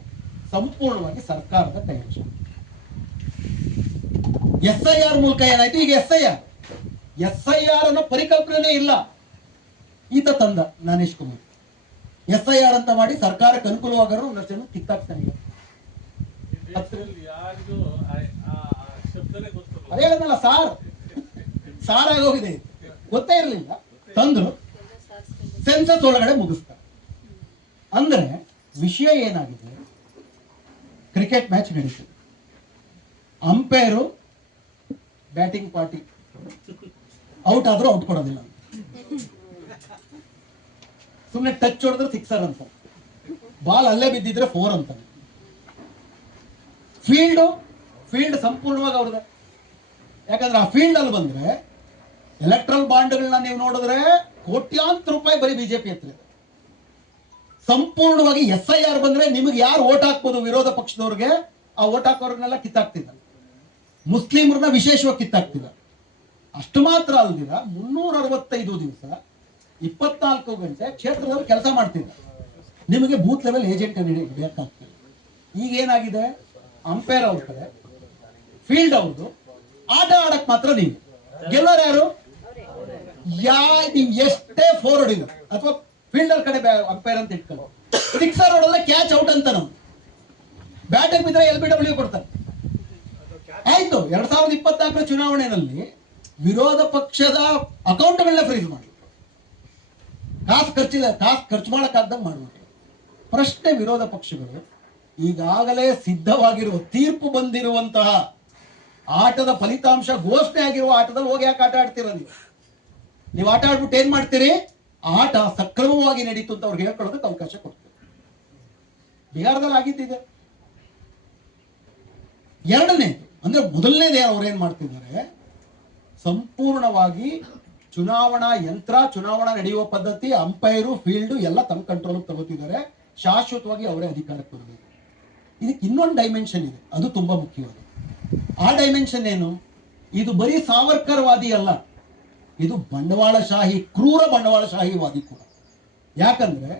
ಸಂಪೂರ್ಣವಾಗಿ ಸರ್ಕಾರದ ಕೈವಶ. SIR ಮೂಲಕ ಏನಾಯ್ತು? ಈಗ SIR ಅನ್ನೋ ಪರಿಕಲ್ಪನೆ ಇಲ್ಲ. ಈತ ತಂದ ಜ್ಞಾನೇಶ್ ಕುಮಾರ್ SIR ಅಂತ ಮಾಡಿ ಸರ್ಕಾರಕ್ಕೆ ಅನುಕೂಲವಾಗರು ಒಂದಷ್ಟು ಕಿತ್ತಾಕ್ತಾನೆ. ಅದೇ ಹೇಳದ್ನಲ್ಲ, ಸಾರ್ ಆಗೋಗಿದೆ, ಗೊತ್ತೇ ಇರಲಿಲ್ಲ. ತಂದ್ರು ಸೆನ್ಸಸ್ ಒಳಗಡೆ ಮುಗಿಸ್ತಾರೆ. ಅಂದ್ರೆ ವಿಷಯ ಏನಾಗಿದೆ? ಕ್ರಿಕೆಟ್ ಮ್ಯಾಚ್ ನಡೀತದೆ, ಅಂಪೈರು ಬ್ಯಾಟಿಂಗ್ ಪಾರ್ಟಿ ಔಟ್ ಆದ್ರೂ ಔಟ್ ಕೊಡೋದಿಲ್ಲ, ಸುಮ್ಮನೆ ಟಚ್ ಹೊಡೆದ್ರೆ ಸಿಕ್ಸರ್ ಅಂತ, ಬಾಲ್ ಅಲ್ಲೇ ಬಿದ್ದಿದ್ರೆ 4 ಅಂತ. ಫೀಲ್ಡ್ ಸಂಪೂರ್ಣವಾಗಿ ಅವ್ರದ್ದು. ಯಾಕಂದ್ರೆ ಆ ಫೀಲ್ಡ್ ಅಲ್ಲಿ ಬಂದ್ರೆ ಎಲೆಕ್ಟ್ರಲ್ ಬಾಂಡ್ಗಳನ್ನ ನೀವು ನೋಡಿದ್ರೆ ಕೋಟ್ಯಾಂತರ ರೂಪಾಯಿ ಬರೀ ಬಿಜೆಪಿ ಹತ್ರ ಇದೆ. ಸಂಪೂರ್ಣವಾಗಿ SIR ಬಂದ್ರೆ ನಿಮಗೆ ಯಾರು ಓಟ್ ಹಾಕ್ಬೋದು? ವಿರೋಧ ಪಕ್ಷದವ್ರಿಗೆ ಆ ಓಟ್ ಹಾಕೋರ್ನೆಲ್ಲ ಕಿತ್ತಾಕ್ತಿದ್ದ, ಮುಸ್ಲಿಮರನ್ನ ವಿಶೇಷವಾಗಿ ಕಿತ್ತಾಕ್ತಿದ್ದ. ಅಷ್ಟು ಮಾತ್ರ ಅಲ್ದಿರ 365 ದಿವಸ 24 ಗಂಟೆ ಕ್ಷೇತ್ರದಲ್ಲಿ ಕೆಲಸ ಮಾಡ್ತಿದ್ದ. ನಿಮಗೆ ಬೂತ್ ಲೆವೆಲ್ ಏಜೆಂಟ್ ಬೇಕಾಗ್ತದೆ. ಈಗ ಏನಾಗಿದೆ? ಅಂಪೈರ್ ಅವ್ರ ಕಡೆ, ಫೀಲ್ಡ್ ಅವ್ರದ್ದು, ಆಟ ಆಡಕ್ ಮಾತ್ರ ನೀವು. ಗೆಲ್ಲೋರು ಯಾರು? ನೀವು ಎಷ್ಟೇ 4 ಹೊಡಿದ್ರು ಅಥವಾ ಫೀಲ್ಡರ್ ಕಡೆ ಅಂಪೈರ್ ಅಂತ ಇಟ್ಕೊಂಡು ಸಿಕ್ಸರ್ ಹೊಡೆದ್ರೆ ಕ್ಯಾಚ್ ಔಟ್ ಅಂತ ನಾವು ಬ್ಯಾಟಿಂಗ್ ಬಿದ್ರೆ LBW ಕೊಡ್ತಾರೆ. ಆಯ್ತು, 2024 ಚುನಾವಣೆಯಲ್ಲಿ ವಿರೋಧ ಪಕ್ಷದ ಅಕೌಂಟ್ಗಳನ್ನ ಫ್ರೀಸ್ ಮಾಡಿ ಕಾಸು ಖರ್ಚು ಮಾಡಕ್ಕಾಗ್ದಂಗೆ ಮಾಡ್ಬಿಟ್ರು. ಪ್ರಶ್ನೆ, ವಿರೋಧ ಪಕ್ಷಗಳು ಈಗಾಗಲೇ ಸಿದ್ಧವಾಗಿರುವ ತೀರ್ಪು ಬಂದಿರುವಂತಹ ಆಟದ ಫಲಿತಾಂಶ ಘೋಷಣೆ ಆಗಿರುವ ಆಟದಲ್ಲಿ ಹೋಗಿ ಯಾಕೆ ಆಟ ಆಡ್ತೀರ? ನೀವು ಆಟ ಆಡ್ಬಿಟ್ಟು ಏನ್ ಮಾಡ್ತೀರಿ? ಆಟ ಸಕ್ರಮವಾಗಿ ನಡೀತು ಅಂತ ಅವ್ರಿಗೆ ಹೇಳ್ಕೊಳ್ಳೋದಕ್ಕೆ ಅವಕಾಶ ಕೊಡ್ತೀವಿ. ಬಿಹಾರದಲ್ಲಿ ಆಗಿದ್ದಿದೆ. ಎರಡನೇದು ಅಂದ್ರೆ ಮೊದಲನೇದೇ ಅವ್ರೇನ್ ಮಾಡ್ತಿದ್ದಾರೆ? ಸಂಪೂರ್ಣವಾಗಿ ಚುನಾವಣಾ ಯಂತ್ರ, ಚುನಾವಣಾ ನಡೆಯುವ ಪದ್ಧತಿ, ಅಂಪೈರು, ಫೀಲ್ಡ್ ಎಲ್ಲ ತಮ್ಮ ಕಂಟ್ರೋಲ್ ತಗೋತಿದ್ದಾರೆ. ಶಾಶ್ವತವಾಗಿ ಅವರೇ ಅಧಿಕಾರಕ್ಕೆ ಬರಬೇಕು. ಇದಕ್ಕೆ ಇನ್ನೊಂದು ಡೈಮೆನ್ಷನ್ ಇದೆ, ಅದು ತುಂಬಾ ಮುಖ್ಯವಾದ. ಆ ಡೈಮೆನ್ಷನ್ ಏನು? ಇದು ಬರೀ ಸಾವರ್ಕರ್ ವಾದಿ ಅಲ್ಲ, ಇದು ಬಂಡವಾಳಶಾಹಿ, ಕ್ರೂರ ಬಂಡವಾಳಶಾಹಿ ವಾದಿ ಕೂಡ. ಯಾಕಂದ್ರೆ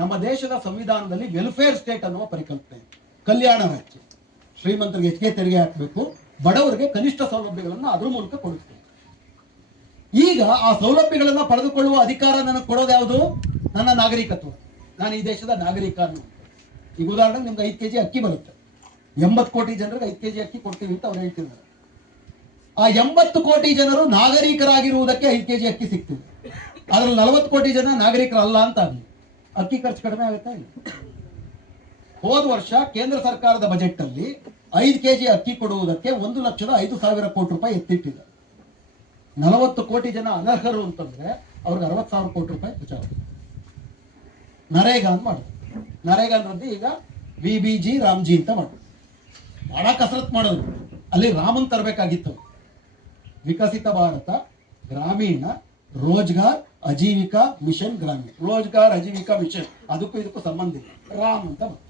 ನಮ್ಮ ದೇಶದ ಸಂವಿಧಾನದಲ್ಲಿ ವೆಲ್ಫೇರ್ ಸ್ಟೇಟ್ ಅನ್ನುವ ಪರಿಕಲ್ಪನೆ, ಕಲ್ಯಾಣ ರಾಜ್ಯ. ಶ್ರೀಮಂತರಿಗೆ ಹೆಚ್ಚಿಗೆ ತೆರಿಗೆ ಹಾಕಬೇಕು, ಬಡವರಿಗೆ ಕನಿಷ್ಠ ಸೌಲಭ್ಯಗಳನ್ನು ಅದ್ರ ಮೂಲಕ ಕೊಡುತ್ತೆ. ಈಗ ಆ ಸೌಲಭ್ಯಗಳನ್ನ ಪಡೆದುಕೊಳ್ಳುವ ಅಧಿಕಾರ ನನಗೆ ಕೊಡೋದು ಯಾವುದು? ನನ್ನ ನಾಗರಿಕತ್ವ, ನಾನು ಈ ದೇಶದ ನಾಗರಿಕ ಅನ್ನೋ. ಈಗ ಉದಾಹರಣೆಗೆ ನಿಮ್ಗೆ 5 kg ಅಕ್ಕಿ ಬರುತ್ತೆ, 80 ಕೋಟಿ ಜನರಿಗೆ 5 kg ಅಕ್ಕಿ ಕೊಡ್ತೀವಿ ಅಂತ ಅವ್ರು ಹೇಳ್ತಿದ್ದಾರೆ. ಆ 80 ಕೋಟಿ ಜನರು ನಾಗರಿಕರಾಗಿರುವುದಕ್ಕೆ 5 kg ಅಕ್ಕಿ ಸಿಗ್ತಿದೆ. ಅದ್ರಲ್ಲಿ 40 ಕೋಟಿ ಜನ ನಾಗರಿಕರಲ್ಲ ಅಂತ ಆಗ್ಲಿ, ಅಕ್ಕಿ ಖರ್ಚು ಕಡಿಮೆ ಆಗುತ್ತಾ ಇಲ್ಲ? ಹೋದ ವರ್ಷ ಕೇಂದ್ರ ಸರ್ಕಾರದ ಬಜೆಟ್ ಅಲ್ಲಿ 5 kg ಅಕ್ಕಿ ಕೊಡುವುದಕ್ಕೆ 1,05,000 ಕೋಟಿ ರೂಪಾಯಿ ಎತ್ತಿಟ್ಟಿದ್ದಾರೆ. 40 ಕೋಟಿ ಜನ ಅನರ್ಹರು ಅಂತಂದ್ರೆ ಅವ್ರಿಗೆ 60,000 ಕೋಟಿ ರೂಪಾಯಿ ಬಚಾವ್. ನರೇಗಾ ಅಂತ ಮಾಡೋದು. ನರೇಗಾ ಅನ್ನೋದು ಈಗ VBG ರಾಮ್ಜಿ ಅಂತ ಮಾಡೋದು. ಬಹಳ ಕಸರತ್ ಮಾಡೋದು. ಅಲ್ಲಿ ರಾಮನ್ ತರಬೇಕಾಗಿತ್ತು. ವಿಕಸಿತ ಭಾರತ ಗ್ರಾಮೀಣ ರೋಜ್ಗಾರ್ ಅಜೀವಿಕಾ ಮಿಷನ್ ಗ್ರಾಮೀಣ, ರೋಜ್ಗಾರ್ ಅಜೀವಿಕಾ ಮಿಷನ್, ಅದಕ್ಕೂ ಇದಕ್ಕೂ ಸಂಬಂಧ ಇಲ್ಲ. ರಾಮ್ ಅಂತ ಬಂತು.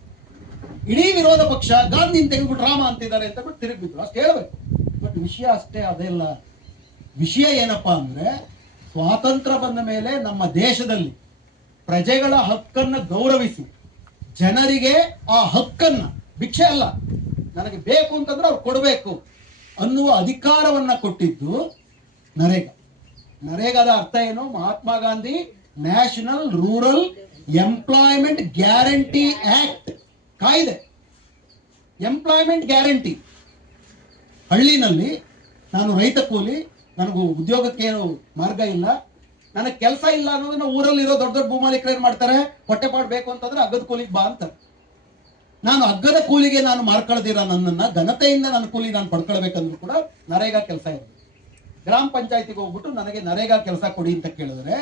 ಇಡೀ ವಿರೋಧ ಪಕ್ಷ ಗಾಂಧಿನ ತೆಗೆದ್ಬಿಟ್ಟು ರಾಮ ಅಂತಿದ್ದಾರೆ ಅಂತ ಬಿಟ್ಟು ತಿರುಗಿಬಿದ್ರು. ಅಷ್ಟು ಹೇಳ್ಬೇಕು. ಬಟ್ ವಿಷಯ ಅಷ್ಟೇ ಅದೆಲ್ಲ. ವಿಷಯ ಏನಪ್ಪಾ ಅಂದ್ರೆ, ಸ್ವಾತಂತ್ರ್ಯ ಬಂದ ಮೇಲೆ ನಮ್ಮ ದೇಶದಲ್ಲಿ ಪ್ರಜೆಗಳ ಹಕ್ಕನ್ನು ಗೌರವಿಸಿ ಜನರಿಗೆ ಆ ಹಕ್ಕನ್ನ, ಭಿಕ್ಷೆ ಅಲ್ಲ, ನನಗೆ ಬೇಕು ಅಂತಂದ್ರೆ ಅವ್ರು ಕೊಡಬೇಕು ಅನ್ನುವ ಅಧಿಕಾರವನ್ನ ಕೊಟ್ಟಿದ್ದು ನರೇಗಾ. ನರೇಗಾದ ಅರ್ಥ ಏನು? Mahatma Gandhi national rural employment guarantee act ಕಾಯ್ದೆ. Employment guarantee. ಹಳ್ಳಿನಲ್ಲಿ ನಾನು ರೈತ ಕೂಲಿ, ನನಗೂ ಉದ್ಯೋಗಕ್ಕೆ ಮಾರ್ಗ ಇಲ್ಲ, ನನಗೆ ಕೆಲಸ ಇಲ್ಲ ಅನ್ನೋದನ್ನ ಊರಲ್ಲಿರೋ ದೊಡ್ಡ ದೊಡ್ಡ ಭೂಮಾಲೀಕರು ಏನ್ ಮಾಡ್ತಾರೆ? ಹೊಟ್ಟೆಪಾಡು ಬೇಕು ಅಂತಂದ್ರೆ ಅಗ್ಗದ ಕೂಲಿಗೆ ಬಾ ಅಂತಾರೆ. ನಾನು ಅಗ್ಗದ ಕೂಲಿಗೆ ನಾನು ಮಾರ್ಕೊಳ್ದಿರ ನನ್ನನ್ನ ಘನತೆಯಿಂದ ನನ್ನ ಕೂಲಿ ನಾನು ಪಡ್ಕೊಳ್ಬೇಕಂದ್ರೂ ಕೂಡ ನರೇಗಾ ಕೆಲಸ ಇರಬೇಕು. ಗ್ರಾಮ ಪಂಚಾಯತಿಗೆ ಹೋಗ್ಬಿಟ್ಟು ನನಗೆ ನರೇಗಾ ಕೆಲಸ ಕೊಡಿ ಅಂತ ಕೇಳಿದ್ರೆ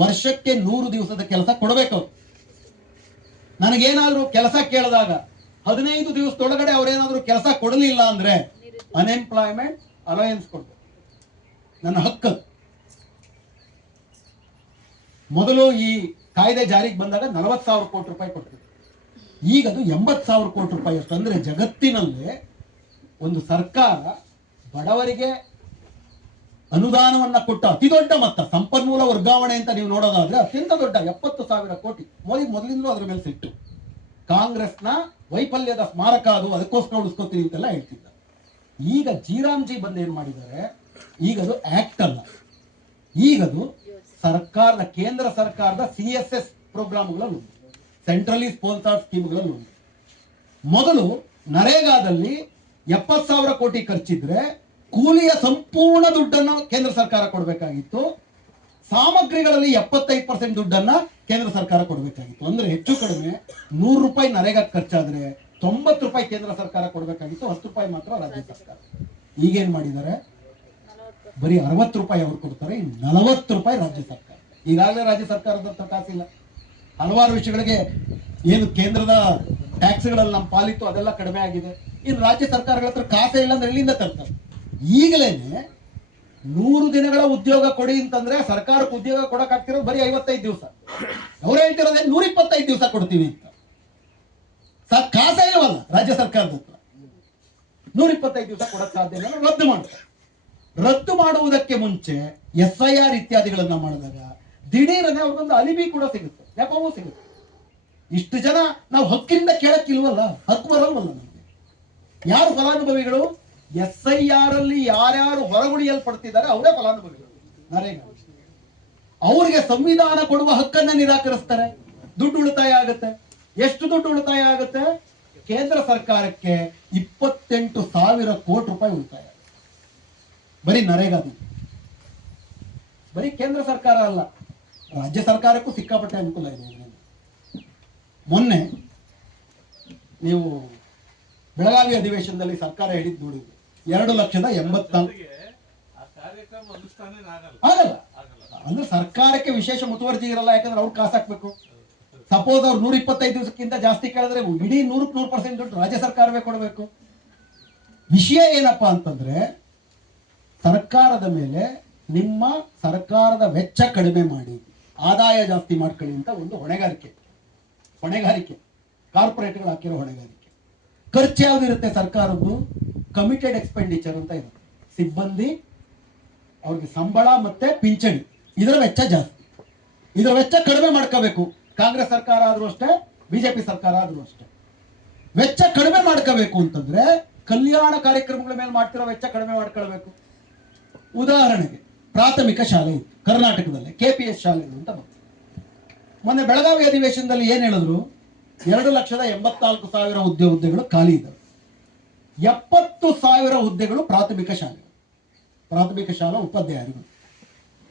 ವರ್ಷಕ್ಕೆ 100 ದಿವಸದ ಕೆಲಸ ಕೊಡಬೇಕು. ನನಗೇನಾದ್ರೂ ಕೆಲಸ ಕೇಳಿದಾಗ 15 ದಿವಸದೊಳಗಡೆ ಅವ್ರೇನಾದ್ರೂ ಕೆಲಸ ಕೊಡಲಿಲ್ಲ ಅಂದ್ರೆ ಅನ್ಎಂಪ್ಲಾಯ್ಮೆಂಟ್ ಅಲೋಯನ್ಸ್ ಕೊಡ್ಬೇಕು. ನನ್ನ ಹಕ್ಕು. ಮೊದಲು ಈ ಕಾಯ್ದೆ ಜಾರಿಗೆ ಬಂದಾಗ 40,000 ಕೋಟಿ ರೂಪಾಯಿ ಕೊಡ್ತಿದ್ರು. ಈಗ ಅದು 80,000 ಕೋಟಿ ರೂಪಾಯಿ ಅಷ್ಟು. ಅಂದ್ರೆ ಜಗತ್ತಿನಲ್ಲೇ ಒಂದು ಸರ್ಕಾರ ಬಡವರಿಗೆ ಅನುದಾನವನ್ನ ಕೊಟ್ಟ ಅತಿ ದೊಡ್ಡ ಮೊತ್ತ, ಸಂಪನ್ಮೂಲ ವರ್ಗಾವಣೆ ಅಂತ ನೀವು ನೋಡೋದಾದ್ರೆ ಅತ್ಯಂತ ದೊಡ್ಡ 70,000 ಕೋಟಿ. ಮೊದಲಿಂದಲೂ ಅದ್ರ ಮೇಲೆ ಸಿಟ್ಟು. ಕಾಂಗ್ರೆಸ್ನ ವೈಫಲ್ಯದ ಸ್ಮಾರಕ ಅದು, ಅದಕ್ಕೋಸ್ಕರ ಉಳಿಸ್ಕೊತೀನಿ ಅಂತೆಲ್ಲ ಹೇಳ್ತಿದ್ದ. ಈಗ ಜಿ ಬಂದು ಏನ್ ಮಾಡಿದ್ದಾರೆ? ಈಗದು ಆಕ್ಟ್ ಅಲ್ಲ, ಈಗದು ಸರ್ಕಾರದ, ಕೇಂದ್ರ ಸರ್ಕಾರದ CSS ಪ್ರೋಗ್ರಾಮ್ಗಳಲ್ಲಿ ಉಂಟು, ಸೆಂಟ್ರಲಿ ಸ್ಪಾನ್ಸರ್ಡ್ ಸ್ಕೀಮ್ಗಳಲ್ಲಿ ಉಂಟು. ಮೊದಲು ನರೇಗಾದಲ್ಲಿ 70,000 ಕೋಟಿ ಖರ್ಚಿದ್ರೆ ಕೂಲಿಯ ಸಂಪೂರ್ಣ ದುಡ್ಡನ್ನು ಕೇಂದ್ರ ಸರ್ಕಾರ ಕೊಡಬೇಕಾಗಿತ್ತು. ಸಾಮಗ್ರಿಗಳಲ್ಲಿ 75% ದುಡ್ಡನ್ನ ಕೇಂದ್ರ ಸರ್ಕಾರ ಕೊಡಬೇಕಾಗಿತ್ತು. ಅಂದ್ರೆ ಹೆಚ್ಚು ಕಡಿಮೆ 100 ರೂಪಾಯಿ ನರೇಗಾ ಖರ್ಚಾದ್ರೆ 90 ರೂಪಾಯಿ ಕೇಂದ್ರ ಸರ್ಕಾರ ಕೊಡಬೇಕಾಗಿತ್ತು, 10 ರೂಪಾಯಿ ಮಾತ್ರ ರಾಜ್ಯ ಸರ್ಕಾರ. ಈಗೇನ್ ಮಾಡಿದ್ದಾರೆ? ಬರೀ 60 ರೂಪಾಯಿ ಅವ್ರು ಕೊಡ್ತಾರೆ, 40 ರೂಪಾಯಿ ರಾಜ್ಯ ಸರ್ಕಾರ. ಈಗಾಗಲೇ ರಾಜ್ಯ ಸರ್ಕಾರದ ಹತ್ರ ಕಾಸಿಲ್ಲ. ಹಲವಾರು ವಿಷಯಗಳಿಗೆ ಏನು ಕೇಂದ್ರದ ಟ್ಯಾಕ್ಸ್ಗಳಲ್ಲಿ ನಮ್ಮ ಪಾಲಿತ್ತು ಅದೆಲ್ಲ ಕಡಿಮೆ ಆಗಿದೆ. ಇನ್ನು ರಾಜ್ಯ ಸರ್ಕಾರಗಳ ಹತ್ರ ಕಾಸೇ ಇಲ್ಲ ಅಂದ್ರೆ ಎಲ್ಲಿಂದ ತರ್ತಾರೆ? ಈಗಲೇನೆ 100 ದಿನಗಳ ಉದ್ಯೋಗ ಕೊಡಿ ಅಂತಂದ್ರೆ ಸರ್ಕಾರಕ್ಕೆ ಉದ್ಯೋಗ ಕೊಡಕ್ಕಾಗ್ತಿರೋದು ಬರೀ 55 ದಿವಸ. ಅವ್ರು ಹೇಳ್ತಿರೋದೇ 125 ದಿವಸ ಕೊಡ್ತೀವಿ ಅಂತ. ಕಾಸೇ ಇಲ್ವಲ್ಲ ರಾಜ್ಯ ಸರ್ಕಾರದ ಹತ್ರ. 125 ದಿವಸ ಕೊಡಕ್ ಸಾಧ್ಯ ಇಲ್ಲ, ರದ್ದು ಮಾಡ್ತಾರೆ. ರದ್ದು ಮಾಡುವುದಕ್ಕೆ ಮುಂಚೆ SIR ಇತ್ಯಾದಿಗಳನ್ನ ಮಾಡಿದಾಗ ದಿಢೀರನೆ ಅವ್ರಿಗೊಂದು ಅಲಿಬಿ ಕೂಡ ಸಿಗುತ್ತೆ, ನೆಪವೂ ಸಿಗುತ್ತೆ. ಇಷ್ಟು ಜನ ನಾವು ಹಕ್ಕಿನಿಂದ ಕೇಳಕ್ಕಿಲ್ವಲ್ಲ, ಹಕ್ಕು ಬರಲ್ವಲ್ಲ ನಮಗೆ. ಯಾರು ಫಲಾನುಭವಿಗಳು? SIR ಅಲ್ಲಿ ಯಾರ್ಯಾರು ಹೊರಗುಳಿಯಲ್ಪಡ್ತಿದ್ದಾರೆ ಅವರೇ ಫಲಾನುಭವಿಗಳು. ನರೇಗಾ ಅವ್ರಿಗೆ ಸಂವಿಧಾನ ಕೊಡುವ ಹಕ್ಕನ್ನ ನಿರಾಕರಿಸ್ತಾರೆ. ದುಡ್ಡು ಉಳಿತಾಯ ಆಗುತ್ತೆ. ಎಷ್ಟು ದುಡ್ಡು ಉಳಿತಾಯ ಆಗುತ್ತೆ? ಕೇಂದ್ರ ಸರ್ಕಾರಕ್ಕೆ 28,000 ಕೋಟಿ ರೂಪಾಯಿ ಉಳಿತಾಯ ಆಗುತ್ತೆ ಬರೀ ನರೇಗಾದಿಂದ. ಬರೀ ಕೇಂದ್ರ ಸರ್ಕಾರ ಅಲ್ಲ, ರಾಜ್ಯ ಸರ್ಕಾರಕ್ಕೂ ಸಿಕ್ಕಾಪಟ್ಟೆ ಅನುಕೂಲ ಇದೆ. ಮೊನ್ನೆ ನೀವು ಬೆಳಗಾವಿ ಅಧಿವೇಶನದಲ್ಲಿ ಸರ್ಕಾರ ಹೇಳಿದ್ ನೋಡಿದ್ವಿ, 2,84,000 ಆಗಲ್ಲ. ಅಂದ್ರೆ ಸರ್ಕಾರಕ್ಕೆ ವಿಶೇಷ ಮುತುವರ್ಜಿ ಇರಲ್ಲ, ಯಾಕಂದ್ರೆ ಅವ್ರು ಕಾಸು ಹಾಕ್ಬೇಕು. ಸಪೋಸ್ ಅವ್ರು 125 ದಿವಸಕ್ಕಿಂತ ಜಾಸ್ತಿ ಕೇಳಿದ್ರೆ ಇಡೀ 100% ದುಡ್ಡು ರಾಜ್ಯ ಸರ್ಕಾರವೇ ಕೊಡಬೇಕು. ವಿಷಯ ಏನಪ್ಪಾ ಅಂತಂದ್ರೆ, ಸರ್ಕಾರದ ಮೇಲೆ ನಿಮ್ಮ ಸರ್ಕಾರದ ವೆಚ್ಚ ಕಡಿಮೆ ಮಾಡಿ ಆದಾಯ ಜಾಸ್ತಿ ಮಾಡ್ಕೊಳ್ಳಿ ಅಂತ ಒಂದು ಹೊಣೆಗಾರಿಕೆ. ಕಾರ್ಪೊರೇಟ್ಗಳು ಹಾಕಿರೋ ಹೊಣೆಗಾರಿಕೆ. ಖರ್ಚು ಯಾವ್ದಿರುತ್ತೆ ಸರ್ಕಾರದ್ದು? ಕಮಿಟೆಡ್ ಎಕ್ಸ್ಪೆಂಡಿಚರ್ ಅಂತ ಇರುತ್ತೆ. ಸಿಬ್ಬಂದಿ, ಅವ್ರಿಗೆ ಸಂಬಳ ಮತ್ತೆ ಪಿಂಚಣಿ, ಇದರ ವೆಚ್ಚ ಜಾಸ್ತಿ. ಇದರ ವೆಚ್ಚ ಕಡಿಮೆ ಮಾಡ್ಕೋಬೇಕು. ಕಾಂಗ್ರೆಸ್ ಸರ್ಕಾರ ಆದ್ರೂ ಅಷ್ಟೇ, ಬಿಜೆಪಿ ಸರ್ಕಾರ ಆದ್ರೂ ಅಷ್ಟೇ. ವೆಚ್ಚ ಕಡಿಮೆ ಮಾಡ್ಕೋಬೇಕು ಅಂತಂದ್ರೆ ಕಲ್ಯಾಣ ಕಾರ್ಯಕ್ರಮಗಳ ಮೇಲೆ ಮಾಡ್ತಿರೋ ವೆಚ್ಚ ಕಡಿಮೆ ಮಾಡ್ಕೊಳ್ಬೇಕು. ಉದಾಹರಣೆಗೆ ಪ್ರಾಥಮಿಕ ಶಾಲೆ ಇತ್ತು ಕರ್ನಾಟಕದಲ್ಲಿ, KPS ಶಾಲೆಗಳು ಅಂತ ಬಂತು. ಮೊನ್ನೆ ಬೆಳಗಾವಿ ಅಧಿವೇಶನದಲ್ಲಿ ಏನ್ ಹೇಳಿದ್ರು? 2,84,000 ಹುದ್ದೆಗಳು ಖಾಲಿ ಇದ್ದಾವೆ. 70,000 ಹುದ್ದೆಗಳು ಪ್ರಾಥಮಿಕ ಶಾಲಾ ಉಪಾಧ್ಯಾಯರುಗಳು.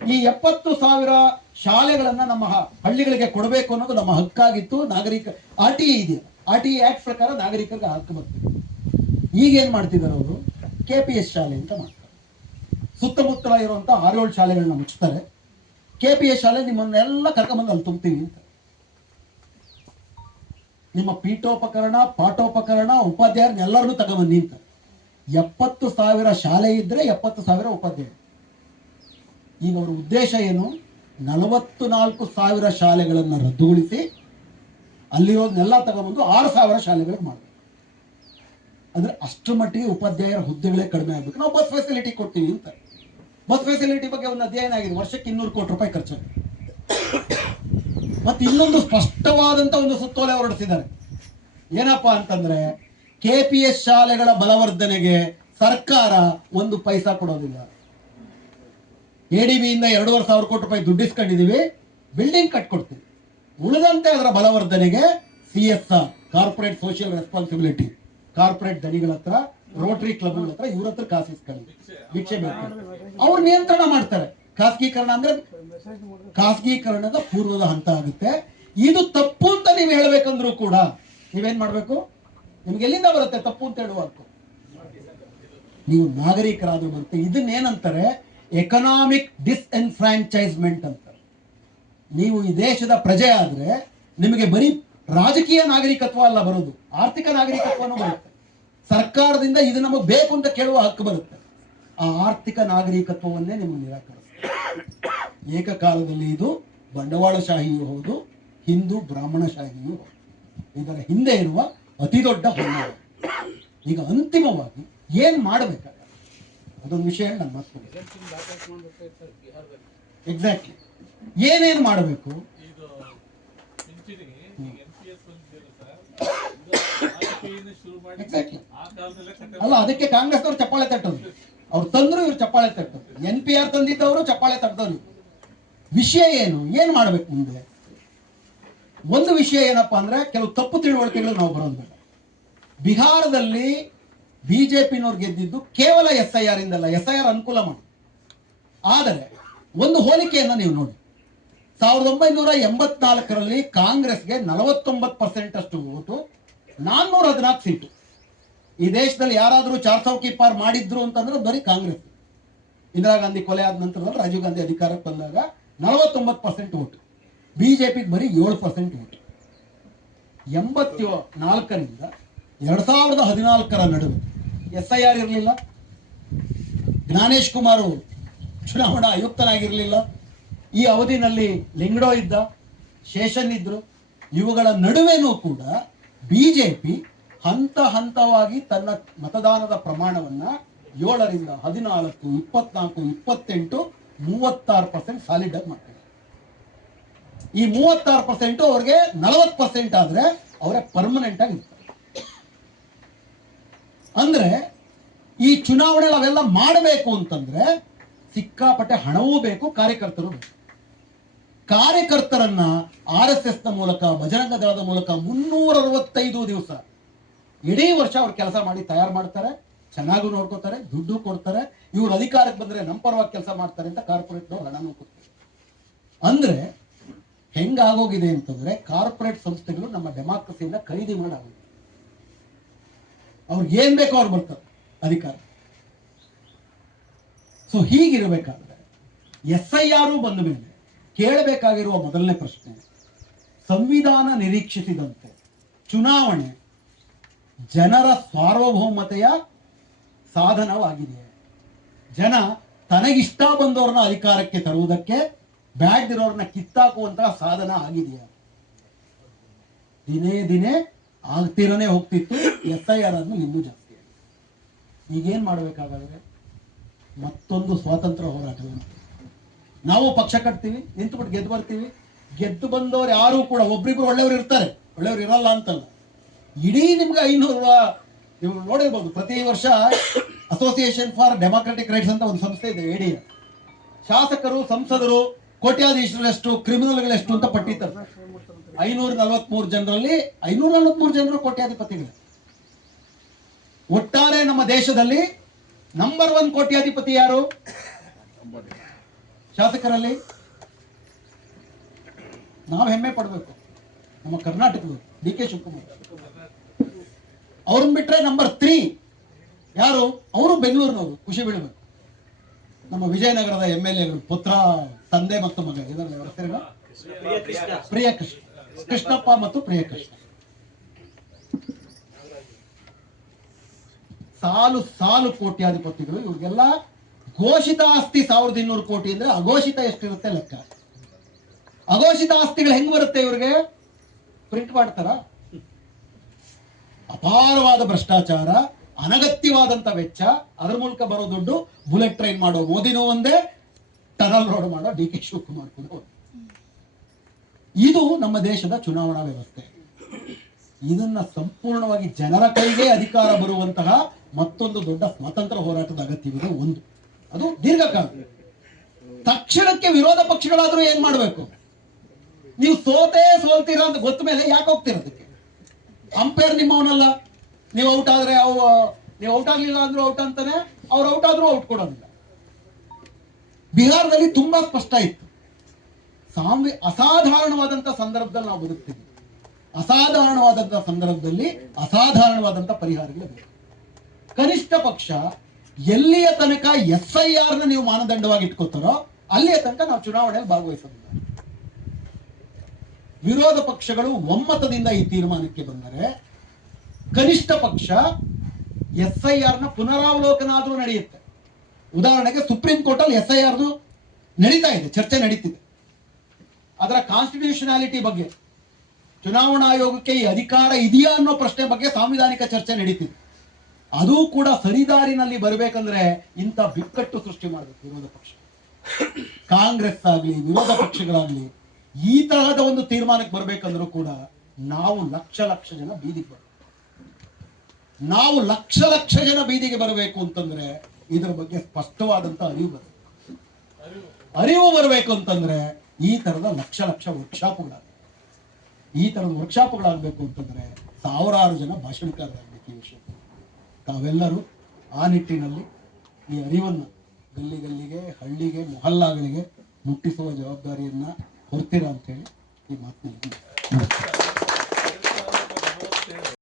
ಈ 70,000 ಶಾಲೆಗಳನ್ನ ನಮ್ಮ ಹಳ್ಳಿಗಳಿಗೆ ಕೊಡಬೇಕು ಅನ್ನೋದು ನಮ್ಮ ಹಕ್ಕಾಗಿತ್ತು. ನಾಗರಿಕ RTI ಇದೆಯಲ್ಲ, RTI ಆಕ್ಟ್ ಪ್ರಕಾರ ನಾಗರಿಕರಿಗೆ ಹಕ್ಕು ಬರ್ತಿದೆ. ಈಗ ಏನ್ ಮಾಡ್ತಿದ್ದಾರೆ ಅವರು? KPS ಶಾಲೆ ಅಂತ ಮಾಡ್ತಾರೆ. ಸುತ್ತಮುತ್ತಲ ಇರುವಂತ 6-7 ಶಾಲೆಗಳನ್ನ ಮುಚ್ತಾರೆ. KPS ಶಾಲೆ ನಿಮ್ಮನ್ನೆಲ್ಲ ಕರ್ಕೊಂಬಂದು ಅಲ್ಲಿ ತುಂಬ್ತೀವಿ ಅಂತ. ನಿಮ್ಮ ಪೀಠೋಪಕರಣ, ಪಾಠೋಪಕರಣ, ಉಪಾಧ್ಯಾಯರನ್ನೆಲ್ಲರನ್ನೂ ತಗೊಂಬಂದಿ ಅಂತ. 70,000 ಶಾಲೆ ಇದ್ರೆ 70,000 ಉಪಾಧ್ಯಾಯರು. ಈಗ ಅವರ ಉದ್ದೇಶ ಏನು? 44,000 ಶಾಲೆಗಳನ್ನು ರದ್ದುಗೊಳಿಸಿ ಅಲ್ಲಿರೋದನ್ನೆಲ್ಲ ತಗೊಂಬಂದು 6,000 ಶಾಲೆಗಳಿಗೆ ಮಾಡಬೇಕು. ಅಂದ್ರೆ ಅಷ್ಟು ಮಟ್ಟಿಗೆ ಉಪಾಧ್ಯಾಯರ ಹುದ್ದೆಗಳೇ ಕಡಿಮೆ ಆಗ್ಬೇಕು. ನಾವು ಬಸ್ ಫೆಸಿಲಿಟಿ ಕೊಡ್ತೀವಿ ಅಂತ. ಬಸ್ ಫೆಸಿಲಿಟಿ ಬಗ್ಗೆ ಒಂದು ಅಧ್ಯಯನ ಆಗಿದೆ. ವರ್ಷಕ್ಕೆ 200 ಕೋಟಿ ರೂಪಾಯಿ ಖರ್ಚಾಗಿದೆ. ಮತ್ತೆ ಇನ್ನೊಂದು ಸ್ಪಷ್ಟವಾದಂತ ಒಂದು ಸುತ್ತೋಲೆ ಹೊರಡಿಸಿದ್ದಾರೆ. ಏನಪ್ಪಾ ಅಂತಂದ್ರೆ, KPS ಶಾಲೆಗಳ ಬಲವರ್ಧನೆಗೆ ಸರ್ಕಾರ 1 ಪೈಸಾ ಕೊಡೋದಿಲ್ಲ. ADB ಇಂದ 2,500 ಕೋಟಿ ರೂಪಾಯಿ ದುಡ್ಡಿಸ್ಕೊಂಡಿದೀವಿ, ಬಿಲ್ಡಿಂಗ್ ಕಟ್ಕೊಡ್ತೀವಿ. ಉಳಿದಂತೆ ಅದರ ಬಲವರ್ಧನೆಗೆ CSR, corporate social responsibility, corporate ದಣಿಗಳ ಹತ್ರ, ರೋಟರಿ ಕ್ಲಬ್ಗಳ ಹತ್ರ, ಇವ್ರ ಹತ್ರ ಕಾಸಿಸ್ಕೊಳ್ಳಿ, ಭಿಕ್ಷೆ ಬೇಕು. ಅವ್ರು ನಿಯಂತ್ರಣ ಮಾಡ್ತಾರೆ. ಖಾಸಗೀಕರಣ ಅಂದ್ರೆ ಖಾಸಗೀಕರಣದ ಪೂರ್ವದ ಹಂತ ಆಗುತ್ತೆ. ಇದು ತಪ್ಪು ಅಂತ ನೀವು ಹೇಳ್ಬೇಕಂದ್ರೂ ಕೂಡ ನೀವೇನ್ ಮಾಡ್ಬೇಕು? ನಿಮ್ಗೆ ಎಲ್ಲಿಂದ ಬರುತ್ತೆ ತಪ್ಪು ಅಂತ ಹೇಳುವ? ನೀವು ನಾಗರಿಕರಾದ್ರೂ ಬರುತ್ತೆ. ಇದನ್ನೇನಂತಾರೆ? ಎಕನಾಮಿಕ್ ಡಿಸ್ಎನ್ಫ್ರಾಂಚೈಸ್ಮೆಂಟ್ ಅಂತಾರೆ. ನೀವು ಈ ದೇಶದ ಪ್ರಜೆ ಆದ್ರೆ ನಿಮಗೆ ಬರೀ ರಾಜಕೀಯ ನಾಗರಿಕತ್ವ ಅಲ್ಲ ಬರೋದು, ಆರ್ಥಿಕ ನಾಗರಿಕತ್ವನೂ ಬರುತ್ತೆ. ಸರ್ಕಾರದಿಂದ ಇದು ನಮಗೆ ಬೇಕು ಅಂತ ಕೇಳುವ ಹಕ್ಕು ಬರುತ್ತೆ. ಆ ಆರ್ಥಿಕ ನಾಗರಿಕತ್ವವನ್ನೇ ನಿಮ್ಮ ನಿರಾಕರಿಸುತ್ತೆ. ಏಕಕಾಲದಲ್ಲಿ ಇದು ಬಂಡವಾಳಶಾಹಿಯೂ ಹೌದು, ಹಿಂದೂ ಬ್ರಾಹ್ಮಣಶಾಹಿಯೂ ಹೌದು. ಇದರ ಹಿಂದೆ ಇರುವ ಅತಿ ದೊಡ್ಡ ಹೊನ್ನಾಳ. ಈಗ ಅಂತಿಮವಾಗಿ ಏನ್ ಮಾಡಬೇಕಾಗ ಅದೊಂದು ವಿಷಯ ನಾನು ಮಾತಾಡ್ತೀನಿ. ಎಕ್ಸಾಕ್ಟ್ಲಿ ಏನೇನು ಮಾಡಬೇಕು? ಅಲ್ಲ, ಅದಕ್ಕೆ ಕಾಂಗ್ರೆಸ್ ಅವರು ಚಪ್ಪಾಳೆ ತಟ್ಟೋದು. ಅವ್ರು ತಂದ್ರು, ಇವ್ರು ಚಪ್ಪಾಳೆ ತಟ್ಟೋದು. NPR ತಂದಿದ್ದವರು ಚಪ್ಪಾಳೆ ತಟ್ಟೋದು. ವಿಷಯ ಏನ್ ಮಾಡ್ಬೇಕು ಮುಂದೆ? ಒಂದು ವಿಷಯ ಏನಪ್ಪಾ ಅಂದ್ರೆ, ಕೆಲವು ತಪ್ಪು ತಿಳುವಳಿಕೆಗಳು ನಾವು ಬರೋದು ಬೇಡ. ಬಿಹಾರದಲ್ಲಿ BJP-ನವ್ರು ಗೆದ್ದಿದ್ದು ಕೇವಲ SIR ಇಂದಲ್ಲ, SIR ಅನುಕೂಲ ಮಾಡಿ. ಆದರೆ ಒಂದು ಹೋಲಿಕೆಯನ್ನು ನೀವು ನೋಡಿ. 1984ರಲ್ಲಿ ಕಾಂಗ್ರೆಸ್ಗೆ 49% ಅಷ್ಟು ಓಟು, 414 ಸೀಟು. ಈ ದೇಶದಲ್ಲಿ ಯಾರಾದರೂ 4 ಚೌಕಿ ಪಾರ್ ಮಾಡಿದ್ರು ಅಂತಂದ್ರೆ ಬರೀ ಕಾಂಗ್ರೆಸ್. ಇಂದಿರಾ ಗಾಂಧಿ ಕೊಲೆ ಆದ ನಂತರದಲ್ಲಿ ರಾಜೀವ್ ಗಾಂಧಿ ಅಧಿಕಾರಕ್ಕೆ ಬಂದಾಗ 49% ಓಟು, BJPಗೆ ಬರೀ 7% ಓಟು. 84ರಿಂದ 2014ರ ನಡುವೆ SIR ಇರಲಿಲ್ಲ, ಜ್ಞಾನೇಶ್ ಕುಮಾರ್ ಚುನಾವಣಾ ಆಯುಕ್ತನಾಗಿರಲಿಲ್ಲ, ಈ ಅವಧಿನಲ್ಲಿ ಲಿಂಗಡೋ ಇದ್ದ, ಶೇಷನ್ ಇದ್ರು. ಇವುಗಳ ನಡುವೆನೂ ಕೂಡ BJP ಹಂತ ಹಂತವಾಗಿ ತನ್ನ ಮತದಾನದ ಪ್ರಮಾಣವನ್ನ 7ರಿಂದ 14, 24, 28, 36% ಸಾಲಿಡ್ ಆಗಿ ಮಾಡ್ತಾರೆ. ಈ 36% ಅವ್ರಿಗೆ 40% ಆದ್ರೆ ಅವರೇ ಪರ್ಮನೆಂಟ್ ಆಗಿ ಇರ್ತಾರೆ. ಅಂದ್ರೆ ಈ ಚುನಾವಣೆ ಅವೆಲ್ಲ ಮಾಡಬೇಕು ಅಂತಂದ್ರೆ ಸಿಕ್ಕಾಪಟ್ಟೆ ಹಣವೂ ಬೇಕು, ಕಾರ್ಯಕರ್ತರು ಬೇಕು. ಕಾರ್ಯಕರ್ತರನ್ನ RSS ನ ಮೂಲಕ, ಬಜರಂಗ ದಳದ ಮೂಲಕ 365 ದಿವಸ ಇಡೀ ವರ್ಷ ಅವ್ರು ಕೆಲಸ ಮಾಡಿ ತಯಾರು ಮಾಡ್ತಾರೆ, ಚೆನ್ನಾಗೂ ನೋಡ್ಕೋತಾರೆ, ದುಡ್ಡು ಕೊಡ್ತಾರೆ. ಇವ್ರು ಅಧಿಕಾರಕ್ಕೆ ಬಂದ್ರೆ ನಮ್ಮ ಪರವಾಗಿ ಕೆಲಸ ಮಾಡ್ತಾರೆ ಅಂತ ಕಾರ್ಪೊರೇಟ್ನವ್ರು ಹಣನೂ ಕೊಡ್ತಾರೆ. ಅಂದ್ರೆ ಹೆಂಗಾಗೋಗಿದೆ ಅಂತಂದ್ರೆ, ಕಾರ್ಪೊರೇಟ್ ಸಂಸ್ಥೆಗಳು ನಮ್ಮ ಡೆಮಾಕ್ರಸಿಯಿಂದ ಖರೀದಿ ಮಾಡಾಗಿದೆ. ಅವ್ರಿಗೆ ಏನ್ ಬೇಕೋ ಅವ್ರು ಬರ್ತಾರೆ ಅಧಿಕಾರ. ಸೊ ಹೀಗಿರಬೇಕಾದ್ರೆ SIR ಬಂದ ಮೇಲೆ ಕೇಳಬೇಕಾಗಿರುವ ಮೊದಲನೇ ಪ್ರಶ್ನೆ, ಸಂವಿಧಾನ ನಿರೀಕ್ಷಿಸಿದಂತೆ ಚುನಾವಣೆ ಜನರ ಸಾರ್ವಭೌಮತೆಯ ಸಾಧನವಾಗಿದೆ. ಜನ ತನಗಿಷ್ಟ ಬಂದವ್ರನ್ನ ಅಧಿಕಾರಕ್ಕೆ ತರುವುದಕ್ಕೆ, ಬ್ಯಾಡ್ದಿರೋರ್ನ ಕಿತ್ತಾಕುವಂತಹ ಸಾಧನ ಆಗಿದೆಯಾ? ದಿನೇ ದಿನೇ ಆಗ್ತಿರನೇ ಹೋಗ್ತಿತ್ತು. SIR ಆದ್ಮೇಲೆ ಇನ್ನೂ ಜಾಸ್ತಿ ಆಗಿದೆ. ಈಗೇನ್ ಮಾಡ್ಬೇಕಾಗಾದ್ರೆ ಮತ್ತೊಂದು ಸ್ವಾತಂತ್ರ್ಯ ಹೋರಾಟವನ್ನು ನಾವು ಪಕ್ಷ ಕಟ್ತೀವಿ, ನಿಂತುಬಿಟ್ಟು ಗೆದ್ದು ಬರ್ತೀವಿ. ಗೆದ್ದು ಬಂದವರು ಯಾರು ಕೂಡ ಒಬ್ರಿಬ್ರು ಒಳ್ಳೆಯವರು ಇರ್ತಾರೆ, ಒಳ್ಳೆಯವರು ಇರಲ್ಲ ಅಂತಲ್ಲ. ಇಡೀ ನಿಮ್ಗೆ 500 ನೀವು ನೋಡಿರ್ಬೋದು, ಪ್ರತಿ ವರ್ಷ ಅಸೋಸಿಯೇಷನ್ ಫಾರ್ ಡೆಮಾಕ್ರೆಟಿಕ್ ರೈಟ್ಸ್ ಅಂತ ಒಂದು ಸಂಸ್ಥೆ ಇದೆ, ADR. ಶಾಸಕರು, ಸಂಸದರು ಕೋಟ್ಯಾಧೀಶರೆಷ್ಟು, ಕ್ರಿಮಿನಲ್ಗಳೆಷ್ಟು ಅಂತ ಪಟ್ಟಿ ತರ. 543 ಜನರಲ್ಲಿ 543 ಜನರು ಕೋಟ್ಯಾಧಿಪತಿಗಳು. ಒಟ್ಟಾರೆ ನಮ್ಮ ದೇಶದಲ್ಲಿ ನಂಬರ್ 1 ಕೋಟ್ಯಾಧಿಪತಿ ಯಾರು ಶಾಸಕರಲ್ಲಿ? ನಾವು ಹೆಮ್ಮೆ ಪಡಬೇಕು, ನಮ್ಮ ಕರ್ನಾಟಕದ ಡಿ ಕೆ ಶಿವಕುಮಾರ್. ಅವ್ರನ್ನ ಬಿಟ್ರೆ ನಂಬರ್ 3 ಯಾರು? ಅವರು ಬೆಂಗಳೂರಿನವರು, ಖುಷಿ ಬೀಳಬೇಕು. ನಮ್ಮ ವಿಜಯನಗರದ MLAಗಳು, ಪುತ್ರ, ತಂದೆ ಮತ್ತು ಮಗ, ಇದರಲ್ಲಿ ಅವರ ಹೆಸರೇನು? ಪ್ರಿಯಕೃಷ್ಣ, ಕೃಷ್ಣಪ್ಪ ಮತ್ತು ಪ್ರಿಯಕೃಷ್ಣ. ಸಾಲು ಸಾಲು ಕೋಟ್ಯಾಧಿಪತಿಗಳು. ಇವ್ರಿಗೆಲ್ಲ ಘೋಷಿತ ಆಸ್ತಿ 1200 ಕೋಟಿ ಅಂದ್ರೆ ಅಘೋಷಿತ ಎಷ್ಟಿರುತ್ತೆ ಲೆಕ್ಕ. ಅಘೋಷಿತ ಆಸ್ತಿಗಳು ಹೆಂಗ್ ಬರುತ್ತೆ ಇವ್ರಿಗೆ? ಪ್ರಿಂಟ್ ಮಾಡ್ತಾರ? ಅಪಾರವಾದ ಭ್ರಷ್ಟಾಚಾರ, ಅನಗತ್ಯವಾದಂತ ವೆಚ್ಚ, ಅದರ ಮೂಲಕ ಬರೋ ದುಡ್ಡು. ಬುಲೆಟ್ ಟ್ರೈನ್ ಮಾಡೋ ಮೋದಿನೂ ಒಂದೇ, ಟನಲ್ ರೋಡ್ ಮಾಡೋ ಡಿ ಕೆ ಶಿವಕುಮಾರ್ ಕೂಡ ಒಂದೇ. ಇದು ನಮ್ಮ ದೇಶದ ಚುನಾವಣಾ ವ್ಯವಸ್ಥೆ. ಇದನ್ನ ಸಂಪೂರ್ಣವಾಗಿ ಜನರ ಕೈಗೆ ಅಧಿಕಾರ ಬರುವಂತಹ ಮತ್ತೊಂದು ದೊಡ್ಡ ಸ್ವಾತಂತ್ರ್ಯ ಹೋರಾಟದ ಅಗತ್ಯವಿದೆ. ಒಂದು, ಅದು ದೀರ್ಘಕಾಲ. ತಕ್ಷಣಕ್ಕೆ ವಿರೋಧ ಪಕ್ಷಗಳಾದ್ರೂ ಏನ್ ಮಾಡ್ಬೇಕು? ನೀವು ಸೋಲ್ತೀರಾ ಅಂತ ಗೊತ್ತ ಮೇಲೆ ಯಾಕೆ ಹೋಗ್ತಿರೋದಕ್ಕೆ? ಅಂಪೈರ್ ನಿಮ್ಮವನಲ್ಲ. ನೀವು ಔಟ್ ಆದ್ರೆ ನೀವು ಔಟ್ ಆಗ್ಲಿಲ್ಲ ಅಂದ್ರೂ ಔಟ್ ಅಂತಾನೆ, ಅವ್ರು ಔಟ್ ಆದ್ರೂ ಔಟ್ ಕೊಡೋದಿಲ್ಲ. ಬಿಹಾರದಲ್ಲಿ ತುಂಬಾ ಸ್ಪಷ್ಟ ಇತ್ತು. ಅಸಾಧಾರಣವಾದಂತ ಸಂದರ್ಭದಲ್ಲಿ ನಾವು ಬದುಕ್ತೀವಿ. ಅಸಾಧಾರಣವಾದಂತ ಸಂದರ್ಭದಲ್ಲಿ ಅಸಾಧಾರಣವಾದಂತ ಪರಿಹಾರಗಳು ಬೇಕು. ಕನಿಷ್ಠ ಪಕ್ಷ ಎಲ್ಲಿಯ ತನಕ SIR ನ ನೀವು ಮಾನದಂಡವಾಗಿ ಇಟ್ಕೋತಾರೋ ಅಲ್ಲಿಯ ತನಕ ನಾವು ಚುನಾವಣೆಯಲ್ಲಿ ಭಾಗವಹಿಸೋದಿಲ್ಲ. ವಿರೋಧ ಪಕ್ಷಗಳು ಒಮ್ಮತದಿಂದ ಈ ತೀರ್ಮಾನಕ್ಕೆ ಬಂದರೆ ಕನಿಷ್ಠ ಪಕ್ಷ SIR ನ ಪುನರಾವಲೋಕನ ಆದ್ರೂ ನಡೆಯುತ್ತೆ. ಉದಾಹರಣೆಗೆ ಸುಪ್ರೀಂ ಕೋರ್ಟ್ ಅಲ್ಲಿ SIR ನಡೀತಾ ಇದೆ, ಚರ್ಚೆ ನಡೀತಿದೆ. ಅದರ ಕಾನ್ಸ್ಟಿಟ್ಯೂಷನಾಲಿಟಿ ಬಗ್ಗೆ, ಚುನಾವಣಾ ಆಯೋಗಕ್ಕೆ ಈ ಅಧಿಕಾರ ಇದೆಯಾ ಅನ್ನೋ ಪ್ರಶ್ನೆ ಬಗ್ಗೆ ಸಾಂವಿಧಾನಿಕ ಚರ್ಚೆ ನಡೀತಿದೆ. ಅದು ಕೂಡ ಸರಿದಾರಿನಲ್ಲಿ ಬರಬೇಕಂದ್ರೆ ಇಂಥ ಬಿಕ್ಕಟ್ಟು ಸೃಷ್ಟಿ ಮಾಡಬೇಕು ವಿರೋಧ ಪಕ್ಷ. ಕಾಂಗ್ರೆಸ್ ಆಗ್ಲಿ, ವಿರೋಧ ಪಕ್ಷಗಳಾಗ್ಲಿ ಈ ತರಹದ ಒಂದು ತೀರ್ಮಾನಕ್ಕೆ ಬರ್ಬೇಕಂದ್ರೂ ಕೂಡ ನಾವು ಲಕ್ಷ ಜನ ಬೀದಿಗೆ ಬರಬೇಕು. ನಾವು ಲಕ್ಷ ಜನ ಬೀದಿಗೆ ಬರಬೇಕು ಅಂತಂದ್ರೆ ಇದರ ಬಗ್ಗೆ ಸ್ಪಷ್ಟವಾದಂತ ಅರಿವು ಬರಬೇಕು ಅಂತಂದ್ರೆ ಈ ತರದ ಲಕ್ಷ ವರ್ಕ್ಶಾಪ್ಗಳಾಗಬೇಕು. ಈ ತರದ ವರ್ಕ್ಶಾಪ್ಗಳಾಗಬೇಕು ಅಂತಂದ್ರೆ ಸಾವಿರಾರು ಜನ ಭಾಷಣಕಾರರಾಗಬೇಕು. ಈ ವಿಷಯ ತಾವೆಲ್ಲರೂ ಆ ನಿಟ್ಟಿನಲ್ಲಿ ಈ ಅರಿವನ್ನು ಗಲ್ಲಿಗೆ, ಹಳ್ಳಿಗೆ, ಮೊಹಲ್ಲಾಗಳಿಗೆ ಮುಟ್ಟಿಸುವ ಜವಾಬ್ದಾರಿಯನ್ನ ಹೊರ್ತೀರಾ ಅಂತ ಹೇಳಿ ಈ ಮಾತನಾಡಿ